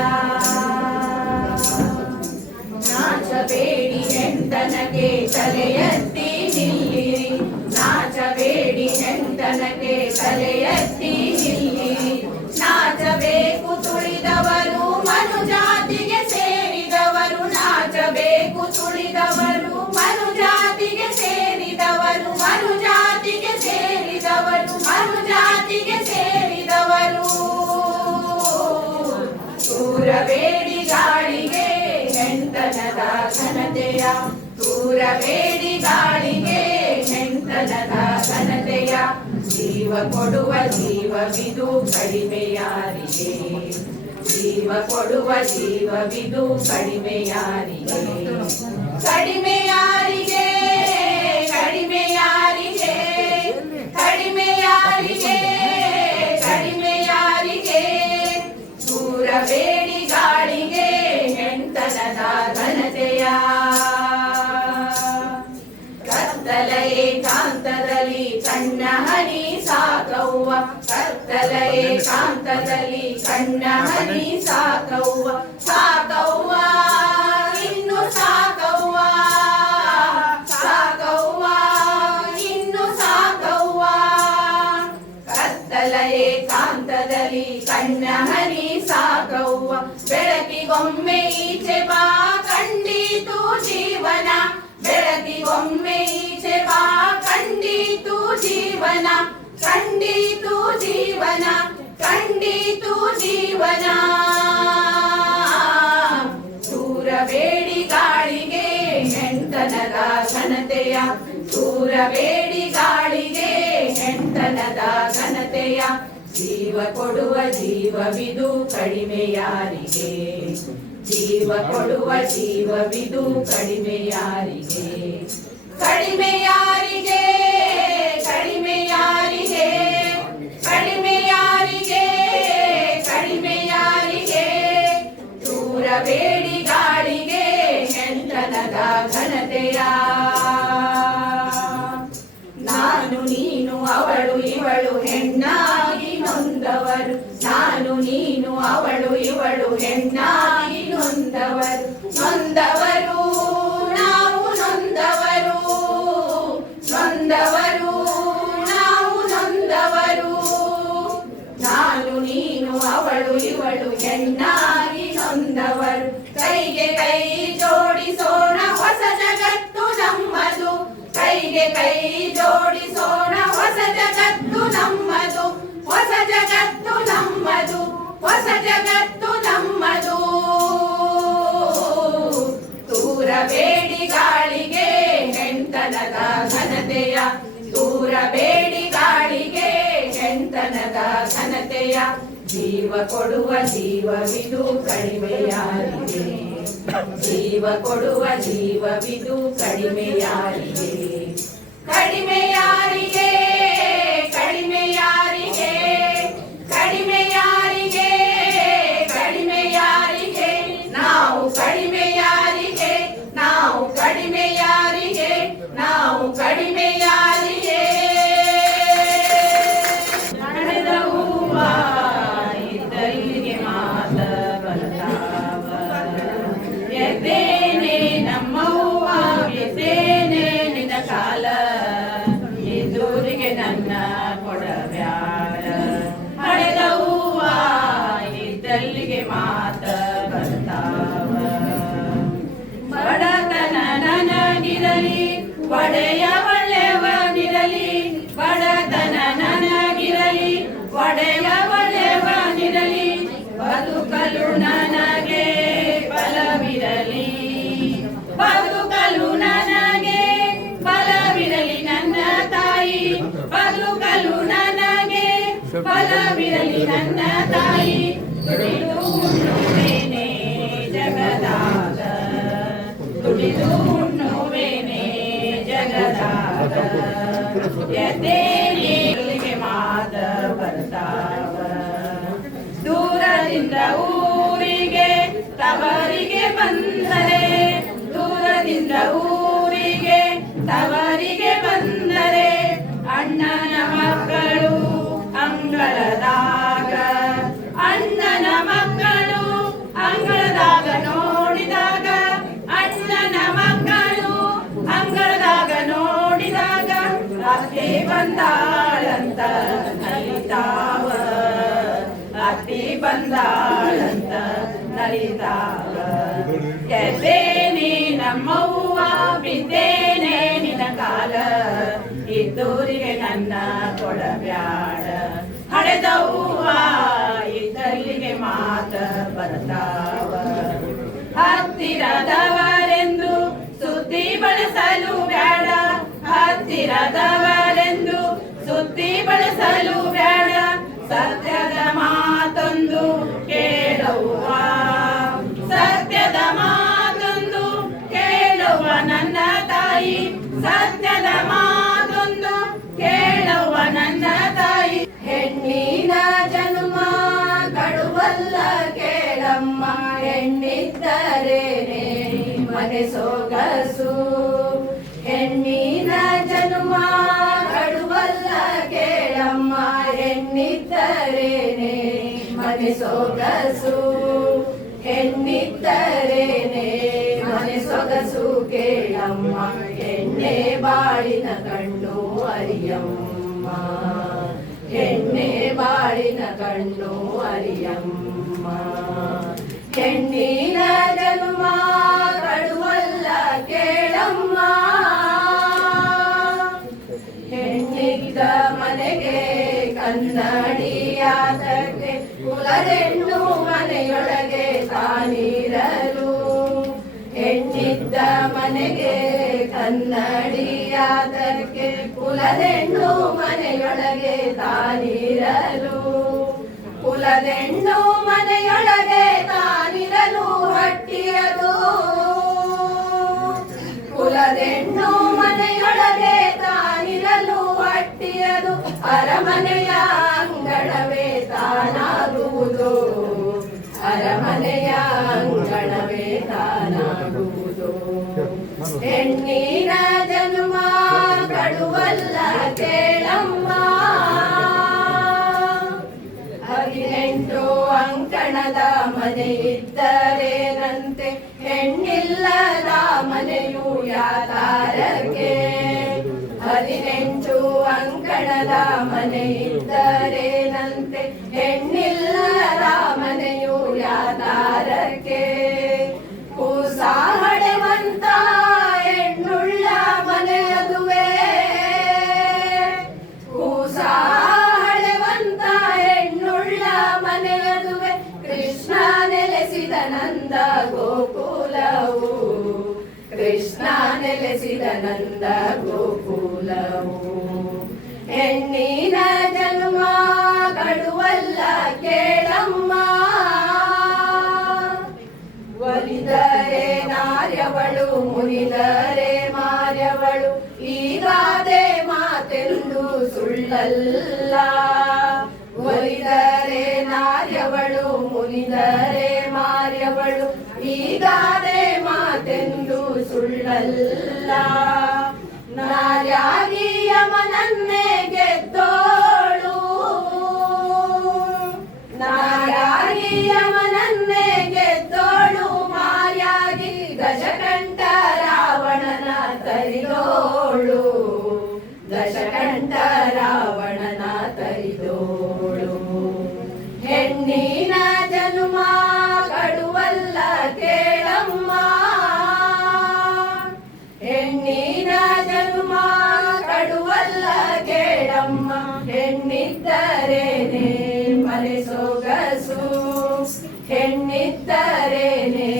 ನಾಚಬೇಡಿ ಹೆಂಡನಗೆ ತಲೆ ಎತ್ತಿ ನಿಲ್ಲಿರಿ ನಾಚಬೇಡಿ ಹೆಂಡನಗೆ ತಲೆ ಎತ್ತಿ ನಿಲ್ಲಿರಿ ನಾಚಬೇಕು ತುಳಿದವರು ಮನುಜಾತಿಗೆ ಸೇರಿದವರು ನಾಚಬೇಕು ತುಳಿದವರು ಮನುಜಾತಿಗೆ ಸೇರಿದವರು ಮನುಜಾತಿಗೆ ಸೇರಿದವರು ಮನುಜಾತಿಗೆ ಸೇರಿದವರು ದೂರಬೇಡಿ ಗಾಳಿಗೆ ಹೆಂಡನದ ಘನತೆಯ ದೂರಬೇಡಿ ಗಾಳಿಗೆ ಹೆಂಡನದ ಘನತೆಯ ಜೀವ ಕೊಡುವ ಜೀವವಿದು ಕಡಿಮೆ ಯಾರಿಗೆ ಜೀವ ಕೊಡುವ ಜೀವವಿದು ಕಡಿಮೆ ಯಾರಿಗೆ ಕಡಿಮೆ ಯಾರಿಗೆ ಕಡಿಮೆ ಯಾರಿಗೆ ಕಡಿಮೆ ಯಾರಿಗೆ ಕಡಿಮೆ ಯಾರಿಗೆ ದೂರಬೇಡಿ ಗಾಳಿಗೆ ಹೆಂಡನದ ಘನತೆಯ ಕತ್ತಲ ಏಕಾಂತದಲ್ಲಿ ಕಣ್ಣ ಹನಿ ಸಾಕವ್ವ ಕತ್ತಲ ಏಕಾಂತದಲ್ಲಿ ಕಣ್ಣ ಹನಿ ಸಾಕವ್ವ ಸಾಕವ್ವ ಇನ್ನು ಸಾಕವ್ವ ಸಾಕವ್ವ ಇನ್ನು ಸಾಕವ್ವ ಕತ್ತಲ ಏಕಾಂತದಲ್ಲಿ ಕಣ್ಣ ಹನಿ ಸಾಕವ್ವ ಬೆಳಕಿಗೊಮ್ಮೆ ಈಚೆ ಬಾ ಕಂಡಿತು ಜೀವನ ಬೆಳಕಿಗೊಮ್ಮೆ ಈಚೆ ಬಾ ಕಂಡಿತು ಜೀವನ ಕಂಡಿತು ಜೀವನ ಕಂಡಿತು ಜೀವನ ದೂರಬೇಡಿ ಗಾಳಿಗೆ ಹೆಂಡನದ ಘನತೆಯ ದೂರಬೇಡಿ ಗಾಳಿಗೆ ಹೆಂಡನದ ಘನತೆಯ ಜೀವ ಕೊಡುವ ಜೀವವಿದು ಕಡಿಮೆ ಯಾರಿಗೆ ಜೀವ ಕೊಡುವ ಜೀವವಿದು ಕಡಿಮೆ ಯಾರಿಗೆ ಕಡಿಮೆ ಯಾರಿಗೆ ಕಡಿಮೆ ಯಾರಿಗೆ ಕಡಿಮೆ ಯಾರಿಗೆ ಕಡಿಮೆ ಯಾರಿಗೆ ದೂರಬೇಡಿ ಗಾಳಿಗೆ ಹೆಂಡನದ ಘನತೆಯ ನಾನು ನೀನು ಅವಳು ಇವಳು ಹೆಣ್ಣಾಗಿ ನೊಂದವರು ನಾನು ನೀನು ಅವಳು ಇವಳು ಹೆಣ್ಣಾಗಿ ನೊಂದವರು ನೊಂದವರು ನಾವು ನೊಂದವರು ನೊಂದವರು ನಾವು ನೊಂದವರು ನಾನು ನೀನು ಅವಳು ಇವಳು ಹೆಣ್ಣಾಗಿ ನೊಂದವರು ಕೈಗೆ ಕೈ ಜೋಡಿಸೋಣ ಹೊಸ ಜಗತ್ತು ನಮ್ಮದು ಕೈಗೆ ಕೈ ಜೋಡಿಸೋಣ ಹೊಸ ಜಗತ್ತು ನಮ್ಮದು ಹೊಸ ಜಗತ್ತು ನಮ್ಮದು ಹೊಸ ಘನತೆಯ ದೂರಬೇಡಿ ಗಾಳಿಗೆ ಹೆಣ್ತನದ ಘನತೆಯ ಜೀವ ಕೊಡುವ ಜೀವವಿದು ಕಡಿಮೆಯಾಗಿದೆ ಜೀವ ಕೊಡುವ ಜೀವವಿದು ಕಡಿಮೆಯಾಗಿದೆ ಕಡಿಮೆಯಾರಿಗೆ ಕಡಿಮೆಯಾರಿಗೆ ಕಡಿಮೆಯಾರಿಗೆ ಕಡಿಮೆಯಾರಿಗೆ ನಾವು ಕಡಿಮೆಯಾರಿಗೆ ನಾವು ಕಡಿಮೆಯಾರಿಗೆ ನಾವು ಕಡಿಮೆಯಾರಿಗೆ ನಡೆದ ಹೂವ ಇದ್ದಲ್ಲಿಗೆ ಮಾತ ಬರ್ತಾವ ಎದ್ದೇನೆ ನಮ್ಮ ಹೂವ ಎದ್ದೇನೆ ನಿನ್ನ ಕಾಲ ಎದುರಿಗೆ ನನ್ನ ಕೊಡಬ್ಯಾಡ ಹಳೆದ ಹೂವ ಇದ್ದಲ್ಲಿಗೆ ಮಾತ ಬರ್ತಾವ ಬಡತನ ನನಗಿರಲಿ ಒಡೆಯ ಒಳ್ಳೆಯವನಿರಲಿ ಬಡತನ ನನಗಿರಲಿ ಒಡೆಯ ಒಳ್ಳೆಯವನಿರಲಿ ಬದುಕಲು ನನಗೆ ಬಲವಿರಲಿ ಬದುಕಲು ನನಗೆ ಬಲವಿರಲಿ ನನ್ನ ತಾಯಿ ಬದುಕಲು ನನಗೆ ಬಲವಿರಲಿ ನನ್ನ ತಾಯಿ ದುಡಿದು ಉಣ್ಣುವೇನೆ ಜಗದಾಗ ದುಡಿದು ಉಣ್ಣುವೇನೆ ಜಗದಾಗ ಎದ್ದೇನೆ ಮಾತ ಬರ್ತಾವ ದೂರದಿಂದ ಊರಿಗೆ ತವರಿಗೆ ಬಂದರೆ ದೂರದಿಂದ ಊರಿಗೆ ತವರಿಗೆ ಬಂದರೆ ಅಣ್ಣನ ಮಕ್ಕಳು ಅಂಗಳದಾಗ ಅಣ್ಣನ ಮಕ್ಕಳು ಅಂಗಳದಾಗ ನೋಡಿದಾಗ ಅಣ್ಣನ ಮಕ್ಕಳು ಅಂಗಳದಾಗ ನೋಡಿದಾಗ ಅತ್ತೆ ಬಂದಾಳಂತ ನಲಿತಾವ ಅತ್ತೆ ಬಂದಾಳಂತ ನಲಿತಾವ ಎದ್ದೇನೆ ನಮ್ಮವ್ವ ಬಿದ್ದೇನೆ ನಿನ್ನ ಕಾಲ ಇದ್ದೂರಿಗೆ ನನ್ನ ಕೊಡಬ್ಯಾಡ ಹಳೆದವ್ವ ಇದ್ದಲ್ಲಿಗೆ ಮಾತ ಬರ್ತಾವ ಹತ್ತಿರದವರೆಂದು ಸುದ್ದಿ ಬಳಸಲು ಬೇಡ ಹತ್ತಿರದವರೆಂದು ಸುದ್ದಿ ಬಳಸಲು ಬೇಡ ಸತ್ಯದ ಮಾತೊಂದು ಕೇಳುವ ಸತ್ಯದ ಮಾತೊಂದು ಕೇಳುವ ನನ್ನ ತಾಯಿ ಸತ್ಯದ ಮಾತೊಂದು ಕೇಳುವ ನನ್ನ ತಾಯಿ ಹೆಣ್ಣಿನ ಜನ್ಮ ಕಡುವಲ್ಲ ಕೇಳಮ್ಮ ಹೆಣ್ಣಿದ್ದರೇನೆ ಮನೆ ಸೊಗಸು ಹೆಣ್ಣಿನ ಜನ್ಮ ಕಡುವಲ್ಲ ಕೇಳಮ್ಮ ಹೆಣ್ಣಿದ್ದರೇನೆ ಮನೆ ಸೊಗಸು ಹೆಣ್ಣಿದ್ದರೇನೆ ಮನೆ ಸೊಗಸು ಕೇಳಮ್ಮ ಹೆಣ್ಣೆ ಬಾಳಿನ ಕಣ್ಣು ಅರಿಯಮ್ಮ ಹೆಣ್ಣೆ ಬಾಳಿನ ಕಣ್ಣು ಅರಿಯಮ್ಮ ಹೆಣ್ಣಿನ ಜನ್ಮ ಕಡುವಲ್ಲ ಕೇಳಮ್ಮ ಹೆಣ್ಣಿದ್ದ ಮನೆಗೆ ಕನ್ನಡಿಯಾದಕ್ಕೆ ಕುಲದೆಣ್ಣು ಮನೆಯೊಳಗೆ ತಾನಿರಲು ಹೆಣ್ಣಿದ್ದ ಮನೆಗೆ ಕನ್ನಡಿಯಾದಕ್ಕೆ ಕುಲದೆಣ್ಣು ಮನೆಯೊಳಗೆ ತಾನಿರಲು ಕುಲದೆಣ್ಣು ಮನೆಯೊಳಗೆ ತಾನಿರಲು ಹಟ್ಟಿಯದು ಕುಲದೆಣ್ಣು ಮನೆಯೊಳಗೆ ತಾನಿರಲು ಹಟ್ಟಿಯದು ಅರಮನೆಯ ಅಂಗಣವೇ ತಾನಾಗುವುದು ಅರಮನೆಯ ಅಂಗಣವೇ ತಾನಾಗುವುದು ಹೆಣ್ಣಿನ ಜನ್ಮ ಕಡುವಲ್ಲ ಕೇಳಮ್ಮ 18 ಅಂಕಣದ ಮನೆ ಇದ್ದರೇನಂತೆ ಹೆಣ್ಣಿಲ್ಲದ ಮನೆಯು ಯಾತಾರಕ್ಕೆ 18 ಅಂಕಣದ ಮನೆ ಇದ್ದರೇನಂತೆ ಹೆಣ್ಣಿಲ್ಲದ ಮನೆಯು ಯಾತಾರಕ್ಕೆ ಕೂಸ ಹಡೆವಂತ ಹೆಣ್ಣುಳ್ಳ ಮನೆಯದುವೆ ಕೂಸ ಹಡೆವಂತ ಹೆಣ್ಣುಳ್ಳ ಮನೆಯದುವೆ ಕೃಷ್ಣ ನೆಲೆಸಿದ ನಂದ ಗೋಕುಲವು ಕೃಷ್ಣ ನೆಲೆಸಿದ ನಂದ ಗೋಕುಲವು. ಹೆಣ್ಣಿನ ಜನ್ಮ ಕಡುವಲ್ಲ ಕೇಳಮ್ಮ, ಒಲಿದರೆ ನಾರ್ಯವಳು ಮುನಿದರೆ ಮಾರ್ಯವಳು, ಈಗಾದೆ ಮಾತೆಂದು ಸುಳ್ಳಲ್ಲ. ಒಲಿದರೆ ನಾರ್ಯವಳು ಮುನಿದರೆ ಮಾರ್ಯವಳು, ಈಗಾದೆ ಮಾತೆಂದು ಸುಳ್ಳಲ್ಲ. ನಾರ್ಯಾಗಿ ಯಮನನ್ನೇ ಗೆದ್ದೋಳು, ನಾರ್ಯಾಗಿ ಯಮನನ್ನೇ ಗೆದ್ದೋಳು, ಮಾರ್ಯಾಗಿ ದಶಕಂಠ ರಾವಣನ ತರಿದೋಳು, ದಶಕಂಠ ರಾವಣನ ತರಿದೋಳು. ಹೆಣ್ಣಿನ ಜನ್ಮ ಕಡುವಲ್ಲ ಕೇಳಮ್ಮ, ಹೆಣ್ಣಿನ ಜನ್ಮ ಕಡುವಲ್ಲ ಕೇಳಮ್ಮ. ಹೆಣ್ಣಿದ್ದರೇನೆ ಮನೆ ಸೊಗಸು, ಹೆಣ್ಣಿದ್ದರೇನೆ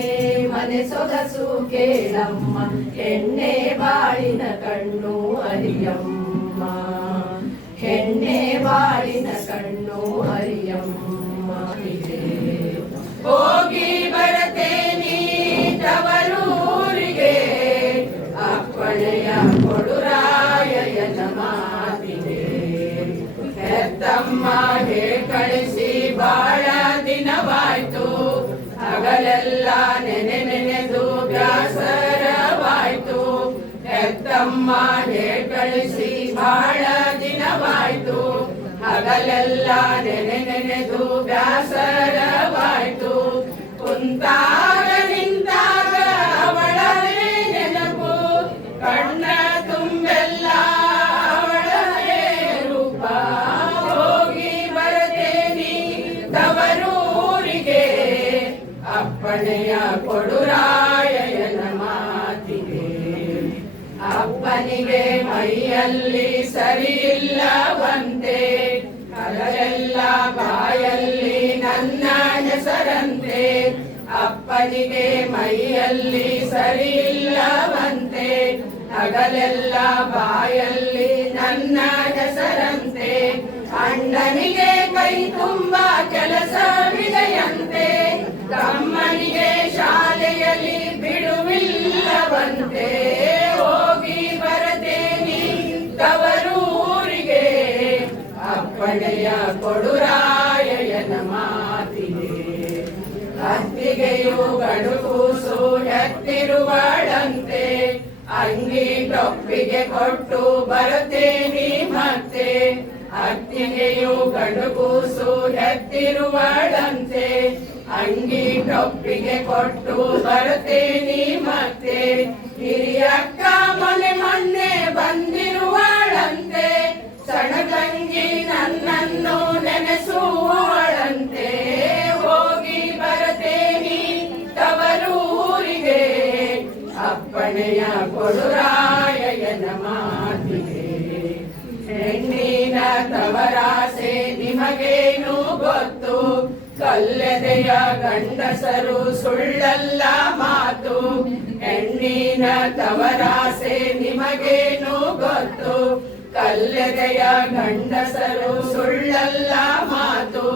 ಮನೆ ಸೊಗಸು ಕೇಳಮ್ಮ. ಹೆಣ್ಣೆ ಬಾಳಿನ ಕಣ್ಣು ಅರಿಯಮ್ಮ, ಹೆಣ್ಣೆ ಬಾಳಿನ ಕಣ್ಣು ಅರಿಯಮ್ಮ. ಹೋಗಿ ಬರತೇನಿ ತವರೂರಿಗೆ, ಅಪ್ಪಣೆಯ ಕೊಡುರಾಯನ ಮಾತಿಗೆ. ಹೆತ್ತಮ್ಮ ಕಳಿಸಿ ಬಾಳ ದಿನವಾಯ್ತು, ಹಗಲೆಲ್ಲ ನೆನೆ ನೆನೆದು ಬ್ಯಾಸರವಾಯ್ತು. ಹೆತ್ತಮ್ಮ ಕಳಿಸಿ ಬಾಳ ದಿನವಾಯ್ತು, ಹಗಲೆಲ್ಲ ನೆನೆ ನೆನೆದು ಬ್ಯಾಸರವಾಯ್ತು. ಕುಂತಾಗ ನಿಂತಾಗ ಅವಳೇ ನೆನಪು, ಕಣ್ಣ ತುಂಬೆಲ್ಲ ಅವಳೇ ರೂಪ. ಹೋಗಿ ಬರತೇನಿ ತವರೂರಿಗೆ, ಅಪ್ಪಣೆಯ ಕೊಡುರಾಯನ ಮಾತಿಗೆ. ಅಪ್ಪನಿಗೆ ಮೈಯಲ್ಲಿ ಸರಿಯಿಲ್ಲವಂತೆ, ಹಗಲೆಲ್ಲ ಬಾಯಲ್ಲಿ ನನ್ನ ಹೆಸರಂತೆ. ಅಪ್ಪನಿಗೆ ಮೈಯಲ್ಲಿ ಸರಿಯಿಲ್ಲವಂತೆ, ಹಗಲೆಲ್ಲ ಬಾಯಲ್ಲಿ ನನ್ನ ಹೆಸರಂತೆ. ಅಣ್ಣನಿಗೆ ಕೈ ತುಂಬ ಕೆಲಸವಿದೆಯಂತೆ, ತಮ್ಮನಿಗೆ ಶಾಲೆಯಲ್ಲಿ ಬಿಡುವಿಲ್ಲವಂತೆ. ಹೋಗಿ ಬರತೇನಿ ತವರೂರಿಗೆ, ಅಪ್ಪಣೆಯ ಕೊಡುರಾಯನ ಮಾತಿಗೆ. ಅತ್ತಿಗೆಯು ಗಡುಗೂಸು ಎತ್ತಿರುವಳಂತೆ, ಅಂಗಿ ಟೊಪ್ಪಿಗೆ ಕೊಟ್ಟು ಬರುತ್ತೇನಿ ಮತ್ತೆ. ಅತ್ತಿಗೆಯು ಗಡುಗೂಸು ಎತ್ತಿರುವಳಂತೆ, ಅಂಗಿ ಟೊಪ್ಪಿಗೆ ಕೊಟ್ಟು ಬರುತ್ತೇನಿ ಮತ್ತೆ. ಹಿರಿಯಕ್ಕ ಮೊನ್ನೆ ಬಂದಿರುವಳಂತೆ, ಸಣಗಂಗಿ ನನ್ನನ್ನು ನೆನೆಸುವಳಂತೆ. ಹೋಗಿ ಬರತೇನಿ ತವರೂರಿಗೆ, ಅಪ್ಪಣೆಯ ಕೊಡುರಾಯನ ಮಾತಿಗೆ. ಹೆಣ್ಣಿನ ತವರಾಸೆ ನಿಮಗೇನು ಗೊತ್ತು, ಕಲ್ಲೆದೆಯ ಗಂಡಸರು ಸುಳ್ಳಲ್ಲ ಮಾತು. ಹೆಣ್ಣಿನ ತವರಾಸೆ ನಿಮಗೇನು ಗೊತ್ತು, ಕಲ್ಲೆದೆಯ ಗಂಡಸರು ಸುಳ್ಳಲ್ಲ ಮಾತು.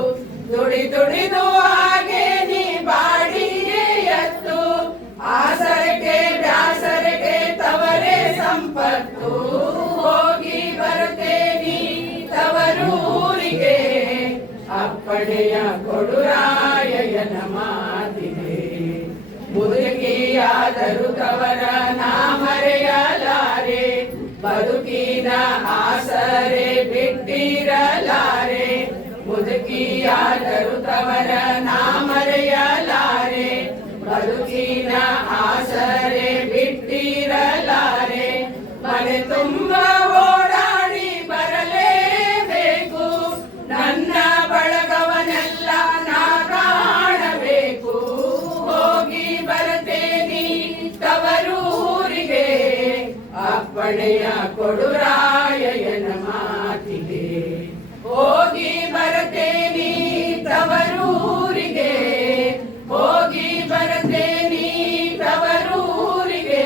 ದುಡಿ ದುಡಿದು ಹಾಗೆ ನೀ ಬಾಡಿಗೆ ಎತ್ತು, ಆಸರೆಗೆ ಬ್ಯಾಸರೆಗೆ ತವರೇ ಸಂಪತ್ತು. ಹೋಗಿ ಬರುತ್ತೇನಿ ತವರೂರಿಗೆ, ಅಪ್ಪಣೆಯ ಕೊಡುರಾಯನ ಮಾತಿಗೆ. ಮುದುಕಿಯಾದರೂ ತವರ ನಾ ಮರೆಯಲಾರೆ, ಬದುಕಿನ ಆಸರೆ ಬಿಟ್ಟಿರಲಾರೆ. ಮುದುಕಿಯಾದರೂ ತವರ ನಾ ಮರೆಯಲಾರೆ, ಬದುಕಿನ ಆಸರೆ ಬಿಟ್ಟಿರಲಾರೆ. ಮನೆ ತುಂಬ ಓಡಾಡಿ ಬರಲೇಬೇಕು, ನನ್ನ ಬಳಗವನೆಲ್ಲ ನಾ ಕಾಣಬೇಕು. ಹೋಗಿ ಬರತೇನಿ ತವರೂರಿಗೆ, ಅಪ್ಪಣೆಯ ಕೊಡುರಾಯನ ಮಾತಿಗೆ. ಹೋಗಿ ಬರತೇನಿ ತವರೂರಿಗೆ, ಹೋಗಿ ಬರತೇನಿ ತವರೂರಿಗೆ,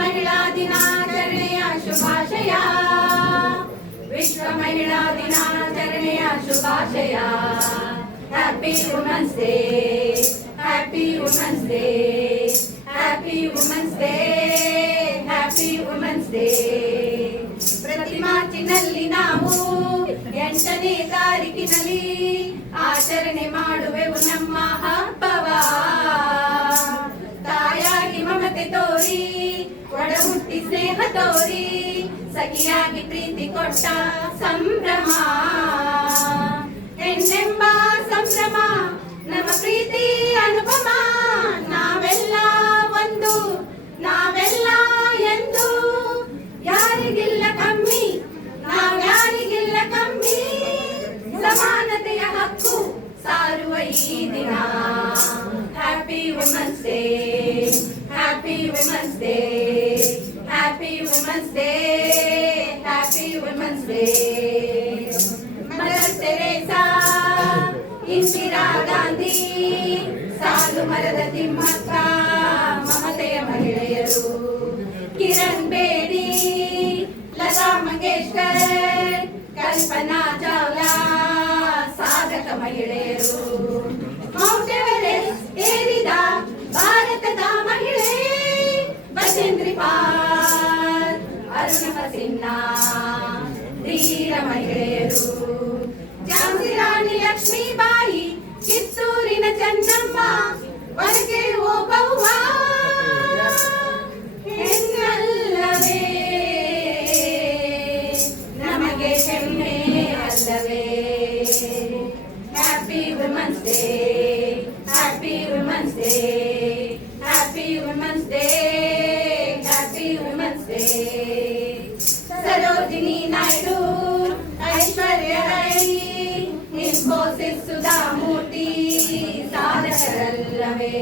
ಮಹಿಳಾ ದಿನಾಚರಣೆಯ ಶುಭಾಶಯ. ವಿಶ್ವ ಮಹಿಳಾ ದಿನಾಚರಣೆಯ ಶುಭಾಶಯ. Happy women's day, happy women's day, happy women's day, happy women's day. ಪ್ರತಿ ಮಾರ್ಚಿನಲ್ಲಿ ನಾವು 8ನೇ ತಾರೀಕಿನಲ್ಲಿ ಆಚರಣೆ ಮಾಡುವೆವು ನಮ್ಮ ಹಬ್ಬವ. ತಾಯಾಗಿ ಮಮತೆ ತೋರಿ, ಒಡ ಹುಟ್ಟಿ ಸ್ನೇಹ ತೋರಿ, ಸಖಿಯಾಗಿ ಪ್ರೀತಿ ಕೊಟ್ಟ ಸಂಭ್ರಮ. ಹೆಣ್ಣೆಂಬ ಸಂಭ್ರಮ, ನಮ್ಮ ಪ್ರೀತಿ ಅನುಪಮ. ನಾವೆಲ್ಲ ಒಂದು, ನಾವೆಲ್ಲ ಎಂದು, ಯಾರಿಗಿಲ್ಲ ಕಮ್ಮಿ, ನಾವ್ಯಾರಿಗಿಲ್ಲ ಕಮ್ಮಿ. ಸಮಾನತೆಯ ಹಕ್ಕು ಸಾರುವ ಈ ದಿನ. Happy women's day, happy women's day, happy women's day, happy women's day. Mother Teresa, Indira Gandhi, Saalu Marada Thimmakka, ಮಮತೆಯ ಮಹಿಳೆಯರು. ಕಿರಣ್ ಬೇಡಿ, ಲತಾ ಮಂಗೇಶ್ಕರ್, ಕಲ್ಪನಾ ಚಾವ್ಲಾ, ಸಾಧಕ ಮಹಿಳೆಯರು. ಮೌಂಟ್ ಎವರೆಸ್ಟ್ ಏರಿದ ಭಾರತದ ಮಹಿಳೆ ಬಚೇಂದ್ರಿ ಪಾಲ್, ಅರುಣಿಮ ಸಿನ್ಹಾ, ಧೀರ ಮಹಿಳೆಯರು. ಝಾನ್ಸಿ ರಾಣಿ ಲಕ್ಷ್ಮೀಬಾಯಿ, ಕಿತ್ತೂರಿನ ಚೆನ್ನಮ್ಮ, ಒನಕೆ ಓಬವ್ವ. ಹೆಣ್ಣಲ್ಲವೇ ನಮಗೆ ಹೆಮ್ಮೆ ಅಲ್ಲವೇ. Happy women's day, happy women's day, happy women's day, happy women's day. Sarojini Naidu, Aishwarya Rai, Infosys Sudha Murthy, ಸಾಧಕರಲ್ಲವೇ.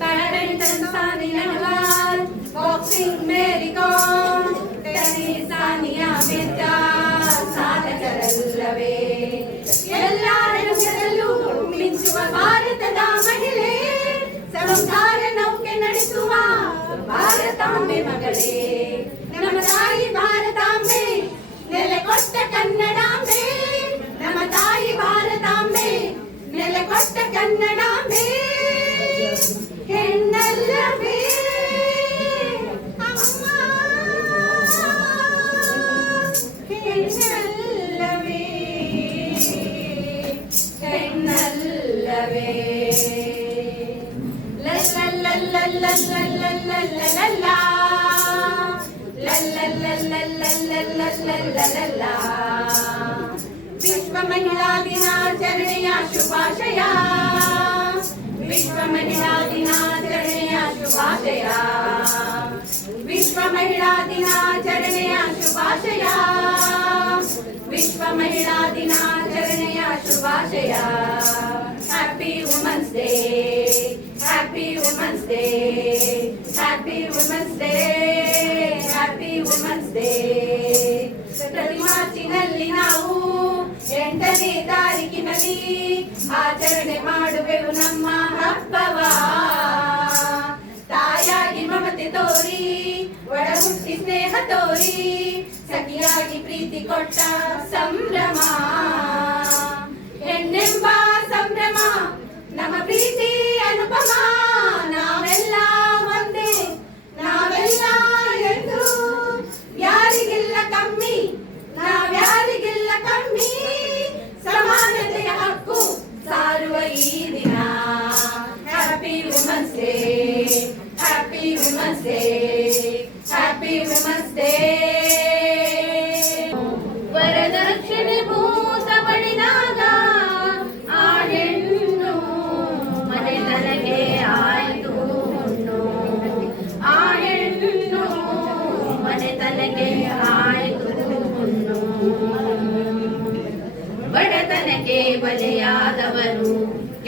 Badminton Saniya Nehwal, boxing Mary Kom, tennis Sania Mirza, ಸಾಧಕರಲ್ಲವೇ. ಎಲ್ಲ ರಂಗದಲ್ಲೂ ಮಿಂಚುವ ಭಾರತದ ಮಹಿಳೆ, ಸಂಸಾರ ನೌಕೆ ನಡೆಸುವ ಭಾರತಾಂಬೆ ಮಗಳೇ. ನಮ್ಮ ತಾಯಿ ಭಾರತಾಂಬೆ, ನೆಲೆಗೊಟ್ಟ ಕನ್ನಡಾಂಬೆ. ನಮ್ಮ ತಾಯಿ ಭಾರತಾಂಬೆ, ನೆಲೆಗೊಟ್ಟ ಕನ್ನಡಾಂಬೆ. ಹೆಣ್ಣಲ್ಲವೇ ಅಮ್ಮ, ಹೆಣ್ಣಲ್ಲವೇ, ಹೆಣ್ಣಲ್ಲವೇ. ವಿಶ್ವ ಮಹಿಳಾ ದಿನಾಚರಣೆಯ ಶುಭಾಶಯ. ವಿಶ್ವ ಮಹಿಳಾ ದಿನಾಚರಣೆಯ ಶುಭಾಶಯ. ವಿಶ್ವ ಮಹಿಳಾ ದಿನಾಚರಣೆಯ ಶುಭಾಶಯ. ವಿಶ್ವ ಮಹಿಳಾ ದಿನಾಚರಣೆಯ ಶುಭಾಶಯ. Happy women's day, happy women's day, happy women's day, happy women's day. ಪ್ರತಿ ಮಾರ್ಚಿನಲ್ಲಿ ನಾವು 8ನೇ ತಾರೀಕಿನಲ್ಲಿ ಆಚರಣೆ ಮಾಡುವೆವು ನಮ್ಮ ಹಬ್ಬವ. ತಾಯಾಗಿ ಮಮತೆ ತೋರಿ, ಒಡ ಹುಟ್ಟಿ ಸ್ನೇಹ ತೋರಿ, ಸಖಿಯಾಗಿ ಪ್ರೀತಿ ಕೊಟ್ಟ ಸಂಭ್ರಮ. ಹೆಣ್ಣೆಂಬ ಸಂಭ್ರಮ, ನಮ್ಮ ಪ್ರೀತಿ ಅನುಪಮ. ನಾವೆಲ್ಲ ಒಂದೇ, ನಾವೆಲ್ಲ ಎಂದು, ಯಾರಿಗಿಲ್ಲ ಕಮ್ಮಿ, ನಾವ್ಯಾರಿಗಿಲ್ಲ ಕಮ್ಮಿ. ಸಮಾನತೆಯ ಹಕ್ಕು ಸಾರುವ ಈ ದಿನ. Happy women's day, happy women's day, happy women's day. ವರದಕ್ಷಿಣೆ ಭೂತ ಪಡೆದಾಗ ಆ ಹೆಣ್ಣು ಮನೆತನಗೆ ಆಯ್ತು ಹುಣ್ಣು. ಆ ಹೆಣ್ಣು ಮನೆತನಗೆ ಆಯ್ತು ಹುಣ್ಣು. ಬಡತನಕ್ಕೆ ಬಲಿಯಾದವರು,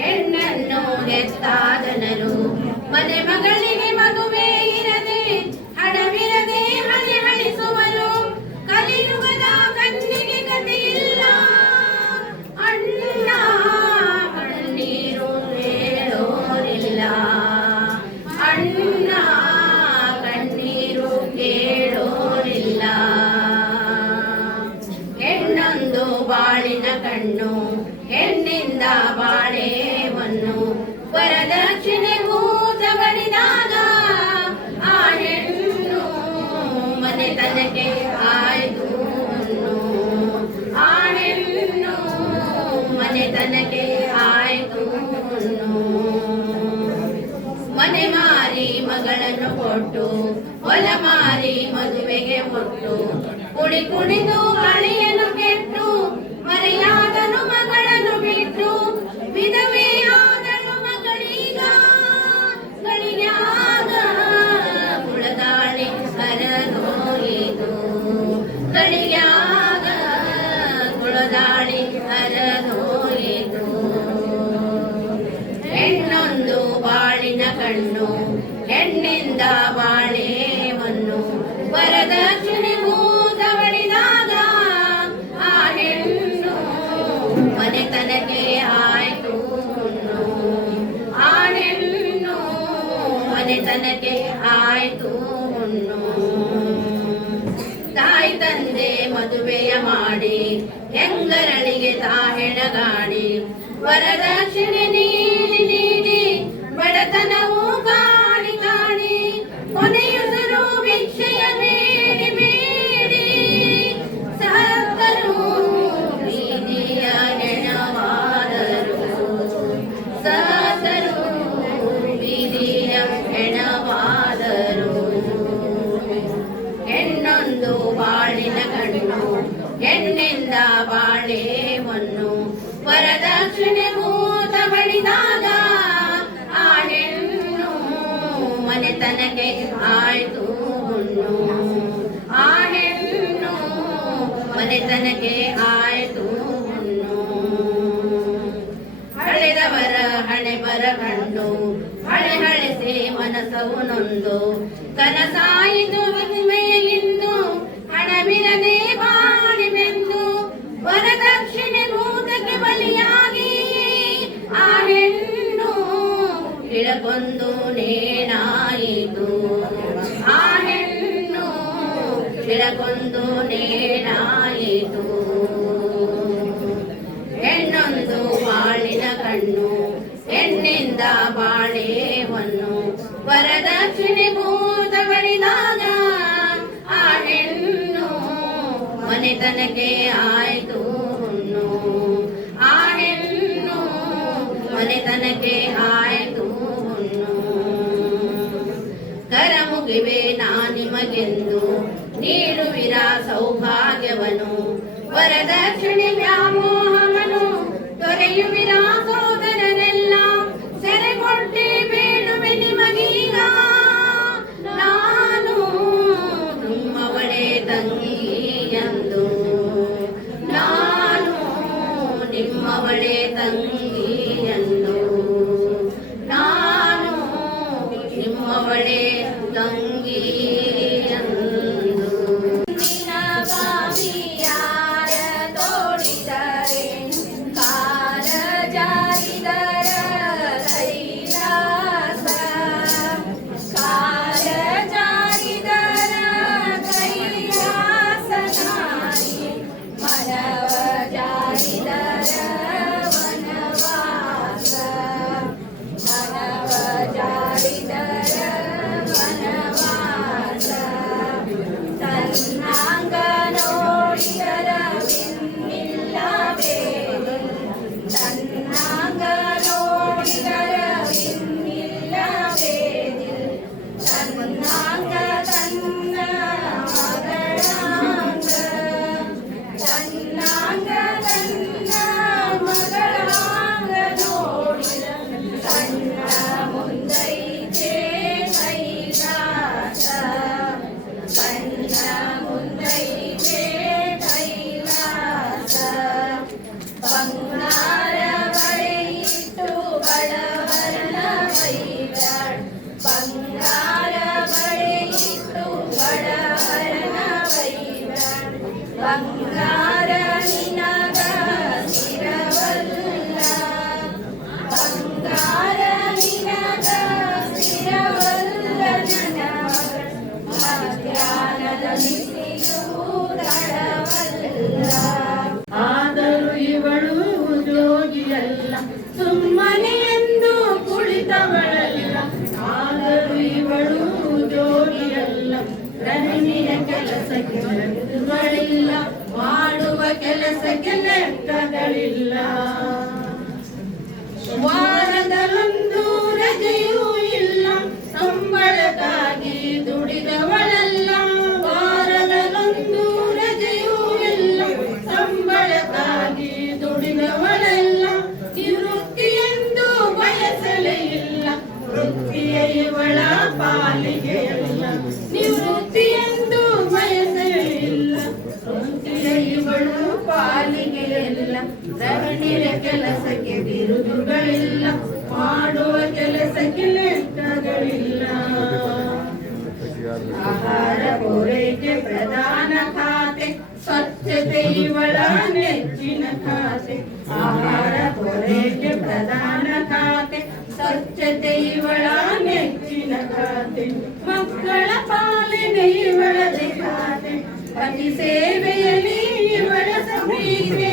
ಹೆಣ್ಣನ್ನು ಹೆತ್ತ ಜನರು, ಮನೆ ಮಗಳಿಗೆ ಮದುವೆ ಇರದೆ ಕಾಳನ್ನು ಕೊಟ್ಟು ಹೊಲ ಮಾರಿ ಮದುವೆಗೆ ಒಟ್ಟು ಕುಡಿ ಕುಡಿದು ಮಳೆಯನ್ನು ಕೆಟ್ಟು ಮರೆಯಾದನು ಮಗಳನ್ನು ಬಿಟ್ಟು ವಿಧವೆಯಾದನು ಮಗಳೀಗ ಗಳಿಯಾಗ ಕುಳದಾಳಿ ಹರದೋಯಿತು ಗಳಿಯಾಗ ಕುಳದಾಳಿ ಹರದೋಯಿತು ಹೆಣ್ಣೊಂದು ಬಾಳಿನ ಕಣ್ಣು ಹೆಣ್ಣಿಂದ ಬಾಳೆವನ್ನು ವರದಕ್ಷಿಣೆ ಮೂದವಳಿದಾಗ ಆ ಹೆಣ್ಣು ಮನೆತನಕ್ಕೆ ಆಯ್ತು ಆ ಹೆಣ್ಣು ಮನೆತನಕ್ಕೆ ಆಯ್ತು ತಾಯಿ ತಂದೆ ಮದುವೆಯ ಮಾಡಿ ಹೆಂಗರಳಿಗೆ ತಾಹೆಣಗಾಡಿ ವರದಕ್ಷಿಣೆ ನೀಡಿ ನೀಡಿ ಬಡತನವು ಕಾಡಿ ಕಾಡಿ ಕೊನೆಯುಸಿರು ಭಿಕ್ಷೆಯ ಬೇಡಿ ಬೇಡಿ ಸತ್ತರು ಬೀದಿಯ ಹೆಣವಾದರು ಸತ್ತರು ಬೀದಿಯ ಹೆಣವಾದರು ಹೆಣ್ಣೊಂದು ಬಾಳಿನ ಕಣ್ಣು ಹೆಣ್ಣಿಂದ ಬಾಳೆವನ್ನು ವರದಕ್ಷಿಣೆ ಭೂತ ಬಳಿದಾಗ ಆ ಹೆಣ್ಣು ಮನೆತನಕ್ಕೆ ಆಯ್ತು ಆ ಹೆಣ್ಣು ಮನೆತನಕ್ಕೆ ಆಯ್ತು ಹಳೆದವರ ಹಣೆ ಬರ ಕಂಡು ಹಳೆ ಹಳೆಸೆ ಮನಸ್ಸವು ನೊಂದು ಕನಸಾಯಿತು ವಿಸ್ಮಯ ಇಂದು ಹಣವಿರದೆ ಬಾಡಿ ಬೆಂದು ವರದಕ್ಷಿಣೆ ಭೂತಕ್ಕೆ ಬಲಿಯಾಗಿ ಆ ಹೆಣ್ಣು ಇಳಕೊಂದು ನೇಣಾಯಿತು ಆ ಹೆಣ್ಣು ಇಳಕೊಂದು ನೇಣಾಯಿತು ಹೆಣ್ಣೊಂದು ಬಾಳಿನ ಕಣ್ಣು ಹೆಣ್ಣಿಂದ ಬಾಳೆವನ್ನು ವರದಕ್ಷಿಣೆ ಭೂತ ಬಳಿದಾಗ ಆ ಹೆಣ್ಣು ಮನೆತನಕ್ಕೆ ಆಯ್ತು ಆ ಹೆಣ್ಣು ಮನೆತನಕ್ಕೆ ಆಯ್ತು ಕರ ಮುಗಿವೆ ನಾ ನಿಮಗೆಂದು ನೀಡುವಿರ ಸೌಭಾಗ್ಯವನು ವರದಕ್ಷಿಣೆ ವ್ಯಾಮೋಹವನು ತೊರೆಯುವಿರ ಸೋದರರೆಲ್ಲ ಸೆರೆಗೊಟ್ಟಿ ಬೇಡುವೆ ನಿಮಗೀಗ ನಾನು ನಿಮ್ಮವಳೆ ತಂಗಿ ಎಂದು ನಾನು ನಿಮ್ಮವಳೆ ತಂಗಿ ಎಂದು ನಾನು ನಿಮ್ಮವಳೆ ತಂಗಿ ಎಂದು ಬಾವಿಯಾರ ತೋಡಿ ವೃತ್ತಿಯ ಇವಳ ಪಾಲಿಗೆ ಇಲ್ಲ, ನಿವೃತ್ತಿಯೆಂದು ಬಯಸಲಿಲ್ಲ. ವೃತ್ತಿಯ ಇವಳು ಪಾಲಿಗೆ ಇಲ್ಲ, ಧರಣಿಯ ಕೆಲಸಕ್ಕೆ ಬಿರುದುಗಳಿಲ್ಲ, ಮಾಡುವ ಕೆಲಸಕ್ಕೆ ಲೆಕ್ಕಗಳಿಲ್ಲ. ಆಹಾರ ಪೂರೈಕೆ ಪ್ರಧಾನ ಖಾತೆ, ಸ್ವಚ್ಛತೆ ಇವಳ ನೆಚ್ಚಿನ ಖಾತೆ. ಆಹಾರ ಪೂರೈಕೆ ಪ್ರಧಾನ ಖಾತೆ, ಸ್ವಚ್ಛತೆ ಇವಳ ನೆಚ್ಚಿನ ಖಾತೆ. ಮಕ್ಕಳ ಪಾಲನೆ ಇವಳದೆ ಖಾತೆ, ಪತಿ ಸೇವೆಯಲ್ಲಿ ಇವಳ ಸಮೀಕ್ಷೆ.